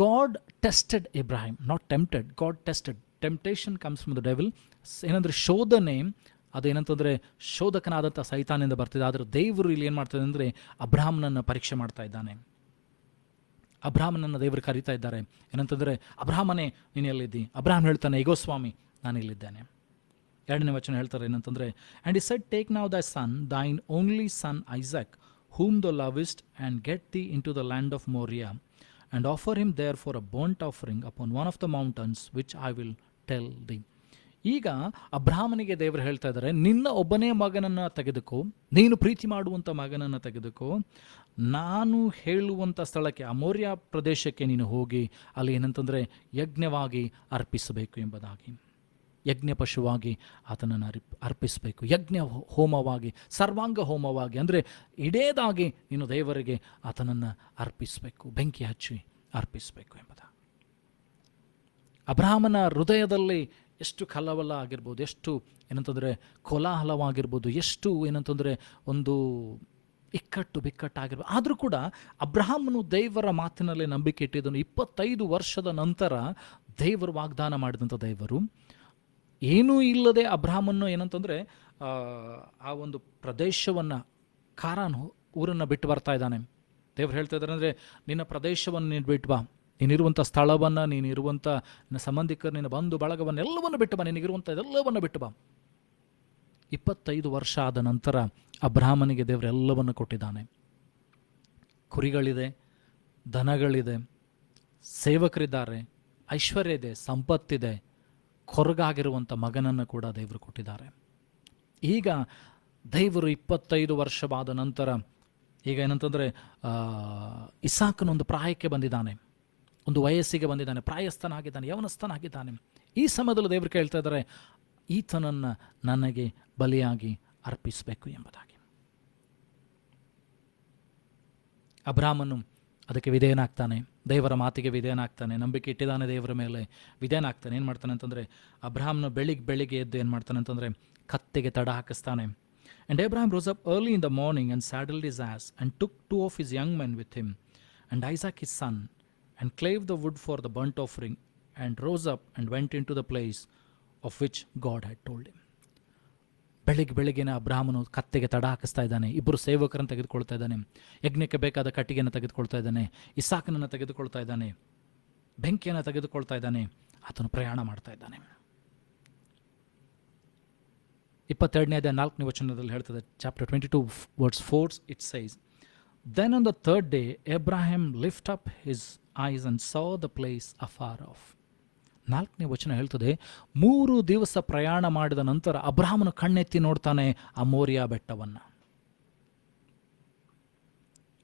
God tested Abraham, not tempted, god tested. Temptation comes from the devil. ಏನಂದರೆ ಶೋಧನೆ, ಅದೇನಂತಂದರೆ ಶೋಧಕನಾದಂಥ ಸೈತಾನಿಂದ ಬರ್ತಿದೆ. ಆದರೆ ದೇವರು ಇಲ್ಲಿ ಏನು ಮಾಡ್ತಿದೆ ಅಂದರೆ ಅಬ್ರಹಾಮನನ್ನು ಪರೀಕ್ಷೆ ಮಾಡ್ತಾ ಇದ್ದಾನೆ. ಅಬ್ರಹಾಮನನ್ನು ದೇವರು ಕರೀತಾ ಇದ್ದಾರೆ. ಏನಂತಂದರೆ, ಅಬ್ರಹಾಮನೇ ನೀನು ಎಲ್ಲಿದ್ದಿ? ಅಬ್ರಹಾಮ್ ಹೇಳ್ತಾನೆ, ಈಗೋ ಸ್ವಾಮಿ ನಾನು ಇಲ್ಲಿದ್ದೇನೆ. 2ನೇ ವಚನ ಹೇಳ್ತಾರೆ ಏನಂತಂದರೆ, and he said, take now thy son, thine only son Isaac, whom thou lovest, and get thee into the land of Moriah, and offer him there for a burnt offering upon one of the mountains which I will tell thee. ಈಗ ಅಬ್ರಹಾಮನಿಗೆ ದೇವರು ಹೇಳ್ತಾ ಇದ್ದಾರೆ, ನಿನ್ನ ಒಬ್ಬನೇ ಮಗನನ್ನು ತೆಗೆದುಕೋ, ನೀನು ಪ್ರೀತಿ ಮಾಡುವಂಥ ಮಗನನ್ನು ತೆಗೆದುಕೋ, ನಾನು ಹೇಳುವಂಥ ಸ್ಥಳಕ್ಕೆ, ಆ ಮೋರ್ಯ ಪ್ರದೇಶಕ್ಕೆ ನೀನು ಹೋಗಿ ಅಲ್ಲಿ ಏನಂತಂದರೆ ಯಜ್ಞವಾಗಿ ಅರ್ಪಿಸಬೇಕು ಎಂಬುದಾಗಿ, ಯಜ್ಞ ಪಶುವಾಗಿ ಆತನನ್ನು ಅರ್ಪಿಸಬೇಕು, ಯಜ್ಞ ಹೋಮವಾಗಿ, ಸರ್ವಾಂಗ ಹೋಮವಾಗಿ, ಅಂದರೆ ಇಡೇದಾಗಿ ನೀನು ದೇವರಿಗೆ ಆತನನ್ನು ಅರ್ಪಿಸಬೇಕು, ಬೆಂಕಿ ಹಚ್ಚಿ ಅರ್ಪಿಸಬೇಕು ಎಂಬುದಾಗಿ. ಅಬ್ರಹಾಮನ ಹೃದಯದಲ್ಲಿ ಎಷ್ಟು ಕಲವಲ ಆಗಿರ್ಬೋದು, ಎಷ್ಟು ಏನಂತಂದರೆ ಕೋಲಾಹಲವಾಗಿರ್ಬೋದು, ಎಷ್ಟು ಏನಂತಂದರೆ ಒಂದು ಇಕ್ಕಟ್ಟು ಬಿಕ್ಕಟ್ಟಾಗಿರ್ಬೋದು. ಆದರೂ ಕೂಡ ಅಬ್ರಹಾಮನು ದೇವರ ಮಾತಿನಲ್ಲಿ ನಂಬಿಕೆ ಇಟ್ಟಿದ್ದನು. 25 ವರ್ಷದ ನಂತರ ದೇವರು ವಾಗ್ದಾನ ಮಾಡಿದಂಥ ದೇವರು ಏನೂ ಇಲ್ಲದೆ ಅಬ್ರಹಾಮನ್ನು ಏನಂತಂದರೆ ಆ ಒಂದು ಪ್ರದೇಶವನ್ನು, ಕಾರಾನ್ ಊರನ್ನು ಬಿಟ್ಟು ಬರ್ತಾ ಇದ್ದಾನೆ. ದೇವ್ರು ಹೇಳ್ತಾ ಇದ್ದಾರೆ ಅಂದರೆ, ನಿನ್ನ ಪ್ರದೇಶವನ್ನು ನೀನು ಬಿಟ್ಟು ಬಾ, ನೀನಿರುವಂಥ ಸ್ಥಳವನ್ನು, ನೀನಿರುವಂಥ ನಿನ್ನ ಸಂಬಂಧಿಕರು, ನಿನ್ನ ಬಂಧು ಬಳಗವನ್ನು ಎಲ್ಲವನ್ನು ಬಿಟ್ಟು ಬಾ, ನಿನಗಿರುವಂಥ ಎಲ್ಲವನ್ನು ಬಿಟ್ಟು ಬಾ. 25 ವರ್ಷ ಆದ ನಂತರ ಅಬ್ರಹಾಮನಿಗೆ ದೇವರು ಎಲ್ಲವನ್ನು ಕೊಟ್ಟಿದ್ದಾನೆ. ಕುರಿಗಳಿದೆ, ದನಗಳಿದೆ, ಸೇವಕರಿದ್ದಾರೆ, ಐಶ್ವರ್ಯ ಇದೆ, ಸಂಪತ್ತಿದೆ, ಕೊರಗಾಗಿರುವಂಥ ಮಗನನ್ನು ಕೂಡ ದೇವರು ಕೊಟ್ಟಿದ್ದಾರೆ. ಈಗ ದೇವರು 25 ವರ್ಷವಾದ ನಂತರ ಈಗ ಏನಂತಂದರೆ ಇಸಾಕನೊಂದು ಪ್ರಾಯಕ್ಕೆ ಬಂದಿದ್ದಾನೆ, ಒಂದು ವಯಸ್ಸಿಗೆ ಬಂದಿದ್ದಾನೆ, ಪ್ರಾಯಸ್ಥನಾಗಿದ್ದಾನೆ, ಯವನಸ್ಥನಾಗಿದ್ದಾನೆ. ಈ ಸಮಯದಲ್ಲಿ ದೇವರು ಕೇಳ್ತಾ ಇದ್ದಾರೆ, ಈತನನ್ನು ನನಗೆ ಬಲಿಯಾಗಿ ಅರ್ಪಿಸಬೇಕು ಎಂಬುದಾಗಿ. ಅಬ್ರಹಾಮನು ಅದಕ್ಕೆ ವಿಧೇಯನಾಗ್ತಾನೆ, ದೇವರ ಮಾತಿಗೆ ವಿಧೇಯನಾಗ್ತಾನೆ, ನಂಬಿಕೆ ಇಟ್ಟಿದ್ದಾನೆ ದೇವರ ಮೇಲೆ, ವಿಧೇಯನಾಗ್ತಾನೆ. ಏನು ಮಾಡ್ತಾನೆ ಅಂತಂದರೆ, ಅಬ್ರಹಾಮನು ಬೆಳಿಗ್ಗೆ ಎದ್ದು ಏನು ಮಾಡ್ತಾನೆ ಅಂತಂದರೆ ಕತ್ತೆಗೆ ತಡ ಹಾಕಿಸ್ತಾನೆ. And Abraham rose up early in the morning and saddled his ass and took 2 of his young men with him and Isaac his son, and clave the wood for the burnt offering, and rose up and went into the place of which God had told him. ಬೆಳಗ್ಗೆನ ಅಬ್ರಹಾಮನು ಕತ್ತೆಗೆ ತಡ ಹಾಕಿಸ್ತಾ ಇದ್ದಾನೆ, 2 ಸೇವಕರನ್ನು ತೆಗೆದುಕೊಳ್ತಾ ಇದ್ದಾನೆ, ಯಜ್ಞಕ್ಕೆ ಬೇಕಾದ ಕಟ್ಟಿಗೆಯನ್ನು ತೆಗೆದುಕೊಳ್ತಾ ಇದ್ದಾನೆ, ಇಸಾಕನನ್ನು ತೆಗೆದುಕೊಳ್ತಾ ಇದ್ದಾನೆ, ಬೆಂಕಿಯನ್ನು ತೆಗೆದುಕೊಳ್ತಾ ಇದ್ದಾನೆ, ಆತನು ಪ್ರಯಾಣ ಮಾಡ್ತಾ ಇದ್ದಾನೆ. 22ನೇ ಅಧ್ಯಾಯ 4ನೇ ವಚನದಲ್ಲಿ ಹೇಳ್ತದೆ, chapter 22 verse 4, it says, Then on the 3rd day Abraham lifted up his eyes and saw the place afar off. 4ನೇ ವಚನ ಹೇಳ್ತದೆ, 3 ದಿವಸ ಪ್ರಯಾಣ ಮಾಡಿದ ನಂತರ ಅಬ್ರಹಾಮನು ಕಣ್ಣೆತ್ತಿ ನೋಡ್ತಾನೆ ಆ ಮೋರಿಯಾ ಬೆಟ್ಟವನ್ನು.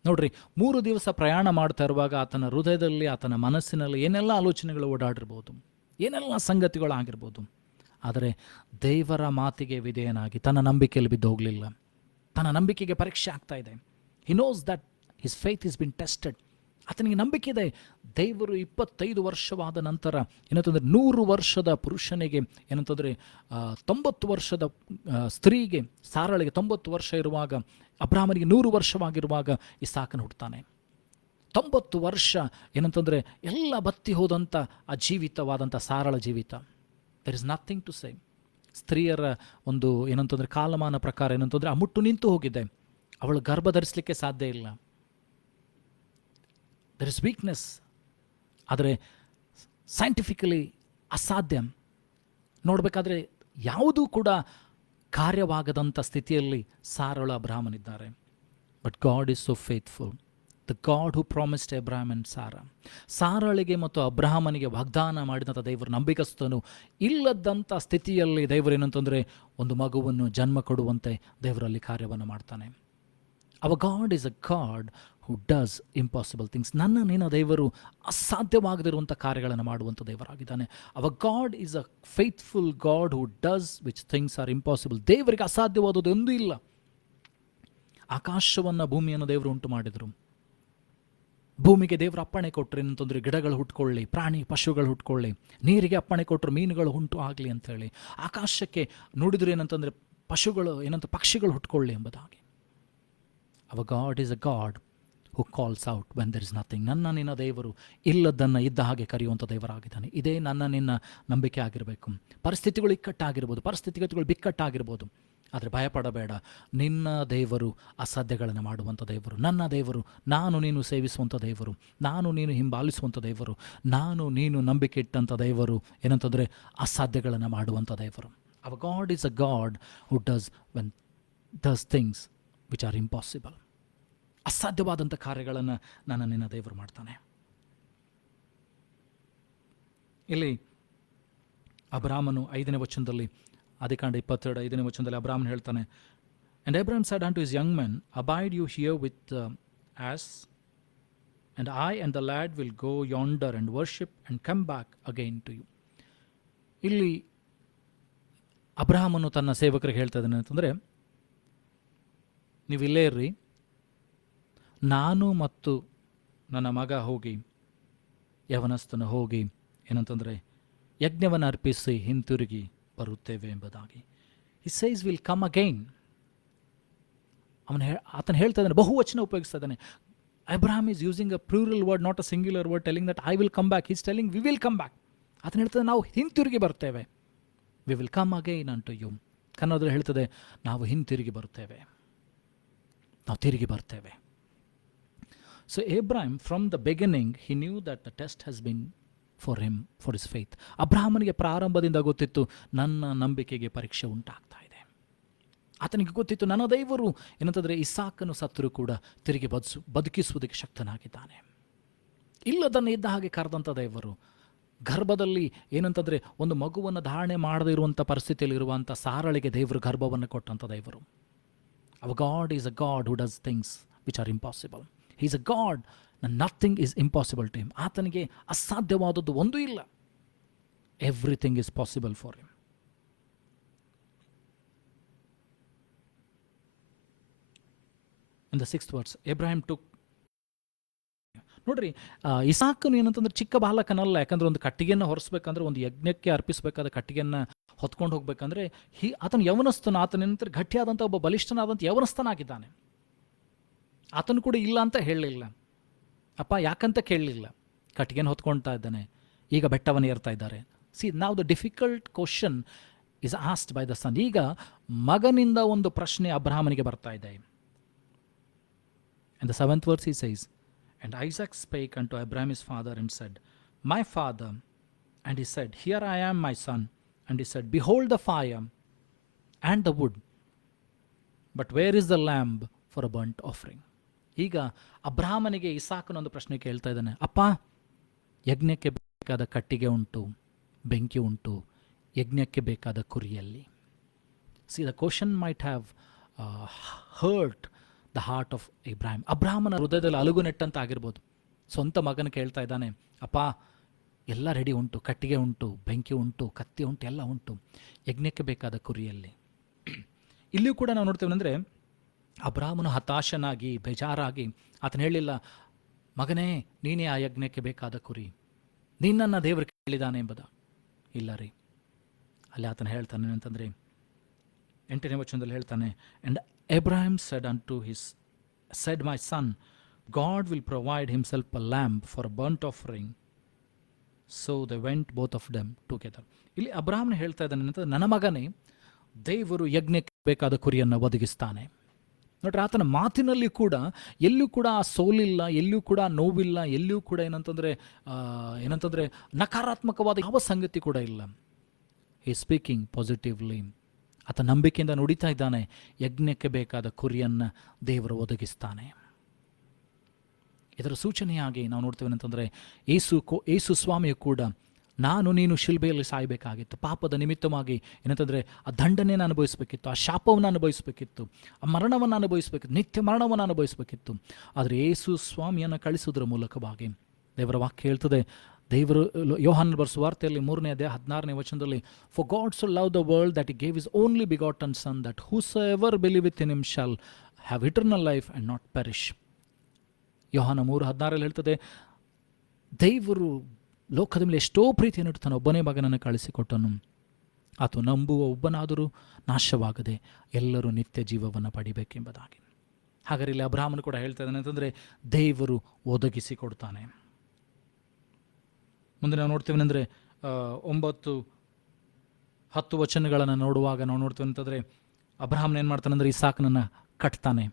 ನೋಡ್ರಿ, 3 ದಿವಸ ಪ್ರಯಾಣ ಮಾಡ್ತಾ ಇರುವಾಗ ಆತನ ಹೃದಯದಲ್ಲಿ, ಆತನ ಮನಸ್ಸಿನಲ್ಲಿ ಏನೆಲ್ಲ ಆಲೋಚನೆಗಳು ಓಡಾಡಿರ್ಬೋದು, ಏನೆಲ್ಲ ಸಂಗತಿಗಳಾಗಿರ್ಬೋದು. ಆದರೆ ದೇವರ ಮಾತಿಗೆ ವಿಧೇಯನಾಗಿ ತನ್ನ ನಂಬಿಕೆಯಲ್ಲಿ ಬಿದ್ದು ಹೋಗಲಿಲ್ಲ. ತನ್ನ ನಂಬಿಕೆಗೆ ಪರೀಕ್ಷೆ ಆಗ್ತಾ ಇದೆ. He knows that his faith is been tested. ಆತನಿಗೆ ನಂಬಿಕೆ ಇದೆ. ದೇವರು 25 ವರ್ಷವಾದ ನಂತರ ಏನಂತಂದರೆ 100 ವರ್ಷದ ಪುರುಷನಿಗೆ, ಏನಂತಂದರೆ 90 ವರ್ಷದ ಸ್ತ್ರೀಗೆ, ಸಾರಳಿಗೆ 90 ವರ್ಷ ಇರುವಾಗ, ಅಬ್ರಹಾಮನಿಗೆ 100 ವರ್ಷವಾಗಿರುವಾಗ ಇಸಾಕನ ಹುಡ್ತಾನೆ. 90 ವರ್ಷ ಏನಂತಂದರೆ ಎಲ್ಲ ಬತ್ತಿ ಹೋದಂಥ ಆ ಜೀವಿತವಾದಂಥ ಸಾರಳ ಜೀವಿತ. There is nothing to say. ಸ್ತ್ರೀಯರ ಒಂದು ಏನಂತಂದರೆ ಕಾಲಮಾನ ಪ್ರಕಾರ ಏನಂತಂದರೆ ಆ ಮುಟ್ಟು ನಿಂತು ಹೋಗಿದೆ, ಅವಳು ಗರ್ಭ ಧರಿಸಲಿಕ್ಕೆ ಸಾಧ್ಯ ಇಲ್ಲ. There is weakness. ಆದರೆ ಸೈಂಟಿಫಿಕಲಿ ಅಸಾಧ್ಯ. ನೋಡಬೇಕಾದ್ರೆ ಯಾವುದೂ ಕೂಡ ಕಾರ್ಯವಾಗದಂಥ ಸ್ಥಿತಿಯಲ್ಲಿ ಸಾರಳ ಅಬ್ರಹಾಮನಿದ್ದಾರೆ. But God is so faithful. The God who promised Abraham and Sarah. ಸಾರಳಿಗೆ ಮತ್ತು ಅಬ್ರಹಾಮನಿಗೆ ವಾಗ್ದಾನ ಮಾಡಿದಂಥ ದೇವರು ನಂಬಿಕಸ್ತನು. ಇಲ್ಲದಂಥ ಸ್ಥಿತಿಯಲ್ಲಿ ದೇವರು ಏನಂತಂದರೆ ಒಂದು ಮಗುವನ್ನು ಜನ್ಮ ಕೊಡುವಂತೆ ದೇವರಲ್ಲಿ ಕಾರ್ಯವನ್ನು ಮಾಡ್ತಾನೆ. Our God is a God who does impossible things. ನಿನ್ನ ದೇವರು ಅಸಾಧ್ಯವಾಗದಿರುವಂಥ ಕಾರ್ಯಗಳನ್ನು ಮಾಡುವಂಥ ದೇವರಾಗಿದ್ದಾನೆ. Our God is a faithful God who does which things are impossible. ದೇವರಿಗೆ ಅಸಾಧ್ಯವಾದದ್ದು ಎಂದೂ ಇಲ್ಲ. ಆಕಾಶವನ್ನು, ಭೂಮಿಯನ್ನು ದೇವರು ಉಂಟು ಮಾಡಿದರು. ಭೂಮಿಗೆ ದೇವರು ಅಪ್ಪಣೆ ಕೊಟ್ಟರು ಏನಂತಂದರೆ ಗಿಡಗಳು ಹುಟ್ಕೊಳ್ಳಿ, ಪ್ರಾಣಿ ಪಶುಗಳು ಹುಟ್ಕೊಳ್ಳಿ. ನೀರಿಗೆ ಅಪ್ಪಣೆ ಕೊಟ್ಟರು ಮೀನುಗಳು ಹುಂಟು ಆಗಲಿ ಅಂತೇಳಿ. ಆಕಾಶಕ್ಕೆ ನೋಡಿದ್ರು ಏನಂತಂದರೆ ಪಶುಗಳು, ಪಕ್ಷಿಗಳು ಹುಟ್ಕೊಳ್ಳಿ ಎಂಬುದಾಗಿ. Our God is a God who calls out when there is nothing. ನನ್ನ ನಿನ್ನ ದೇವರು ಇಲ್ಲದನ್ನು ಇದ್ದ ಹಾಗೆ ಕರೆಯುವಂಥ ದೇವರಾಗಿದ್ದಾನೆ. ಇದೇ ನನ್ನ ನಿನ್ನ ನಂಬಿಕೆ ಆಗಿರಬೇಕು. ಪರಿಸ್ಥಿತಿಗಳು ಇಕ್ಕಟ್ಟಾಗಿರ್ಬೋದು, ಪರಿಸ್ಥಿತಿಗತಿಗಳು ಬಿಕ್ಕಟ್ಟಾಗಿರ್ಬೋದು, ಆದರೆ ಭಯಪಡಬೇಡ. ನಿನ್ನ ದೇವರು ಅಸಾಧ್ಯಗಳನ್ನು ಮಾಡುವಂಥ ದೇವರು. ನನ್ನ ದೇವರು ನಾನು ನೀನು ಸೇವಿಸುವಂಥ ದೇವರು, ನಾನು ನೀನು ಹಿಂಬಾಲಿಸುವಂಥ ದೇವರು, ನಾನು ನೀನು ನಂಬಿಕೆ ಇಟ್ಟಂಥ ದೇವರು. ಏನಂತಂದರೆ ಅಸಾಧ್ಯಗಳನ್ನು ಮಾಡುವಂಥ ದೇವರು. Our God is a God who does things which are impossible. ಅಸಾಧ್ಯವಾದಂಥ ಕಾರ್ಯಗಳನ್ನು ನನ್ನ ನಿನ್ನ ದೇವರು ಮಾಡ್ತಾನೆ. ಇಲ್ಲಿ ಅಬ್ರಾಮನು 5ನೇ ವಚನದಲ್ಲಿ, ಆದಿಕಾಂಡ 22 5ನೇ ವಚನದಲ್ಲಿ ಅಬ್ರಾಮನ್ ಹೇಳ್ತಾನೆ, And Abraham said unto his young men, Abide you here with the ass, and I and the lad will go yonder and worship and come back again to you. ಇಲ್ಲಿ ಅಬ್ರಾಮನು ತನ್ನ ಸೇವಕರಿಗೆ ಹೇಳ್ತಾ ಇದ್ದಾನೆ ಅಂತಂದರೆ, ನೀವು ಇಲ್ಲೇ ಇರ್ರಿ, ನಾನು ಮತ್ತು ನನ್ನ ಮಗ ಹೋಗಿ ಯವನಸ್ಥನ ಹೋಗಿ ಏನಂತಂದರೆ ಯಜ್ಞವನ್ನು ಅರ್ಪಿಸಿ ಹಿಂತಿರುಗಿ ಬರುತ್ತೇವೆ ಎಂಬುದಾಗಿ. He says will come again. ಆತನು ಹೇಳ್ತಾ ಇದ್ದಾನೆ, ಬಹುವಚನ ಉಪಯೋಗಿಸ್ತಾ ಇದ್ದಾನೆ. Abraham is using a plural word, not a singular word, telling that I will come back. Is telling we will come back. ಆತನು ಹೇಳ್ತದೆ, ನಾವು ಹಿಂತಿರುಗಿ ಬರ್ತೇವೆ. ವಿ ವಿಲ್ ಕಮ್ ಅಗೈನ್ ಅಂಟು ಯು. ಕನ್ನಡದಲ್ಲಿ ಹೇಳ್ತದೆ, ನಾವು ಹಿಂತಿರುಗಿ ಬರ್ತೇವೆ, ನಾವು ತಿರುಗಿ ಬರ್ತೇವೆ. So Abraham, from the beginning, he knew that the test has been for him, for his faith. ಅಬ್ರಹಾಮನಿಗೆ ಪ್ರಾರಂಭದಿಂದ ಗೊತ್ತಿತ್ತು, ನನ್ನ ನಂಬಿಕೆಗೆ ಪರೀಕ್ಷೆ ಉಂಟಾಗ್ತಾ ಇದೆ. ಆತನಿಗೆ ಗೊತ್ತಿತ್ತು, ನನ್ನ ದೇವರು ಏನಂತಂದರೆ ಇಸಾಕನು ಸತ್ತರೂ ಕೂಡ ತಿರುಗಿ ಬದುಕಿಸುವುದಕ್ಕೆ ಶಕ್ತನಾಗಿದ್ದಾನೆ. ಇಲ್ಲದನ್ನು ಇದ್ದ ಹಾಗೆ ಕರೆದಂಥ ದೇವರು, ಗರ್ಭದಲ್ಲಿ ಏನಂತಂದರೆ ಒಂದು ಮಗುವನ್ನು ಧಾರಣೆ ಮಾಡದೇ ಇರುವಂಥ ಪರಿಸ್ಥಿತಿಯಲ್ಲಿರುವಂಥ ಸಾರಳಿಗೆ ದೇವರು ಗರ್ಭವನ್ನು ಕೊಟ್ಟಂಥ ದೇವರು. Our God is a God who does things which are impossible. He is a God, nothing is impossible to him. ಆತನಿಗೆ ಅಸಾಧ್ಯವಾದದ್ದು ಒಂದೂ ಇಲ್ಲ. Everything is possible for him. In the 6th verse, Abraham took. ನೋಡ್ರಿ, ಇಸಾಕನು ಏನಂತಂದ್ರೆ ಚಿಕ್ಕ ಬಾಲಕನಲ್ಲ. ಯಾಕಂದ್ರೆ ಒಂದು ಕಟ್ಟಿಗೆಯನ್ನು ಹೊರಿಸ್ಬೇಕಂದ್ರೆ, ಒಂದು ಯಜ್ಞಕ್ಕೆ ಅರ್ಪಿಸಬೇಕಾದ ಕಟ್ಟಿಗೆಯನ್ನು ಹೊತ್ಕೊಂಡು ಹೋಗ್ಬೇಕಂದ್ರೆ ಆತನು ಯವನಸ್ಥನ. ಆತನ ಏನಂತಾರೆ ಗಟ್ಟಿಯಾದಂಥ ಒಬ್ಬ ಬಲಿಷ್ಠನಾದಂಥ ಯವನಸ್ಥನಾಗಿದ್ದಾನೆ. ಆತನು ಕೂಡ ಇಲ್ಲ ಅಂತ ಹೇಳಲಿಲ್ಲ, ಅಪ್ಪ ಯಾಕಂತ ಕೇಳಲಿಲ್ಲ. ಕಟ್ಟಿಗೆನ ಹೊತ್ಕೊಳ್ತಾ ಇದ್ದಾನೆ, ಈಗ ಬೆಟ್ಟವನ್ನು ಏರ್ತಾ ಇದ್ದಾರೆ. ಸಿ, ನಾವು the difficult question is asked by the son. ಈಗ ಮಗನಿಂದ ಒಂದು ಪ್ರಶ್ನೆ ಅಬ್ರಹಾಮನಿಗೆ ಬರ್ತಾ ಇದೆ. And the 7th verse he says, And Isaac spake unto Abraham his father and said, My father. And he said, Here I am, my son. And he said, Behold the fire and the wood, but where is the lamb for a burnt offering? ಈಗ ಅಬ್ರಹಾಮನಿಗೆ ಇಸಾಕನೊಂದು ಪ್ರಶ್ನೆ ಕೇಳ್ತಾ ಇದ್ದಾನೆ, ಅಪ್ಪ, ಯಜ್ಞಕ್ಕೆ ಬೇಕಾದ ಕಟ್ಟಿಗೆ ಉಂಟು, ಬೆಂಕಿ ಉಂಟು, ಯಜ್ಞಕ್ಕೆ ಬೇಕಾದ ಕುರಿಯಲ್ಲಿ. See, the question might have hurt the heart of Ibrahim. ಅಬ್ರಾಹ್ಮನ ಹೃದಯದಲ್ಲಿ ಅಲುಗು ನೆಟ್ಟಂತ ಆಗಿರ್ಬೋದು. ಸ್ವಂತ ಮಗನ ಕೇಳ್ತಾ ಇದ್ದಾನೆ, ಅಪ್ಪ ಎಲ್ಲ ರೆಡಿ ಉಂಟು, ಕಟ್ಟಿಗೆ ಉಂಟು, ಬೆಂಕಿ ಉಂಟು, ಕತ್ತಿ ಉಂಟು, ಎಲ್ಲ ಉಂಟು, ಯಜ್ಞಕ್ಕೆ ಬೇಕಾದ ಕುರಿಯಲ್ಲಿ. ಇಲ್ಲಿಯೂ ಕೂಡ ನಾವು ನೋಡ್ತೇವೆ ಅಂದರೆ, ಅಬ್ರಾಹ್ಮನು ಹತಾಶನಾಗಿ ಬೇಜಾರಾಗಿ ಆತನು ಹೇಳಿಲ್ಲ, ಮಗನೇ ನೀನೇ ಆ ಯಜ್ಞಕ್ಕೆ ಬೇಕಾದ ಕುರಿ, ನಿನ್ನನ್ನು ದೇವರು ಕೇಳಿದಾನೆ ಎಂಬುದ. ಇಲ್ಲ ರೀ, ಅಲ್ಲಿ ಆತನು ಹೇಳ್ತಾನೆ ಅಂತಂದರೆ 8ನೇ ವಚನದಲ್ಲಿ ಹೇಳ್ತಾನೆ, and Abraham said unto said, My son, God will provide himself a lamb for a burnt offering. So they went both of them together. ಇಲ್ಲಿ ಅಬ್ರಹಾಮನ ಹೇಳ್ತಾ ಇದ್ದಾನೆ ಅಂತಂದ್ರೆ, ನನ್ನ ಮಗನೇ, ದೇವರು ಯಜ್ಞಕ್ಕೆ ಬೇಕಾದ ಕುರಿಯನ್ನು ಒದಗಿಸ್ತಾನೆ. ನೋಡ್ರಿ, ಆತನ ಮಾತಿನಲ್ಲಿ ಕೂಡ ಎಲ್ಲೂ ಕೂಡ ಆ ಸೋಲಿಲ್ಲ, ಎಲ್ಲೂ ಕೂಡ ನೋವಿಲ್ಲ, ಎಲ್ಲೂ ಕೂಡ ಏನಂತಂದರೆ ನಕಾರಾತ್ಮಕವಾದ ಯಾವ ಸಂಗತಿ ಕೂಡ ಇಲ್ಲ. ಹಿ ಸ್ಪೀಕಿಂಗ್ ಪಾಸಿಟಿವ್ಲಿ. ಆತ ನಂಬಿಕೆಯಿಂದ ನುಡಿತಾ ಇದ್ದಾನೆ, ಯಜ್ಞಕ್ಕೆ ಬೇಕಾದ ಕುರಿಯನ್ನು ದೇವರು ಒದಗಿಸ್ತಾನೆ. ಇದರ ಸೂಚನೆಯಾಗಿ ನಾವು ನೋಡ್ತೇವೆ ಅಂತಂದರೆ, ಯೇಸು ಸ್ವಾಮಿಯು ಕೂಡ ನಾನು ನೀನು ಶಿಲ್ಬೆಯಲ್ಲಿ ಸಾಯಬೇಕಾಗಿತ್ತು, ಪಾಪದ ನಿಮಿತ್ತವಾಗಿ ಏನಂತಂದರೆ ಆ ದಂಡನೆಯನ್ನು ಅನುಭವಿಸಬೇಕಿತ್ತು, ಆ ಶಾಪವನ್ನು ಅನುಭವಿಸಬೇಕಿತ್ತು, ಆ ಮರಣವನ್ನು ಅನುಭವಿಸಬೇಕಿತ್ತು, ನಿತ್ಯ ಮರಣವನ್ನು ಅನುಭವಿಸಬೇಕಿತ್ತು. ಆದರೆ ಯೇಸು ಸ್ವಾಮಿಯನ್ನು ಕಳಿಸುವುದರ ಮೂಲಕವಾಗಿ ದೇವರ ವಾಕ್ಯ ಹೇಳ್ತದೆ, ದೇವರು ಯೋಹಾನನ ಬರೆಸುವ ವಾರ್ತೆಯಲ್ಲಿ 3ನೇ ಅಧ್ಯಾಯ 16ನೇ ವಚನದಲ್ಲಿ, for God so love the world that he gave his only begotten son that whosoever believeth in him shall have eternal life and not perish. ಯೋಹಾನ 3:16 ಹೇಳ್ತದೆ, ದೇವರು ಲೋಕದ ಮೇಲೆ ಎಷ್ಟೋ ಪ್ರೀತಿಯನ್ನು ಇಟ್ಟು ತನ್ನ ಒಬ್ಬನೇ ಮಗನನ್ನು ಕಳಿಸಿಕೊಟ್ಟನು, ಆತ ನಂಬುವ ಒಬ್ಬನಾದರೂ ನಾಶವಾಗದೆ ಎಲ್ಲರೂ ನಿತ್ಯ ಜೀವವನ್ನು ಪಡಿಬೇಕೆಂಬುದಾಗಿ. ಹಾಗಾದ್ರೆ ಇಲ್ಲಿ ಅಬ್ರಹಾಮನು ಕೂಡ ಹೇಳ್ತಾ ಇದ್ದಾನೆ ಅಂತಂದರೆ ದೇವರು ಒದಗಿಸಿ ಕೊಡ್ತಾನೆ. ಮುಂದೆ ನಾವು ನೋಡ್ತೀವಿ ಅಂದರೆ 9-10 ವಚನಗಳನ್ನು ನೋಡುವಾಗ ನಾವು ನೋಡ್ತೀವಿ ಅಂತಂದರೆ ಅಬ್ರಹಾಮನ ಏನು ಮಾಡ್ತಾನೆ ಅಂದರೆ ಇಸಾಕನನ್ನು ಕಟ್ತಾನೆ.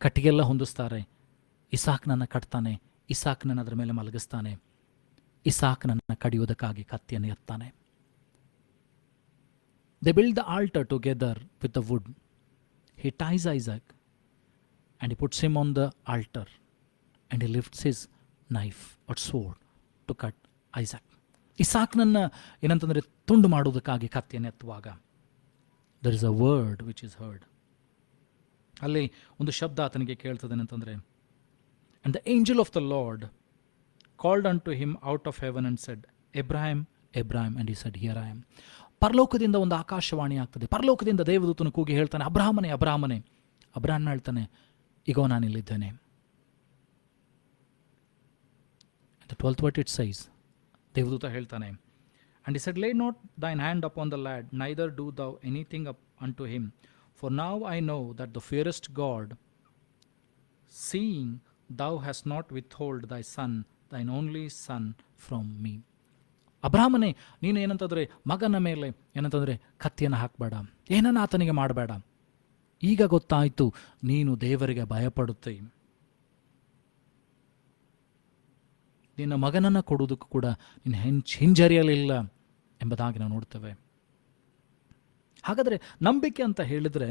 ಕಟ್ಟಿಗೆಲ್ಲ ಹೊಂದಿಸ್ತಾರೆ. ಇಸಾಕನನ್ನು ಕಟ್ತಾನೆ. ಇಸಾಕನನ್ನು ಅದರ ಮೇಲೆ ಮಲಗಿಸ್ತಾನೆ. ಇಸಾಕನನ್ನು ಕಡಿಯುವುದಕ್ಕಾಗಿ ಕತ್ತಿಯನ್ನು ಎತ್ತಾನೆ. They build the altar together with the wood. He ties Isaac and he puts him on the altar and he lifts his knife or sword to cut Isaac. ಇಸಾಕ್ನನ್ನು ಏನಂತಂದರೆ ತುಂಡು ಮಾಡುವುದಕ್ಕಾಗಿ ಕತ್ತಿಯನ್ನು ಎತ್ತುವಾಗ there is a word which is heard. ಅಲ್ಲಿ ಒಂದು ಶಬ್ದ ಆತನಿಗೆ ಕೇಳ್ತದೆ ಅಂತಂದರೆ, and the angel of the Lord called unto him out of heaven and said, Abraham, Abraham, and he said, here I am. ಪರಲೋಕದಿಂದ ಒಂದು ಆಕಾಶವಾಣಿ ಆಗ್ತದೆ. ಪರಲೋಕದಿಂದ ದೇವದೂತನು ಕೂಗಿ ಹೇಳ್ತಾನೆ, ಅಬ್ರಹಾಮನೇ, ಅಬ್ರಹಾಮನೇ. ಅಬ್ರಹಾಮ ಹೇಳ್ತಾನೆ, ಇಗೋ ನಾನಿಲ್ಲಿದ್ದೇನೆ. The 12th verse it says, ದೇವದೂತ ಹೇಳ್ತಾನೆ, and he said, lay not thine hand upon the lad, neither do thou anything up unto him, for now I know that the fearest God, seeing thou hast not withhold thy son, thine only son from me. ಅಬ್ರಹಾಮನೇ, ನೀನು ಏನಂತಂದರೆ ಮಗನ ಮೇಲೆ ಏನಂತಂದರೆ ಕತ್ತಿಯನ್ನು ಹಾಕಬೇಡ, ಏನನ್ನ ಆತನಿಗೆ ಮಾಡಬೇಡ. ಈಗ ಗೊತ್ತಾಯಿತು ನೀನು ದೇವರಿಗೆ ಭಯಪಡುತ್ತೆ. ನಿನ್ನ ಮಗನನ್ನು ಕೊಡುವುದಕ್ಕೂ ಕೂಡ ನೀನು ಹಿಂಜರಿಯಲಿಲ್ಲ ಎಂಬುದಾಗಿ ನಾವು ನೋಡ್ತೇವೆ. ಹಾಗಾದರೆ ನಂಬಿಕೆ ಅಂತ ಹೇಳಿದರೆ,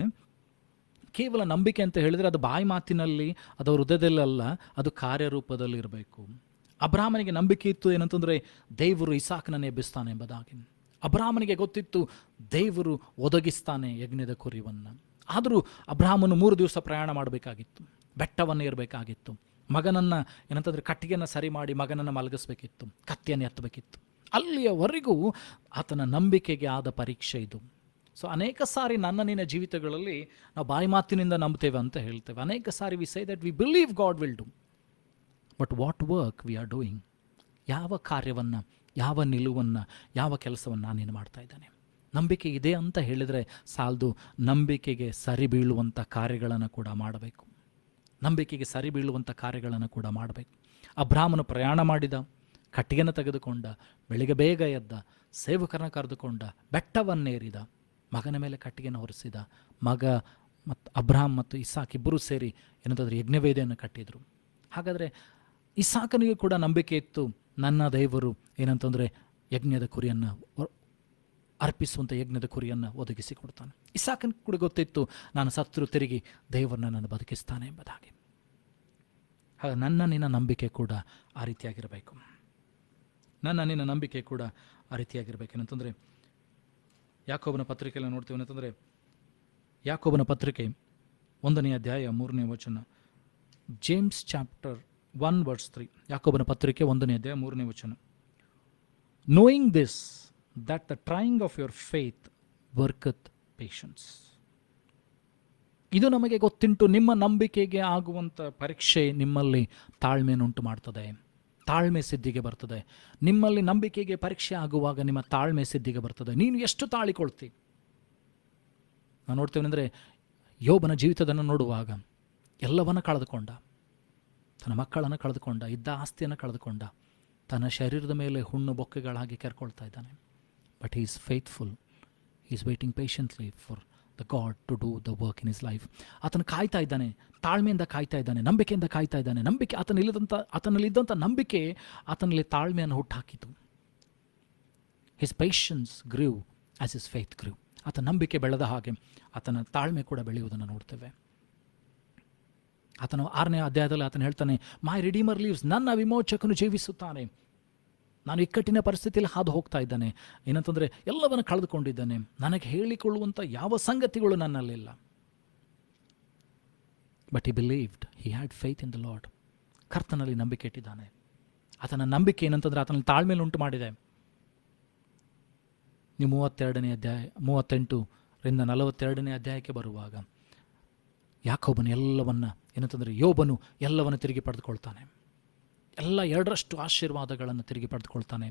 ಕೇವಲ ನಂಬಿಕೆ ಅಂತ ಹೇಳಿದರೆ ಅದು ಬಾಯಿ ಮಾತಿನಲ್ಲಿ, ಅದು ಹೃದಯದಲ್ಲಲ್ಲ, ಅದು ಕಾರ್ಯರೂಪದಲ್ಲಿ ಇರಬೇಕು. ಅಬ್ರಹಾಮನಿಗೆ ನಂಬಿಕೆ ಇತ್ತು ಏನಂತಂದರೆ ದೇವರು ಇಸಾಕನನ್ನೇ ಎಬ್ಬಿಸ್ತಾನೆ ಎಂಬುದಾಗಿ. ಅಬ್ರಹಾಮನಿಗೆ ಗೊತ್ತಿತ್ತು ದೇವರು ಒದಗಿಸ್ತಾನೆ ಯಜ್ಞದ ಕುರಿಯನ್ನು. ಆದರೂ ಅಬ್ರಹಾಮನು 3 ದಿವಸ ಪ್ರಯಾಣ ಮಾಡಬೇಕಾಗಿತ್ತು, ಬೆಟ್ಟವನ್ನು ಇರಬೇಕಾಗಿತ್ತು, ಮಗನನ್ನು ಏನಂತಂದರೆ ಕಟ್ಟಿಗೆಯನ್ನು ಸರಿ ಮಾಡಿ ಮಗನನ್ನು ಮಲಗಿಸ್ಬೇಕಿತ್ತು, ಕತ್ತಿಯನ್ನು ಎತ್ತಬೇಕಿತ್ತು. ಅಲ್ಲಿಯವರೆಗೂ ಆತನ ನಂಬಿಕೆಗೆ ಆದ ಪರೀಕ್ಷೆ ಇದು. ಸೊ ಅನೇಕ ಸಾರಿ ನಿನ್ನ ಜೀವಿತಗಳಲ್ಲಿ ನಾವು ಬಾಯಿ ಮಾತಿನಿಂದ ನಂಬ್ತೇವೆ ಅಂತ ಹೇಳ್ತೇವೆ. ಅನೇಕ ಸಾರಿ we say that we believe God will do, but what work we are doing? ಯಾವ ಕಾರ್ಯವನ್ನು, ಯಾವ ನಿಲುವನ್ನು, ಯಾವ ಕೆಲಸವನ್ನು ನಾನೇನು ಮಾಡ್ತಾ ಇದ್ದಾನೆ? ನಂಬಿಕೆ ಇದೆ ಅಂತ ಹೇಳಿದರೆ ಸಾಲದು, ನಂಬಿಕೆಗೆ ಸರಿ ಬೀಳುವಂಥ ಕಾರ್ಯಗಳನ್ನು ಕೂಡ ಮಾಡಬೇಕು. ನಂಬಿಕೆಗೆ ಸರಿ ಬೀಳುವಂಥ ಕಾರ್ಯಗಳನ್ನು ಕೂಡ ಮಾಡಬೇಕು. ಅಬ್ರಹಾಮನು ಪ್ರಯಾಣ ಮಾಡಿದ, ಕಟ್ಟಿಗೆಯನ್ನು ತೆಗೆದುಕೊಂಡ, ಬೆಳಿಗ್ಗೆ ಬೇಗ ಎದ್ದ, ಸೇವಕರನ್ನು ಕರೆದುಕೊಂಡ, ಬೆಟ್ಟವನ್ನೇರಿದ, ಮಗನ ಮೇಲೆ ಕಟ್ಟಿಗೆಯನ್ನು ಹೊರಿಸಿದ. ಮಗ ಮತ್ತು ಅಬ್ರಹಾಮ್ ಮತ್ತು ಇಸಾಕ್ ಇಬ್ಬರೂ ಸೇರಿ ಏನಂತಂದರೆ ಯಜ್ಞವೇದಿಯನ್ನು ಕಟ್ಟಿದರು. ಹಾಗಾದರೆ ಇಸಾಕನಿಗೂ ಕೂಡ ನಂಬಿಕೆ ಇತ್ತು, ನನ್ನ ದೇವರು ಏನಂತಂದರೆ ಯಜ್ಞದ ಕುರಿಯನ್ನು ಅರ್ಪಿಸುವಂಥ ಯಜ್ಞದ ಕುರಿಯನ್ನು ಒದಗಿಸಿ ಕೊಡ್ತಾನೆ. ಇಸಾಕನ ಕೂಡ ಗೊತ್ತಿತ್ತು, ನಾನು ಸತ್ರು ತಿರುಗಿ ದೇವರನ್ನ ನಾನು ಬದುಕಿಸ್ತಾನೆ ಎಂಬುದಾಗಿ. ಹಾಗೆ ನಿನ್ನ ನಂಬಿಕೆ ಕೂಡ ಆ ರೀತಿಯಾಗಿರಬೇಕು. ನಿನ್ನ ನಂಬಿಕೆ ಕೂಡ ಆ ರೀತಿಯಾಗಿರಬೇಕೇನಂತಂದರೆ, ಯಾಕೋಬನ ಪತ್ರಿಕೆಯಲ್ಲಿ ನೋಡ್ತೀವಿ ಅಂತಂದರೆ, ಯಾಕೋಬನ ಪತ್ರಿಕೆ 1ನೇ ಅಧ್ಯಾಯ 3ನೇ ವಚನ, ಜೇಮ್ಸ್ ಚಾಪ್ಟರ್ 1 verse 3. ಯಾಕೋಬನ ಪತ್ರಿಕೆ 1ನೇ ಅಧ್ಯಾಯ 3ನೇ ವಚನ, knowing this that the trying of your faith worketh patience. ಇದು ನಮಗೆ ಗೊತ್ತುಂಟು, ನಿಮ್ಮ ನಂಬಿಕೆಗೆ ಆಗುವಂಥ ಪರೀಕ್ಷೆ ನಿಮ್ಮಲ್ಲಿ ತಾಳ್ಮೆಯನ್ನುಂಟು ಮಾಡ್ತದೆ, ತಾಳ್ಮೆ ಸಿದ್ಧಿಗೆ ಬರ್ತದೆ. ನಿಮ್ಮಲ್ಲಿ ನಂಬಿಕೆಗೆ ಪರೀಕ್ಷೆ ಆಗುವಾಗ ನಿಮ್ಮ ತಾಳ್ಮೆ ಸಿದ್ಧಿಗೆ ಬರ್ತದೆ. ನೀನು ಎಷ್ಟು ತಾಳಿಕೊಳ್ತಿ? ನಾವು ನೋಡ್ತೇವೆ ಅಂದರೆ, ಯೋಬನ ಜೀವಿತದನ್ನು ನೋಡುವಾಗ ಎಲ್ಲವನ್ನ ಕಳೆದುಕೊಂಡ, ತನ್ನ ಮಕ್ಕಳನ್ನು ಕಳೆದುಕೊಂಡ, ಇದ್ದ ಆಸ್ತಿಯನ್ನು ಕಳೆದುಕೊಂಡ, ತನ್ನ ಶರೀರದ ಮೇಲೆ ಹುಣ್ಣು ಬೊಕ್ಕೆಗಳಾಗಿ ಕೆರ್ಕೊಳ್ತಾ ಇದ್ದಾನೆ. But he is faithful, he is waiting patiently for the God to do the work in his life. ಆತನು ಕಾಯ್ತಾ ಇದ್ದಾನೆ, ತಾಳ್ಮೆಯಿಂದ ಕಾಯ್ತಾ ಇದ್ದಾನೆ, ನಂಬಿಕೆಯಿಂದ ಕಾಯ್ತಾ ಇದ್ದಾನೆ. ನಂಬಿಕೆ ಆತನಲ್ಲಿದ್ದಂಥ ನಂಬಿಕೆ ಆತನಲ್ಲಿ ತಾಳ್ಮೆಯನ್ನು ಹುಟ್ಟಾಕಿತು. His patience grew as his faith grew. ಆತನ ನಂಬಿಕೆ ಬೆಳೆದ ಹಾಗೆ ಆತನ ತಾಳ್ಮೆ ಕೂಡ ಬೆಳೆಯುವುದನ್ನು ನೋಡ್ತೇವೆ. ಆತನ 6ನೇ ಅಧ್ಯಾಯದಲ್ಲಿ ಆತನು ಹೇಳ್ತಾನೆ, ಮೈ ರಿಡೀಮರ್ ಲೀವ್ಸ್, ನನ್ನ ವಿಮೋಚಕನು ಜೀವಿಸುತ್ತಾನೆ. ನಾನು ಇಕ್ಕಟ್ಟಿನ ಪರಿಸ್ಥಿತಿಯಲ್ಲಿ ಹಾದು ಹೋಗ್ತಾ ಇದ್ದಾನೆ, ಏನಂತಂದರೆ ಎಲ್ಲವನ್ನು ಕಳೆದುಕೊಂಡಿದ್ದಾನೆ, ನನಗೆ ಹೇಳಿಕೊಳ್ಳುವಂಥ ಯಾವ ಸಂಗತಿಗಳು ನನ್ನಲ್ಲಿಲ್ಲ. But he believed, he had faith in the Lord. ಕರ್ತನಲ್ಲಿ ನಂಬಿಕೆ ಇಟ್ಟಿದ್ದಾನೆ. ಆತನ ನಂಬಿಕೆ ಏನಂತಂದರೆ ಆತನ ತಾಳ್ಮೆಯಲ್ಲಿ ಉಂಟು ಮಾಡಿದೆ. ನೀವು 32ನೇ ಅಧ್ಯಾಯ 38ರಿಂದ 42ನೇ ಅಧ್ಯಾಯಕ್ಕೆ ಬರುವಾಗ ಯಾಕೋಬನು ಎಲ್ಲವನ್ನ ಏನಂತಂದರೆ, ಯೋಬನು ಎಲ್ಲವನ್ನು ತಿರುಗಿ ಪಡೆದುಕೊಳ್ತಾನೆ. ಎಲ್ಲ 2ರಷ್ಟು ಆಶೀರ್ವಾದಗಳನ್ನು ತಿರುಗಿ ಪಡೆದುಕೊಳ್ತಾನೆ.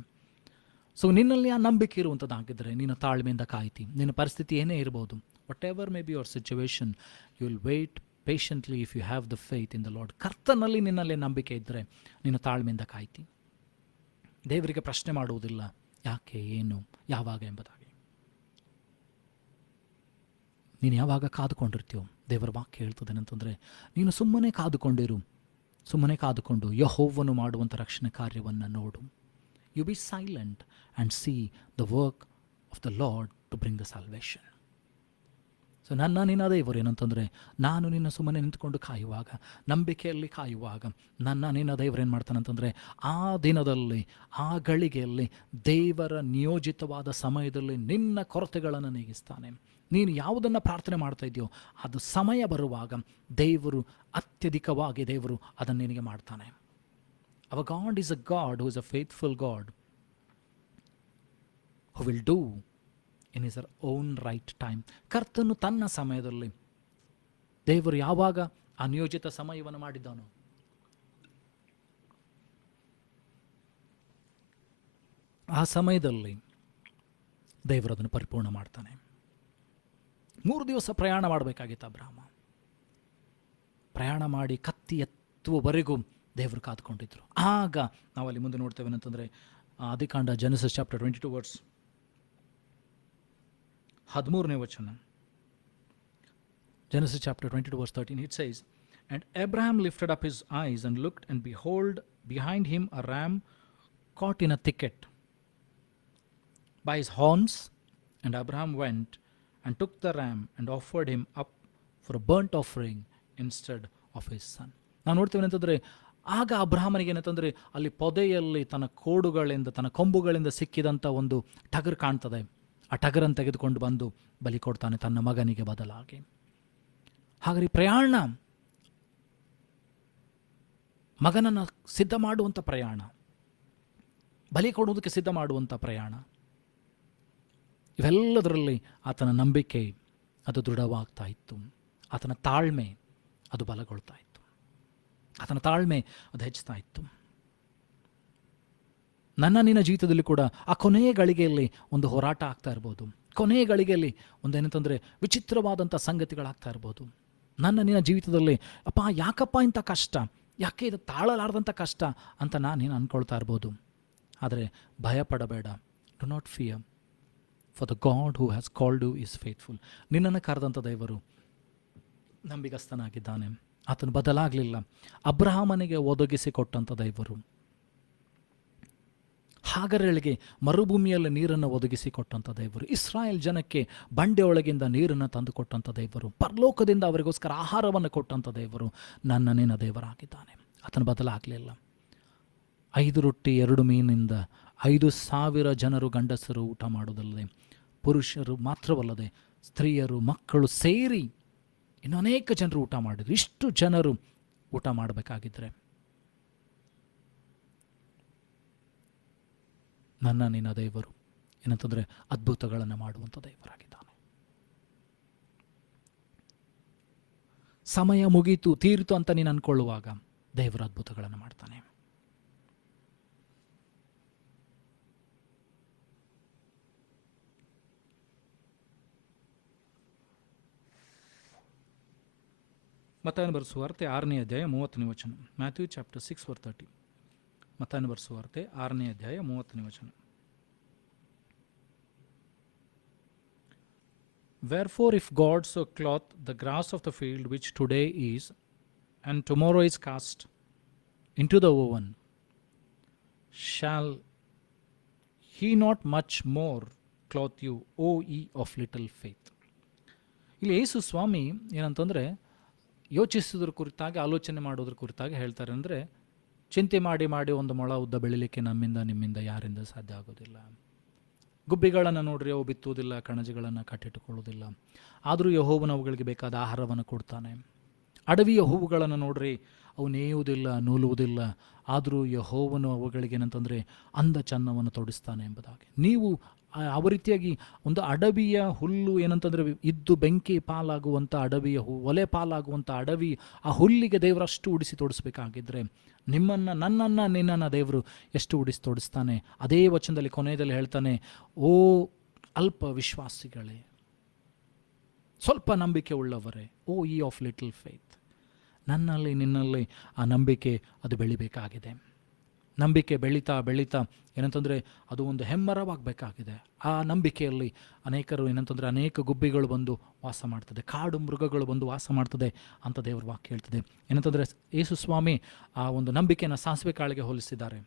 ಸೊ ನಿನ್ನಲ್ಲಿ ಆ ನಂಬಿಕೆ ಇರುವಂಥದ್ದಾಗಿದ್ದರೆ ನೀನು ತಾಳ್ಮೆಯಿಂದ ಕಾಯ್ತಿ. ನಿನ್ನ ಪರಿಸ್ಥಿತಿ ಏನೇ ಇರ್ಬೋದು, whatever may be your situation, you will wait patiently if you have the faith in the Lord. ಕರ್ತನಲ್ಲಿ ನಿನ್ನಲ್ಲಿ ನಂಬಿಕೆ ಇದ್ದರೆ ನೀನು ತಾಳ್ಮೆಯಿಂದ ಕಾಯ್ತಿ. ದೇವರಿಗೆ ಪ್ರಶ್ನೆ ಮಾಡುವುದಿಲ್ಲ ಯಾಕೆ, ಏನು, ಯಾವಾಗ ಎಂಬುದಾಗಿ. ನೀನು ಯಾವಾಗ ಕಾದುಕೊಂಡಿರ್ತೀಯೋ ದೇವರ ವಾಕ್ಯ ಹೇಳ್ತದೆ ಅಂತಂದರೆ ನೀನು ಸುಮ್ಮನೆ ಕಾದುಕೊಂಡಿರು. ಸುಮ್ಮನೆ ಕಾದುಕೊಂಡು ಯೆಹೋವನು ಮಾಡುವಂಥ ರಕ್ಷಣೆ ಕಾರ್ಯವನ್ನು ನೋಡು. You be silent and see the work of the Lord to bring the salvation. So ನಿನ್ನ ದೇವರು ಏನಂತಂದರೆ, ನಾನು ನಿನ್ನ ಸುಮ್ಮನೆ ನಿಂತ್ಕೊಂಡು ಕಾಯುವಾಗ, ನಂಬಿಕೆಯಲ್ಲಿ ಕಾಯುವಾಗ, ನಿನ್ನ ದೇವರು ಏನು ಮಾಡ್ತಾನಂತಂದರೆ, ಆ ದಿನದಲ್ಲಿ, ಆ ಗಳಿಗೆಯಲ್ಲಿ, ದೇವರ ನಿಯೋಜಿತವಾದ ಸಮಯದಲ್ಲಿ ನಿನ್ನ ಕೊರತೆಗಳನ್ನು ನೀಗಿಸ್ತಾನೆ. ನೀನು ಯಾವುದನ್ನು ಪ್ರಾರ್ಥನೆ ಮಾಡ್ತಾ ಇದೆಯೋ ಅದು ಸಮಯ ಬರುವಾಗ ದೇವರು ಅತ್ಯಧಿಕವಾಗಿ ದೇವರು ಅದನ್ನು ನಿನಗೆ ಮಾಡ್ತಾನೆ. Our God is a God who is a faithful God, who will do in his own right time. ಕರ್ತನು ತನ್ನ ಸಮಯದಲ್ಲಿ, ದೇವರು ಯಾವಾಗ ಆ ನಿಯೋಜಿತ ಸಮಯವನ್ನು ಮಾಡಿದ್ದಾನೋ ಆ ಸಮಯದಲ್ಲಿ ದೇವರು ಅದನ್ನು ಪರಿಪೂರ್ಣ ಮಾಡ್ತಾನೆ. 3 ದಿವಸ ಪ್ರಯಾಣ ಮಾಡಬೇಕಾಗಿತ್ತು ಅಬ್ರಹಾಮ. ಪ್ರಯಾಣ ಮಾಡಿ ಕತ್ತಿ ಎತ್ತುವವರೆಗೂ ದೇವರು ಕಾದುಕೊಂಡಿದ್ರು. ಆಗ ನಾವಲ್ಲಿ ಮುಂದೆ ನೋಡ್ತೇವೆ ಅಂತಂದರೆ, ಆದಿಕಾಂಡ ಜೆನೆಸಿಸ್ ಚಾಪ್ಟರ್ 22 ವರ್ಸ್ 13ನೇ ವಚನ. Genesis chapter 22 verse 13, it says, "And Abraham lifted up his eyes and looked, and behold, behind him a ram caught in a thicket by his horns. And Abraham went and took the ram and offered him up for a burnt offering instead of his son." ನಾವು ನೋಡ್ತೇವೆ ಅಂತಂದರೆ, ಆಗ ಅಬ್ರಹಾಮನಿಗೆ ಏನಂತಂದರೆ, ಅಲ್ಲಿ ಪೊದೆಯಲ್ಲಿ ತನ್ನ ಕೋಡುಗಳಿಂದ, ತನ್ನ ಕೊಂಬುಗಳಿಂದ ಸಿಕ್ಕಿದಂಥ ಒಂದು ಟಗರು ಕಾಣ್ತದೆ. ಆ ಟಗರನ್ನು ತೆಗೆದುಕೊಂಡು ಬಂದು ಬಲಿ ಕೊಡ್ತಾನೆ ತನ್ನ ಮಗನಿಗೆ ಬದಲಾಗಿ. ಹಾಗಾದರೆ ಪ್ರಯಾಣ, ಮಗನನ್ನು ಸಿದ್ಧ ಮಾಡುವಂಥ ಪ್ರಯಾಣ, ಬಲಿ ಕೊಡುವುದಕ್ಕೆ ಸಿದ್ಧ ಮಾಡುವಂಥ ಪ್ರಯಾಣ, ಇವೆಲ್ಲದರಲ್ಲಿ ಆತನ ನಂಬಿಕೆ ಅದು ದೃಢವಾಗ್ತಾ ಇತ್ತು. ಆತನ ತಾಳ್ಮೆ ಅದು ಬಲಗೊಳ್ತಾ ಇತ್ತು. ಆತನ ತಾಳ್ಮೆ ಅದು ಹೆಚ್ಚುತ್ತಾ ಇತ್ತು. ನಿನ್ನ ಜೀವಿತದಲ್ಲಿ ಕೂಡ ಆ ಕೊನೆಯ ಗಳಿಗೆಯಲ್ಲಿ ಒಂದು ಹೋರಾಟ ಆಗ್ತಾ ಇರ್ಬೋದು. ಕೊನೆಯ ಗಳಿಗೆಯಲ್ಲಿ ಒಂದೇನಂತಂದರೆ ವಿಚಿತ್ರವಾದಂಥ ಸಂಗತಿಗಳಾಗ್ತಾ ಇರ್ಬೋದು. ನಿನ್ನ ಜೀವಿತದಲ್ಲಿ ಅಪ್ಪ ಯಾಕಪ್ಪ ಇಂಥ ಕಷ್ಟ, ಯಾಕೆ ಇದು ತಾಳಲಾರ್ದಂಥ ಕಷ್ಟ ಅಂತ ನೀನು ಅಂದ್ಕೊಳ್ತಾ ಇರ್ಬೋದು. ಆದರೆ ಭಯಪಡಬೇಡ. Do not fear, for the God who has called you is faithful. ನಿನ್ನನ್ನು ಕರೆದಂಥ ದೇವರು ನಂಬಿಗಸ್ತನಾಗಿದ್ದಾನೆ. ಆತನು ಬದಲಾಗಲಿಲ್ಲ. ಅಬ್ರಹಾಮನಿಗೆ ಒದಗಿಸಿಕೊಟ್ಟಂಥ ದೇವರು, ಹಾಗರಳಿಗೆ ಮರುಭೂಮಿಯಲ್ಲಿ ನೀರನ್ನು ಒದಗಿಸಿಕೊಟ್ಟಂಥ ದೇವರು, ಇಸ್ರಾಯೇಲ್ ಜನಕ್ಕೆ ಬಂಡೆಯೊಳಗಿಂದ ನೀರನ್ನು ತಂದುಕೊಟ್ಟಂಥ ದೇವರು, ಪರಲೋಕದಿಂದ ಅವರಿಗೋಸ್ಕರ ಆಹಾರವನ್ನು ಕೊಟ್ಟಂಥ ದೇವರು ನಿನ್ನ ದೇವರಾಗಿದ್ದಾನೆ. ಆತನು ಬದಲಾಗಲಿಲ್ಲ. 5 ರೊಟ್ಟಿ 2 ಮೀನಿಂದ 5,000 ಜನರು, ಗಂಡಸರು ಊಟ ಮಾಡೋದಲ್ಲದೆ, ಪುರುಷರು ಮಾತ್ರವಲ್ಲದೆ ಸ್ತ್ರೀಯರು, ಮಕ್ಕಳು ಸೇರಿ ಇನ್ನು ಅನೇಕ ಜನರು ಊಟ ಮಾಡಿದರು. ಇಷ್ಟು ಜನರು ಊಟ ಮಾಡಬೇಕಾಗಿದ್ದರೆ ನಿನ್ನ ದೇವರು ಏನಂತಂದರೆ ಅದ್ಭುತಗಳನ್ನು ಮಾಡುವಂಥ ದೇವರಾಗಿದ್ದಾನೆ. ಸಮಯ ಮುಗೀತು, ತೀರಿತು ಅಂತ ನೀನು ಅಂದ್ಕೊಳ್ಳುವಾಗ ದೇವರ ಅದ್ಭುತಗಳನ್ನು ಮಾಡ್ತಾನೆ. ಮತ್ತಾಯನ ಬರೆಸುವಾರ್ತೆ 6ನೇ ಅಧ್ಯಾಯ 30ನೇ ವಚನ. Matthew chapter 6 verse 30. ಮತ್ತಾಯನ ಬರೆಸುವಾರ್ತೆ 6ನೇ ಅಧ್ಯಾಯ 30ನೇ ವಚನ. Wherefore if God so clothe the grass of the field, which today is and tomorrow is cast into the oven, shall he not much more clothe you, O ye of little faith? ಇಲ್ಲಿ ಯೇಸು ಸ್ವಾಮಿ ಏನಂತಂದರೆ ಯೋಚಿಸೋದ್ರ ಕುರಿತಾಗಿ, ಆಲೋಚನೆ ಮಾಡೋದ್ರ ಕುರಿತಾಗಿ ಹೇಳ್ತಾರೆ. ಅಂದರೆ ಚಿಂತೆ ಮಾಡಿ ಮಾಡಿ ಒಂದು ಮೊಳ ಉದ್ದ ಬೆಳಿಲಿಕ್ಕೆ ನಮ್ಮಿಂದ ನಿಮ್ಮಿಂದ ಯಾರಿಂದ ಸಾಧ್ಯ ಆಗೋದಿಲ್ಲ. ಗುಬ್ಬಿಗಳನ್ನು ನೋಡ್ರಿ, ಅವು ಬಿತ್ತುವುದಿಲ್ಲ, ಕಣಜಗಳನ್ನು ಕಟ್ಟಿಟ್ಟುಕೊಳ್ಳೋದಿಲ್ಲ, ಆದರೂ ಯೆಹೋವನು ಅವುಗಳಿಗೆ ಬೇಕಾದ ಆಹಾರವನ್ನು ಕೊಡ್ತಾನೆ. ಅಡವಿಯ ಹೂವುಗಳನ್ನು ನೋಡ್ರಿ, ಅವು ನೇಯುವುದಿಲ್ಲ, ನೂಲುವುದಿಲ್ಲ, ಆದರೂ ಯೆಹೋವನು ಅವುಗಳಿಗೇನಂತಂದರೆ ಅಂದ ಚನ್ನವನ್ನು ತೊಡಿಸ್ತಾನೆ ಎಂಬುದಾಗಿ. ನೀವು ಯಾವ ರೀತಿಯಾಗಿ ಒಂದು ಅಡವಿಯ ಹುಲ್ಲು ಏನಂತಂದರೆ ಇದ್ದು ಬೆಂಕಿ ಪಾಲಾಗುವಂಥ ಅಡವಿಯ ಒಲೆ ಪಾಲಾಗುವಂಥ ಅಡವಿ, ಆ ಹುಲ್ಲಿಗೆ ದೇವರಷ್ಟು ಉಡಿಸಿ ತೋಡಿಸ್ಬೇಕಾಗಿದ್ದರೆ ನಿನ್ನನ್ನು ದೇವರು ಎಷ್ಟು ಉಡಿಸಿ ತೋಡಿಸ್ತಾನೆ. ಅದೇ ವಚನದಲ್ಲಿ ಕೊನೆಯಲ್ಲಿ ಹೇಳ್ತಾನೆ, ಓ ಅಲ್ಪ ವಿಶ್ವಾಸಿಗಳೇ, ಸ್ವಲ್ಪ ನಂಬಿಕೆ ಉಳ್ಳವರೇ, ಓ ಈ ಆಫ್ ಲಿಟಲ್ ಫೇತ್. ನನ್ನಲ್ಲಿ ನಿನ್ನಲ್ಲಿ ಆ ನಂಬಿಕೆ ಅದು ಬೆಳಿಬೇಕಾಗಿದೆ. ನಂಬಿಕೆ ಬೆಳೀತಾ ಬೆಳೀತಾ ಏನಂತಂದರೆ ಅದು ಒಂದು ಹೆಮ್ಮರವಾಗಬೇಕಾಗಿದೆ. ಆ ನಂಬಿಕೆಯಲ್ಲಿ ಅನೇಕ ಗುಬ್ಬಿಗಳು ಬಂದು ವಾಸ ಮಾಡ್ತದೆ, ಕಾಡು ಮೃಗಗಳು ಬಂದು ವಾಸ ಮಾಡ್ತದೆ ಅಂತ ದೇವರ ವಾಕ್ಯ ಹೇಳ್ತದೆ. ಏನಂತಂದರೆ ಯೇಸು ಸ್ವಾಮಿ ಆ ಒಂದು ನಂಬಿಕೆಯನ್ನು ಸಾಸಿವೆ ಕಾಳಿಗೆ ಹೋಲಿಸಿದ್ದಾರೆ.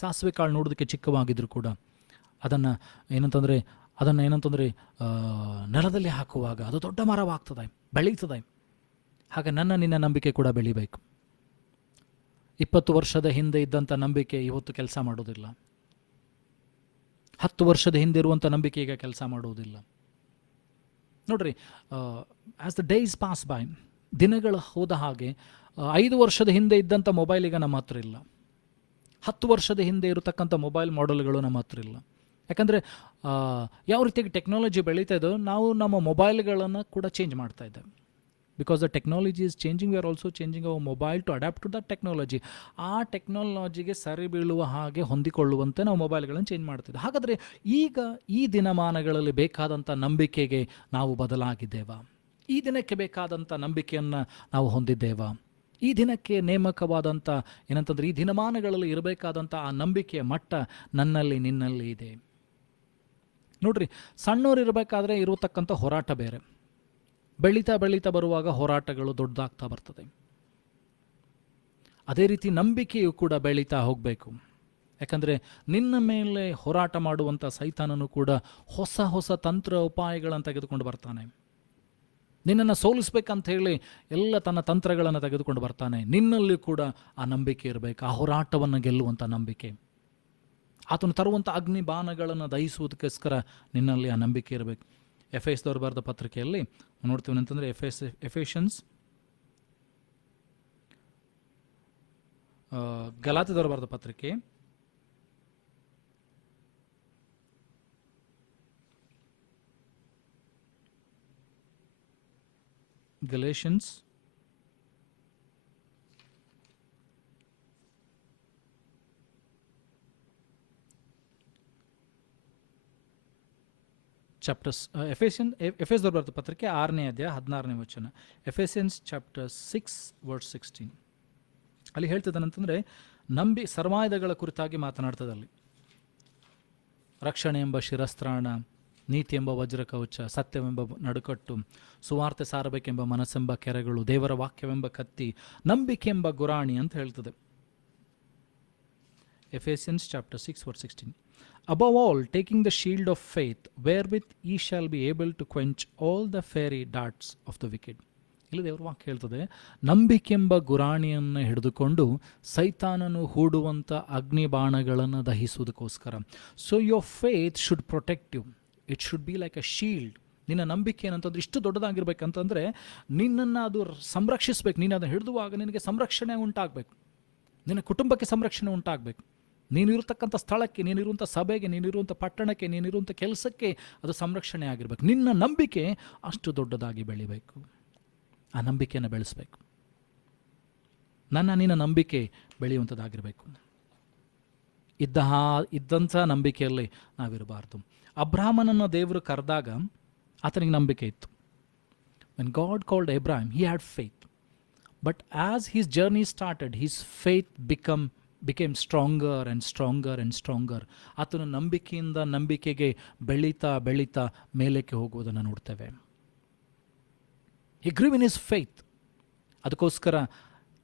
ಸಾಸಿವೆ ಕಾಳು ನೋಡೋದಕ್ಕೆ ಚಿಕ್ಕವಾಗಿದ್ದರೂ ಕೂಡ ಅದನ್ನು ಏನಂತಂದರೆ ನೆಲದಲ್ಲಿ ಹಾಕುವಾಗ ಅದು ದೊಡ್ಡ ಮರವಾಗ್ತದೆ, ಬೆಳೀತದೆ. ಹಾಗೆ ನಿನ್ನ ನಂಬಿಕೆ ಕೂಡ ಬೆಳಿಬೇಕು. 20 ವರ್ಷದ ಹಿಂದೆ ಇದ್ದಂಥ ನಂಬಿಕೆ ಇವತ್ತು ಕೆಲಸ ಮಾಡೋದಿಲ್ಲ. 10 ವರ್ಷದ ಹಿಂದೆ ಇರುವಂಥ ನಂಬಿಕೆ ಈಗ ಕೆಲಸ ಮಾಡುವುದಿಲ್ಲ. ನೋಡ್ರಿ, as the days pass by, ದಿನಗಳು ಹೋದ ಹಾಗೆ 5 ವರ್ಷದ ಹಿಂದೆ ಇದ್ದಂಥ ಮೊಬೈಲ್ ಈಗ ನಮ್ಮ ಹತ್ರ ಇಲ್ಲ. 10 ವರ್ಷದ ಹಿಂದೆ ಇರತಕ್ಕಂಥ ಮೊಬೈಲ್ ಮಾಡೆಲ್ಗಳು ನಮ್ಮ ಹತ್ರ ಇಲ್ಲ. ಯಾಕಂದರೆ ಯಾವ ರೀತಿಯಾಗಿ ಟೆಕ್ನಾಲಜಿ ಬೆಳೀತಾ ಇದೋ ನಾವು ನಮ್ಮ ಮೊಬೈಲ್ಗಳನ್ನು ಕೂಡ ಚೇಂಜ್ ಮಾಡ್ತಾ ಇದ್ದೇವೆ. Because the technology is changing, we are also changing our mobile to adapt to the technology. ಆ ಟೆಕ್ನಾಲಜಿಗೆ ಸರಿ ಬೀಳುವ ಹಾಗೆ ಹೊಂದಿಕೊಳ್ಳುವಂತೆ ನಾವು ಮೊಬೈಲ್ಗಳನ್ನು ಚೇಂಜ್ ಮಾಡ್ತಿದ್ದೆ. ಹಾಗಾದರೆ ಈಗ ಈ ದಿನಮಾನಗಳಲ್ಲಿ ಬೇಕಾದಂಥ ನಂಬಿಕೆಗೆ ನಾವು ಬದಲಾಗಿದ್ದೇವಾ? ಈ ದಿನಕ್ಕೆ ಬೇಕಾದಂಥ ನಂಬಿಕೆಯನ್ನು ನಾವು ಹೊಂದಿದ್ದೇವಾ? ಈ ದಿನಕ್ಕೆ ನೇಮಕವಾದಂಥ ಏನಂತಂದರೆ ಈ ದಿನಮಾನಗಳಲ್ಲಿ ಇರಬೇಕಾದಂಥ ಆ ನಂಬಿಕೆಯ ಮಟ್ಟ ನನ್ನಲ್ಲಿ ನಿನ್ನಲ್ಲಿ ಇದೆ. ನೋಡ್ರಿ, ಸಣ್ಣವ್ರು ಇರಬೇಕಾದ್ರೆ ಇರತಕ್ಕಂಥ ಹೋರಾಟ ಬೇರೆ, ಬೆಳೀತಾ ಬೆಳೀತಾ ಬರುವಾಗ ಹೋರಾಟಗಳು ದೊಡ್ಡದಾಗ್ತಾ ಬರ್ತದೆ. ಅದೇ ರೀತಿ ನಂಬಿಕೆಯು ಕೂಡ ಬೆಳೀತಾ ಹೋಗಬೇಕು. ಯಾಕಂದರೆ ನಿನ್ನ ಮೇಲೆ ಹೋರಾಟ ಮಾಡುವಂಥ ಸೈತಾನನು ಕೂಡ ಹೊಸ ಹೊಸ ತಂತ್ರ ಉಪಾಯಗಳನ್ನು ತೆಗೆದುಕೊಂಡು ಬರ್ತಾನೆ. ನಿನ್ನನ್ನು ಸೋಲಿಸ್ಬೇಕಂತ ಹೇಳಿ ಎಲ್ಲ ತನ್ನ ತಂತ್ರಗಳನ್ನು ತೆಗೆದುಕೊಂಡು ಬರ್ತಾನೆ. ನಿನ್ನಲ್ಲಿ ಕೂಡ ಆ ನಂಬಿಕೆ ಇರಬೇಕು, ಆ ಹೋರಾಟವನ್ನು ಗೆಲ್ಲುವಂಥ ನಂಬಿಕೆ. ಆತನು ತರುವಂಥ ಅಗ್ನಿ ಬಾಣಗಳನ್ನು ದಹಿಸುವುದಕ್ಕೋಸ್ಕರ ನಿನ್ನಲ್ಲಿ ಆ ನಂಬಿಕೆ ಇರಬೇಕು. ಎಫೆಸದವರು ಬರೆದ ಪತ್ರಿಕೆಯಲ್ಲಿ ನೋಡ್ತೀವಿ ಅಂತಂದರೆ ಎಫೆಷನ್ಸ್, ಗಲಾತ್ಯದವರು ಬರೆದ ಪತ್ರಿಕೆ ಗಲೇಷನ್ಸ್ ಚಾಪ್ಟರ್ಸ್ ಎಫೆಸದವರು ಬರೆದ ಪತ್ರಿಕೆ 6ನೇ ಅಧ್ಯಾಯ 16ನೇ ವಚನ. ಎಫೆಸಿಯನ್ಸ್ ಚಾಪ್ಟರ್ 6 ವರ್ಸ್ 16 ಅಲ್ಲಿ ಹೇಳ್ತದನಂತಂದರೆ ಸರ್ವಾಯುಧಗಳ ಕುರಿತಾಗಿ ಮಾತನಾಡ್ತದಲ್ಲಿ. ರಕ್ಷಣೆ ಎಂಬ ಶಿರಸ್ತ್ರಾಣ, ನೀತಿ ಎಂಬ ವಜ್ರಕವಚ, ಸತ್ಯವೆಂಬ ನಡುಕಟ್ಟು, ಸುವಾರ್ತೆ ಸಾರಬೇಕೆಂಬ ಮನಸ್ಸೆಂಬ ಕೆರೆಗಳು, ದೇವರ ವಾಕ್ಯವೆಂಬ ಕತ್ತಿ, ನಂಬಿಕೆ ಎಂಬ ಗುರಾಣಿ ಅಂತ ಹೇಳ್ತದೆ. Ephesians chapter 6 verse 16. Above all, taking the shield of faith, wherewith ye shall be able to quench all the fiery darts of the wicked. ಇಲ್ಲಿ ದೇವರ ವಾಕ್ಯ ಹೇಳ್ತದೆ, ನಂಬಿಕೆಂಬ ಗುರಾಣಿಯನ್ನು ಹಿಡಿದುಕೊಂಡು ಸೈತಾನನು ಹೂಡುವಂಥ ಅಗ್ನಿ ಬಾಣಗಳನ್ನು ದಹಿಸುವುದಕ್ಕೋಸ್ಕರ. So your faith should protect you, it should be like a shield. ನಿನ್ನ ನಂಬಿಕೆ ಏನಂತಂದ್ರೆ ಇಷ್ಟು ದೊಡ್ಡದಾಗಿರ್ಬೇಕಂತಂದರೆ ನಿನ್ನನ್ನು ಅದು ಸಂರಕ್ಷಿಸಬೇಕು. ನೀನು ಅದನ್ನು ಹಿಡಿದುವಾಗ ನಿನಗೆ ಸಂರಕ್ಷಣೆ ಉಂಟಾಗಬೇಕು, ನಿನ್ನ ಕುಟುಂಬಕ್ಕೆ ಸಂರಕ್ಷಣೆ ಉಂಟಾಗಬೇಕು, ನೀನಿರತಕ್ಕಂಥ ಸ್ಥಳಕ್ಕೆ, ನೀನಿರುವಂಥ ಸಭೆಗೆ, ನೀನಿರುವಂಥ ಪಟ್ಟಣಕ್ಕೆ, ನೀನಿರುವಂಥ ಕೆಲಸಕ್ಕೆ ಅದು ಸಂರಕ್ಷಣೆ ಆಗಿರಬೇಕು. ನಿನ್ನ ನಂಬಿಕೆ ಅಷ್ಟು ದೊಡ್ಡದಾಗಿ ಬೆಳಿಬೇಕು. ಆ ನಂಬಿಕೆಯನ್ನು ಬೆಳೆಸಬೇಕು. ನಿನ್ನ ನಂಬಿಕೆ ಬೆಳೆಯುವಂಥದ್ದಾಗಿರಬೇಕು. ಇದ್ದಂಥ ನಂಬಿಕೆಯಲ್ಲಿ ನಾವಿರಬಾರ್ದು. ಅಬ್ರಾಹ್ಮನನ್ನು ದೇವರು ಕರೆದಾಗ ಆತನಿಗೆ ನಂಬಿಕೆ ಇತ್ತು. When God called Abraham, he had faith. But as his journey started, his faith became stronger and stronger and stronger. ಆತನ ನಂಬಿಕೆಯಿಂದ ನಂಬಿಕೆಗೆ ಬೆಳೀತಾ ಬೆಳೀತಾ ಮೇಲಕ್ಕೆ ಹೋಗುವುದನ್ನು ನೋಡ್ತೇವೆ. He grew in his faith. ಅದಕ್ಕೋಸ್ಕರ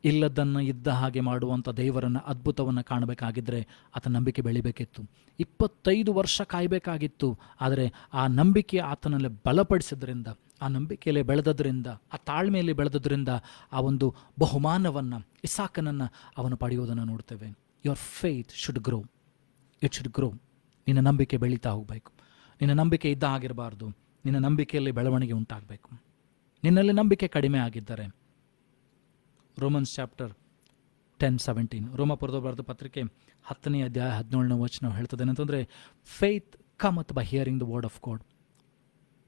ಇಲ್ಲದನ್ನು ಇದ್ದ ಹಾಗೆ ಮಾಡುವಂಥ ದೇವರನ್ನು, ಅದ್ಭುತವನ್ನು ಕಾಣಬೇಕಾಗಿದ್ದರೆ ಆತನ ನಂಬಿಕೆ ಬೆಳಿಬೇಕಿತ್ತು. 25 ವರ್ಷ ಕಾಯಬೇಕಾಗಿತ್ತು. ಆದರೆ ಆ ನಂಬಿಕೆ ಆತನಲ್ಲಿ ಬಲಪಡಿಸಿದ್ರಿಂದ, ಆ ನಂಬಿಕೆಯಲ್ಲಿ ಬೆಳೆದದ್ರಿಂದ, ಆ ತಾಳ್ಮೆಯಲ್ಲಿ ಬೆಳೆದದ್ರಿಂದ ಆ ಒಂದು ಬಹುಮಾನವನ್ನು, ಇಸಾಕನನ್ನು ಅವನು ಪಡೆಯುವುದನ್ನು ನೋಡ್ತೇವೆ. Your faith should grow, it should grow. ನಿನ್ನ ನಂಬಿಕೆ ಬೆಳೀತಾ ಹೋಗಬೇಕು. ನಿನ್ನ ನಂಬಿಕೆ ಇದ್ದ ಆಗಿರಬಾರ್ದು. ನಿನ್ನ ನಂಬಿಕೆಯಲ್ಲಿ ಬೆಳವಣಿಗೆ ಉಂಟಾಗಬೇಕು. ನಿನ್ನಲ್ಲಿ ನಂಬಿಕೆ ಕಡಿಮೆ ಆಗಿದ್ದರೆ, ರೋಮನ್ಸ್ ಚಾಪ್ಟರ್ 10:17, ರೋಮಪುರದ ಬರೆದ ಪತ್ರಿಕೆ 10ನೇ ಅಧ್ಯಾಯ 17ನೇ ವಚನ ಹೇಳ್ತದೆ ಏನಂತಂದರೆ, faith cometh by hearing the word of god.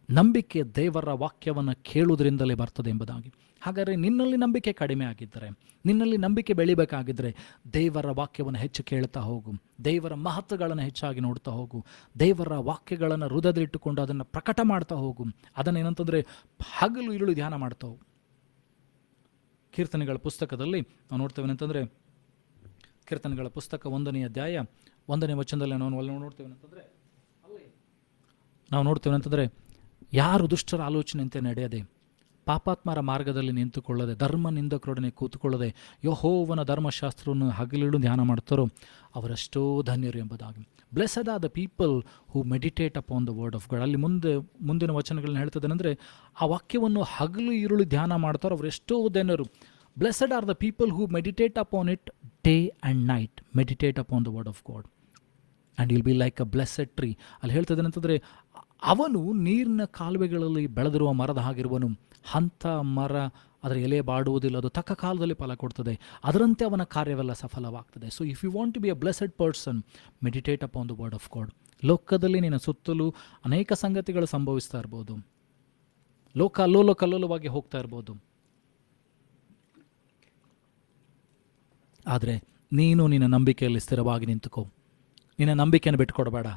ನಂಬಿಕೆ ದೇವರ ವಾಕ್ಯವನ್ನು ಕೇಳುವುದರಿಂದಲೇ ಬರ್ತದೆ ಎಂಬುದಾಗಿ. ಹಾಗಾದರೆ ನಿನ್ನಲ್ಲಿ ನಂಬಿಕೆ ಕಡಿಮೆ ಆಗಿದ್ದರೆ, ನಿನ್ನಲ್ಲಿ ನಂಬಿಕೆ ಬೆಳಿಬೇಕಾಗಿದ್ದರೆ ದೇವರ ವಾಕ್ಯವನ್ನು ಹೆಚ್ಚು ಕೇಳ್ತಾ ಹೋಗು, ದೇವರ ಮಹತ್ವಗಳನ್ನು ಹೆಚ್ಚಾಗಿ ನೋಡ್ತಾ ಹೋಗು, ದೇವರ ವಾಕ್ಯಗಳನ್ನು ಹೃದಯದಲ್ಲಿಟ್ಟುಕೊಂಡು ಅದನ್ನು ಪ್ರಕಟ ಮಾಡ್ತಾ ಹೋಗು. ಅದನ್ನು ಏನಂತಂದರೆ ಹಗಲು ಇರುಳು ಧ್ಯಾನ ಮಾಡ್ತಾ ಹೋಗು. ಕೀರ್ತನೆಗಳ ಪುಸ್ತಕದಲ್ಲಿ ನಾವು ನೋಡ್ತೇವೆ ಅಂತಂದರೆ, ಕೀರ್ತನೆಗಳ ಪುಸ್ತಕ 1ನೇ ಅಧ್ಯಾಯ 1ನೇ ವಚನದಲ್ಲಿ ನಾವು ನೋಡ್ತೇವೆ ಅಂತಂದರೆ, ಯಾರು ದುಷ್ಟರ ಆಲೋಚನೆಯಂತೆ ನಡೆಯದೆ, ಪಾಪಾತ್ಮರ ಮಾರ್ಗದಲ್ಲಿ ನಿಂತುಕೊಳ್ಳದೆ, ಧರ್ಮ ನಿಂದಕರೊಡನೆ ಕೂತುಕೊಳ್ಳದೆ, ಯೆಹೋವನ ಧರ್ಮಶಾಸ್ತ್ರವನ್ನು ಹಗಲಿರುಳು ಧ್ಯಾನ ಮಾಡ್ತಾರೋ ಅವರೆಷ್ಟೋ ಧನ್ಯರು ಎಂಬುದಾಗಿ. Blessed are the people who meditate upon the word of god. ಅಲ್ಲಿ ಮುಂದಿನ ವಚನಗಳನ್ನ ಹೇಳ್ತದೇನೆಂದರೆ, ಆ ವಾಕ್ಯವನ್ನು ಹಗಲು ಇರುಳು ಧ್ಯಾನ ಮಾಡ್ತಾರೋ ಅವರೆಷ್ಟೋ ಧನ್ಯರು. Blessed are the people who meditate upon it day and night. Meditate upon the word of god and will be like a blessed tree. ಅಲ್ಲಿ ಹೇಳ್ತದೇನಂತಂದರೆ, ಅವನು ನೀರಿನ ಕಾಲುವೆಗಳಲ್ಲಿ ಬೆಳೆದಿರುವ ಮರದ ಹಾಗಿರುವನು. ಅಂಥ ಮರ ಅದರ ಎಲೆ ಬಾಡುವುದಿಲ್ಲ, ಅದು ತಕ್ಕ ಕಾಲದಲ್ಲಿ ಫಲ ಕೊಡ್ತದೆ, ಅದರಂತೆ ಅವನ ಕಾರ್ಯವೆಲ್ಲ ಸಫಲವಾಗ್ತದೆ. So if you want to be a blessed person, meditate upon the word of God. ಲೋಕದಲ್ಲಿ ನಿನ್ನ ಸುತ್ತಲೂ ಅನೇಕ ಸಂಗತಿಗಳು ಸಂಭವಿಸ್ತಾ ಇರ್ಬೋದು, ಲೋಕ ಕಲ್ಲೋಲವಾಗಿ ಹೋಗ್ತಾ ಇರ್ಬೋದು, ಆದರೆ ನೀನು ನಿನ್ನ ನಂಬಿಕೆಯಲ್ಲಿ ಸ್ಥಿರವಾಗಿ ನಿಂತುಕೋ. ನಿನ್ನ ನಂಬಿಕೆಯನ್ನು ಬಿಟ್ಟುಕೊಡಬೇಡ.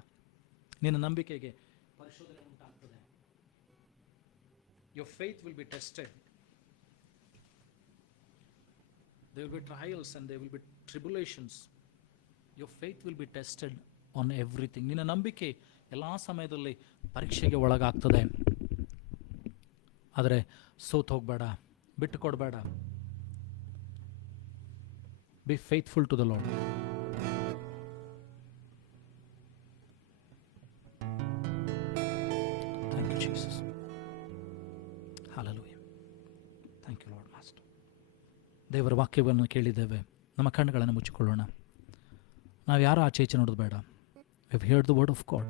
ನಿನ್ನ ನಂಬಿಕೆಗೆ ಪರಿಶೋಧನೆ ಉಂಟಾಗ್ತದೆ. Your faith will be tested. There will be trials and there will be tribulations. Your faith will be tested on everything. ನಿನ್ನ ನಂಬಿಕೆ ಎಲ್ಲ ಸಮಯದಲ್ಲಿ ಪರೀಕ್ಷೆಗೆ ಒಳಗಾಗ್ತದೆ. ಆದರೆ ಸೋತು ಹೋಗಬೇಡ, ಬಿಟ್ಟು ಕೊಡಬೇಡ. Be faithful to the Lord. Thank you, Jesus. Hallelujah. Thank you, Lord Master. ದೇವರ ವಾಕ್ಯವನ್ನು ಕೇಳಿದ್ದೇವೆ. ನಮ್ಮ ಕಣ್ಣುಗಳನ್ನು ಮುಚ್ಚಿಕೊಳ್ಳೋಣ. ನಾವು ಯಾರು ಆಚೆ ಈಚೆ ನೋಡೋದು ಬೇಡ. We have heard the word of God.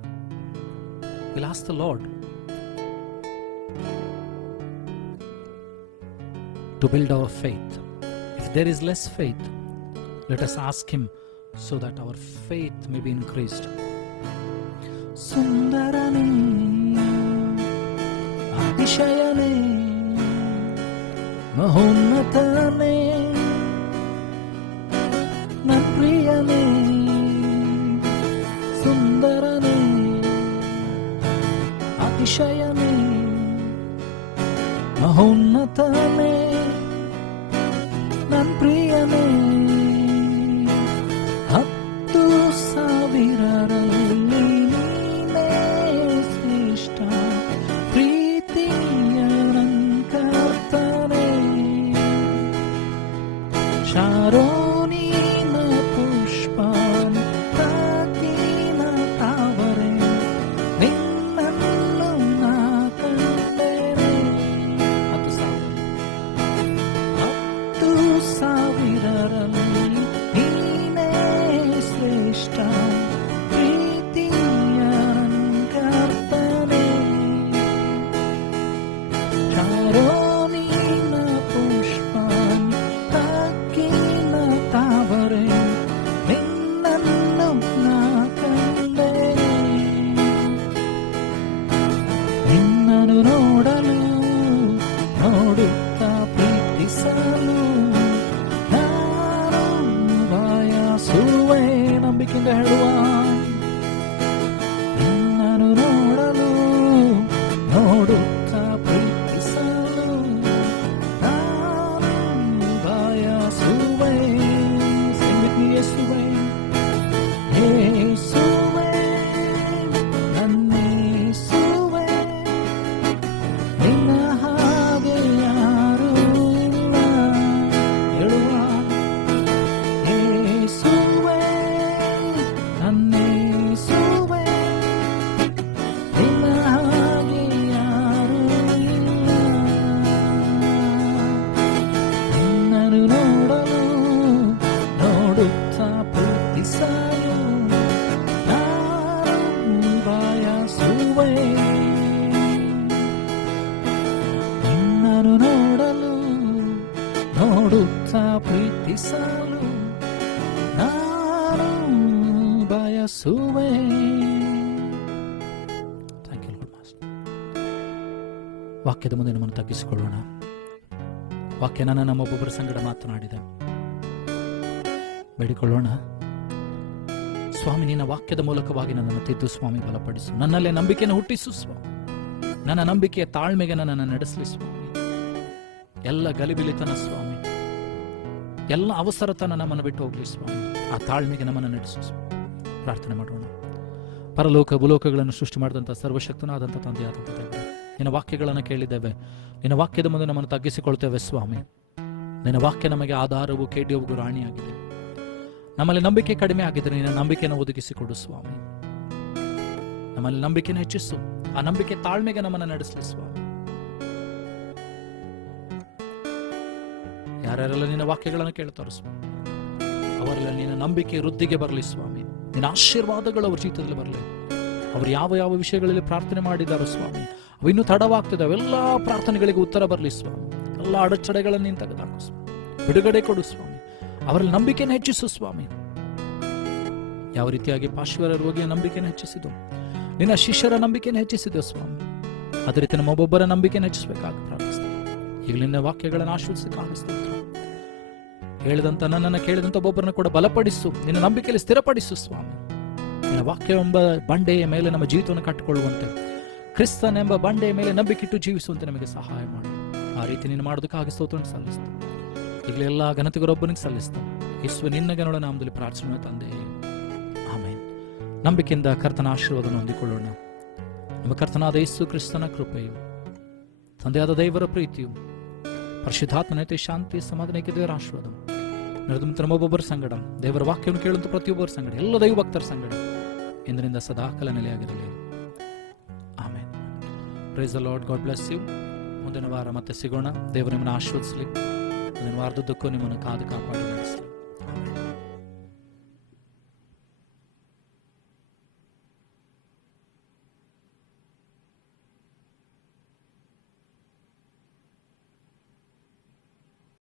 We'll ask the Lord to build our faith. If there is less faith, let us ask him so that our faith may be increased. Sundarane Atishayane Mahonnatane Nanpriyane Sundarane Atishayane Mahonnatane Nanpriyane 10,000ರಲ್ಲಿ ನೀನೇ ಶ್ರೇಷ್ಠ ಪ್ರೀತಿಯ ಕರ್ತನೇ. ಶಾರೋನಿನ ಪುಷ್ಪಂ ತಾಕಿನ ತಾವರೆ ನಿನ್ನನ್ನು ನಾ ಕಂಡೆನೆ. 10,000ರಲ್ಲಿ ನೀನೇ ಶ್ರೇಷ್ಠ ಪ್ರೀತಿಯ ಕರ್ತನೇ. ಶಾರೋನಿನ ಪುಷ್ಪಂ ತಾಕಿನ ತಾವರೆ ನಿನ್ನನ್ನು ನಾ ಕಂಡೆನೆ. ನಿನ್ನನ್ನು ನೋಡಲು ನೋಡುತ್ತಾ ಪ್ರೀತಿಸಲು ಬಯಸುವೆ. ನಂಬಿಕೆಯಿಂದ ಹೇಳುವ, ನಿನ್ನನ್ನು ನೋಡಲು ನೋಡುತ್ತಾ ಪ್ರೀತಿಸಲು ನಾನು ಬಯಸುವೆ. ಯೇಸುವೆ ಯೇಸುವೆ ನನ್ನೇಸುವೆ, ನಿನ್ನ ಹಾಗೆ ಯಾರೂ ಇಲ್ಲ. ಹೇಳುವ, ಯೇಸುವೆ ನನ್ನೇಸುವೆ, ನಿನ್ನ ಹಾಗೆ ಯಾರೂ ಇಲ್ಲ. ನಿನ್ನನ್ನು ನೋಡಲು ನೋಡುತ್ತಾ ಪ್ರೀತಿಸಲು ನಾನು ಬಯಸುವೆ. ನಿನ್ನನ್ನು ನೋಡಲು ನೋಡುತ್ತಾ ಪ್ರೀತಿಸಲು ನಾನು ಬಯಸುವೆ. Thank you Lord master. ವಾಕ್ಯದ ಮುಂದೆ ನಮ್ಮನ್ನು ತಗ್ಗಿಸಿಕೊಳ್ಳೋಣ. ವಾಕ್ಯ ನಮ್ಮೊಬ್ಬೊಬ್ಬರ ಸಂಗಡ ಮಾತನಾಡಿದೆ. ಬೇಡಿಕೊಳ್ಳೋಣ, ಸ್ವಾಮಿ ನಿನ್ನ ವಾಕ್ಯದ ಮೂಲಕವಾಗಿ ನನ್ನನ್ನು ತಿದ್ದು ಸ್ವಾಮಿ ಬಲಪಡಿಸು. ನನ್ನಲ್ಲೇ ನಂಬಿಕೆಯನ್ನು ಹುಟ್ಟಿಸು ಸ್ವಾಮಿ. ನನ್ನ ನಂಬಿಕೆಯ ತಾಳ್ಮೆಗೆ ನನ್ನನ್ನು ನಡೆಸಲಿ ಸ್ವಾಮಿ. ಎಲ್ಲ ಗಲಿಬಿಲಿತನ ಸ್ವಾಮಿ ಎಲ್ಲ ಅವಸರತನ ನಮ್ಮನ್ನು ಬಿಟ್ಟು ಹೋಗ್ಲಿ ಸ್ವಾಮಿ. ಆ ತಾಳ್ಮೆಗೆ ನಮ್ಮನ್ನು ನಡೆಸು ಸ್ವಾಮಿ. ಪ್ರಾರ್ಥನೆ ಮಾಡೋಣ. ಪರಲೋಕ ಭೂಲೋಕಗಳನ್ನು ಸೃಷ್ಟಿ ಮಾಡಿದಂಥ ಸರ್ವಶಕ್ತನಾದಂಥ ತಂದೆಯಾದಂಥ ದೇವರೇ, ನಿನ್ನ ವಾಕ್ಯಗಳನ್ನು ಕೇಳಿದ್ದೇವೆ. ನಿನ್ನ ವಾಕ್ಯದ ಮುಂದೆ ನಮ್ಮನ್ನು ತಗ್ಗಿಸಿಕೊಳ್ತೇವೆ ಸ್ವಾಮಿ. ನಿನ್ನ ವಾಕ್ಯ ನಮಗೆ ಆಧಾರವು ಕೇಡಿಯವು ರಾಣಿಯಾಗಿದೆ. ನಮ್ಮಲ್ಲಿ ನಂಬಿಕೆ ಕಡಿಮೆ ಆಗಿದ್ದರೆ ನಿನ್ನ ನಂಬಿಕೆಯನ್ನು ಒದಗಿಸಿಕೊಡು ಸ್ವಾಮಿ. ನಮ್ಮಲ್ಲಿ ನಂಬಿಕೆಯನ್ನು ಹೆಚ್ಚಿಸು. ಆ ನಂಬಿಕೆ ತಾಳ್ಮೆಗೆ ನಮ್ಮನ್ನು ನಡೆಸಲಿ ಸ್ವಾಮಿ. ಯಾರ್ಯಾರೆಲ್ಲ ನಿನ್ನ ವಾಕ್ಯಗಳನ್ನು ಕೇಳ್ತಾರೋ ಸ್ವಾಮಿ, ಅವರೆಲ್ಲ ನಿನ್ನ ನಂಬಿಕೆ ವೃದ್ಧಿಗೆ ಬರಲಿ ಸ್ವಾಮಿ. ನಿನ್ನ ಆಶೀರ್ವಾದಗಳು ಅವ್ರ ಜೀವಿತದಲ್ಲಿ ಬರಲಿ. ಅವರು ಯಾವ ಯಾವ ವಿಷಯಗಳಲ್ಲಿ ಪ್ರಾರ್ಥನೆ ಮಾಡಿದಾರೋ ಸ್ವಾಮಿ, ಅವು ಇನ್ನೂ ತಡವಾಗ್ತದೆ. ಅವೆಲ್ಲ ಪ್ರಾರ್ಥನೆಗಳಿಗೆ ಉತ್ತರ ಬರಲಿ ಸ್ವಾಮಿ. ಎಲ್ಲ ಅಡಚಣೆಗಳನ್ನು ನೀನು ತೆಗೆದುಹಾಕು ಸ್ವಾಮಿ. ಬಿಡುಗಡೆ ಕೊಡು ಸ್ವಾಮಿ. ಅವರಲ್ಲಿ ನಂಬಿಕೆಯನ್ನು ಹೆಚ್ಚಿಸು ಸ್ವಾಮಿ. ಯಾವ ರೀತಿಯಾಗಿ ಪಾರ್ಶ್ವರ ರೋಗಿಯ ನಂಬಿಕೆಯನ್ನು ಹೆಚ್ಚಿಸಿದು, ನಿನ್ನ ಶಿಷ್ಯರ ನಂಬಿಕೆಯನ್ನು ಹೆಚ್ಚಿಸಿದ ಸ್ವಾಮಿ, ಅದೇ ರೀತಿ ನಮ್ಮ ಒಬ್ಬೊಬ್ಬರ ನಂಬಿಕೆಯನ್ನು ಹೆಚ್ಚಿಸಬೇಕಾಗಿ ಪ್ರಾರ್ಥಿಸ್ತೇವೆ. ಈಗ ನಿನ್ನ ವಾಕ್ಯಗಳನ್ನು ಆಶ್ವಾದಿಸಿ ಕಾಣಿಸ್ತೇವೆ. ಹೇಳಿದಂತ ನನ್ನನ್ನು ಕೇಳಿದಂತ ಒಬ್ಬೊಬ್ಬರನ್ನು ಕೂಡ ಬಲಪಡಿಸು, ನಿನ್ನ ನಂಬಿಕೆಯಲ್ಲಿ ಸ್ಥಿರಪಡಿಸು ಸ್ವಾಮಿ. ನಿನ್ನ ವಾಕ್ಯ ಎಂಬ ಬಂಡೆಯ ಮೇಲೆ ನಮ್ಮ ಜೀವಿತವನ್ನು ಕಟ್ಟಿಕೊಳ್ಳುವಂತೆ, ಕ್ರಿಸ್ತನ್ ಎಂಬ ಬಂಡೆಯ ಮೇಲೆ ನಂಬಿಕೆಟ್ಟು ಜೀವಿಸುವಂತೆ ನಮಗೆ ಸಹಾಯ ಮಾಡು. ಆ ರೀತಿ ನೀನು ಮಾಡೋದಕ್ಕಾಗಿ ಸ್ತೋತ್ರವನ್ನು ಸಲ್ಲಿಸ್ತೇವೆ. ಈಗಲೇ ಎಲ್ಲ ಘನತೆಗೊಬ್ಬನಿಗೆ ಸಲ್ಲಿಸ್ತೇವೆ. ಯೇಸುವೆ ನಿನ್ನ ಗಣಗಳ ನಾಮದಲ್ಲಿ ಪ್ರಾರ್ಥನೆ ತಂದೆ, ಆಮೆನ್. ನಂಬಿಕೆಯಿಂದ ಕರ್ತನ ಆಶೀರ್ವಾದವನ್ನು ಹೊಂದಿಕೊಳ್ಳೋಣ. ನಮ್ಮ ಕರ್ತನಾದ ಯೇಸು ಕ್ರಿಸ್ತನ ಕೃಪೆಯು, ತಂದೆಯಾದ ದೇವರ ಪ್ರೀತಿಯು, ಪರಿಶುದ್ಧಾತ್ಮನತೆ ಶಾಂತಿ ಸಮಾಧಾನಕ್ಕೆ ದೇವರ ಆಶೀರ್ವಾದ ನಮ್ಮೊಬ್ಬೊಬ್ಬರ ಸಂಗಡ, ದೇವರ ವಾಕ್ಯವನ್ನು ಕೇಳುವಂತ ಪ್ರತಿಯೊಬ್ಬರ ಸಂಗಡ, ಎಲ್ಲ ದೈವ ಭಕ್ತರ ಸಂಗಡ ಇಂದಿನಿಂದ ಸದಾಕಾಲ ನೆಲೆಯಾಗಿರಲಿ. Amen. Praise the Lord. God bless you. ಮುಂದಿನ ವಾರ ಮತ್ತೆ ಸಿಗೋಣ. ದೇವರು ನಿಮ್ಮನ್ನು ಆಶೀರ್ವದಿಸಲಿ. ಮುಂದಿನ ವಾರದುದ್ದಕ್ಕೂ ನಿಮ್ಮನ್ನು ಕಾದು ಕಾಪಾಡಿ ನಡೆಸಲಿ.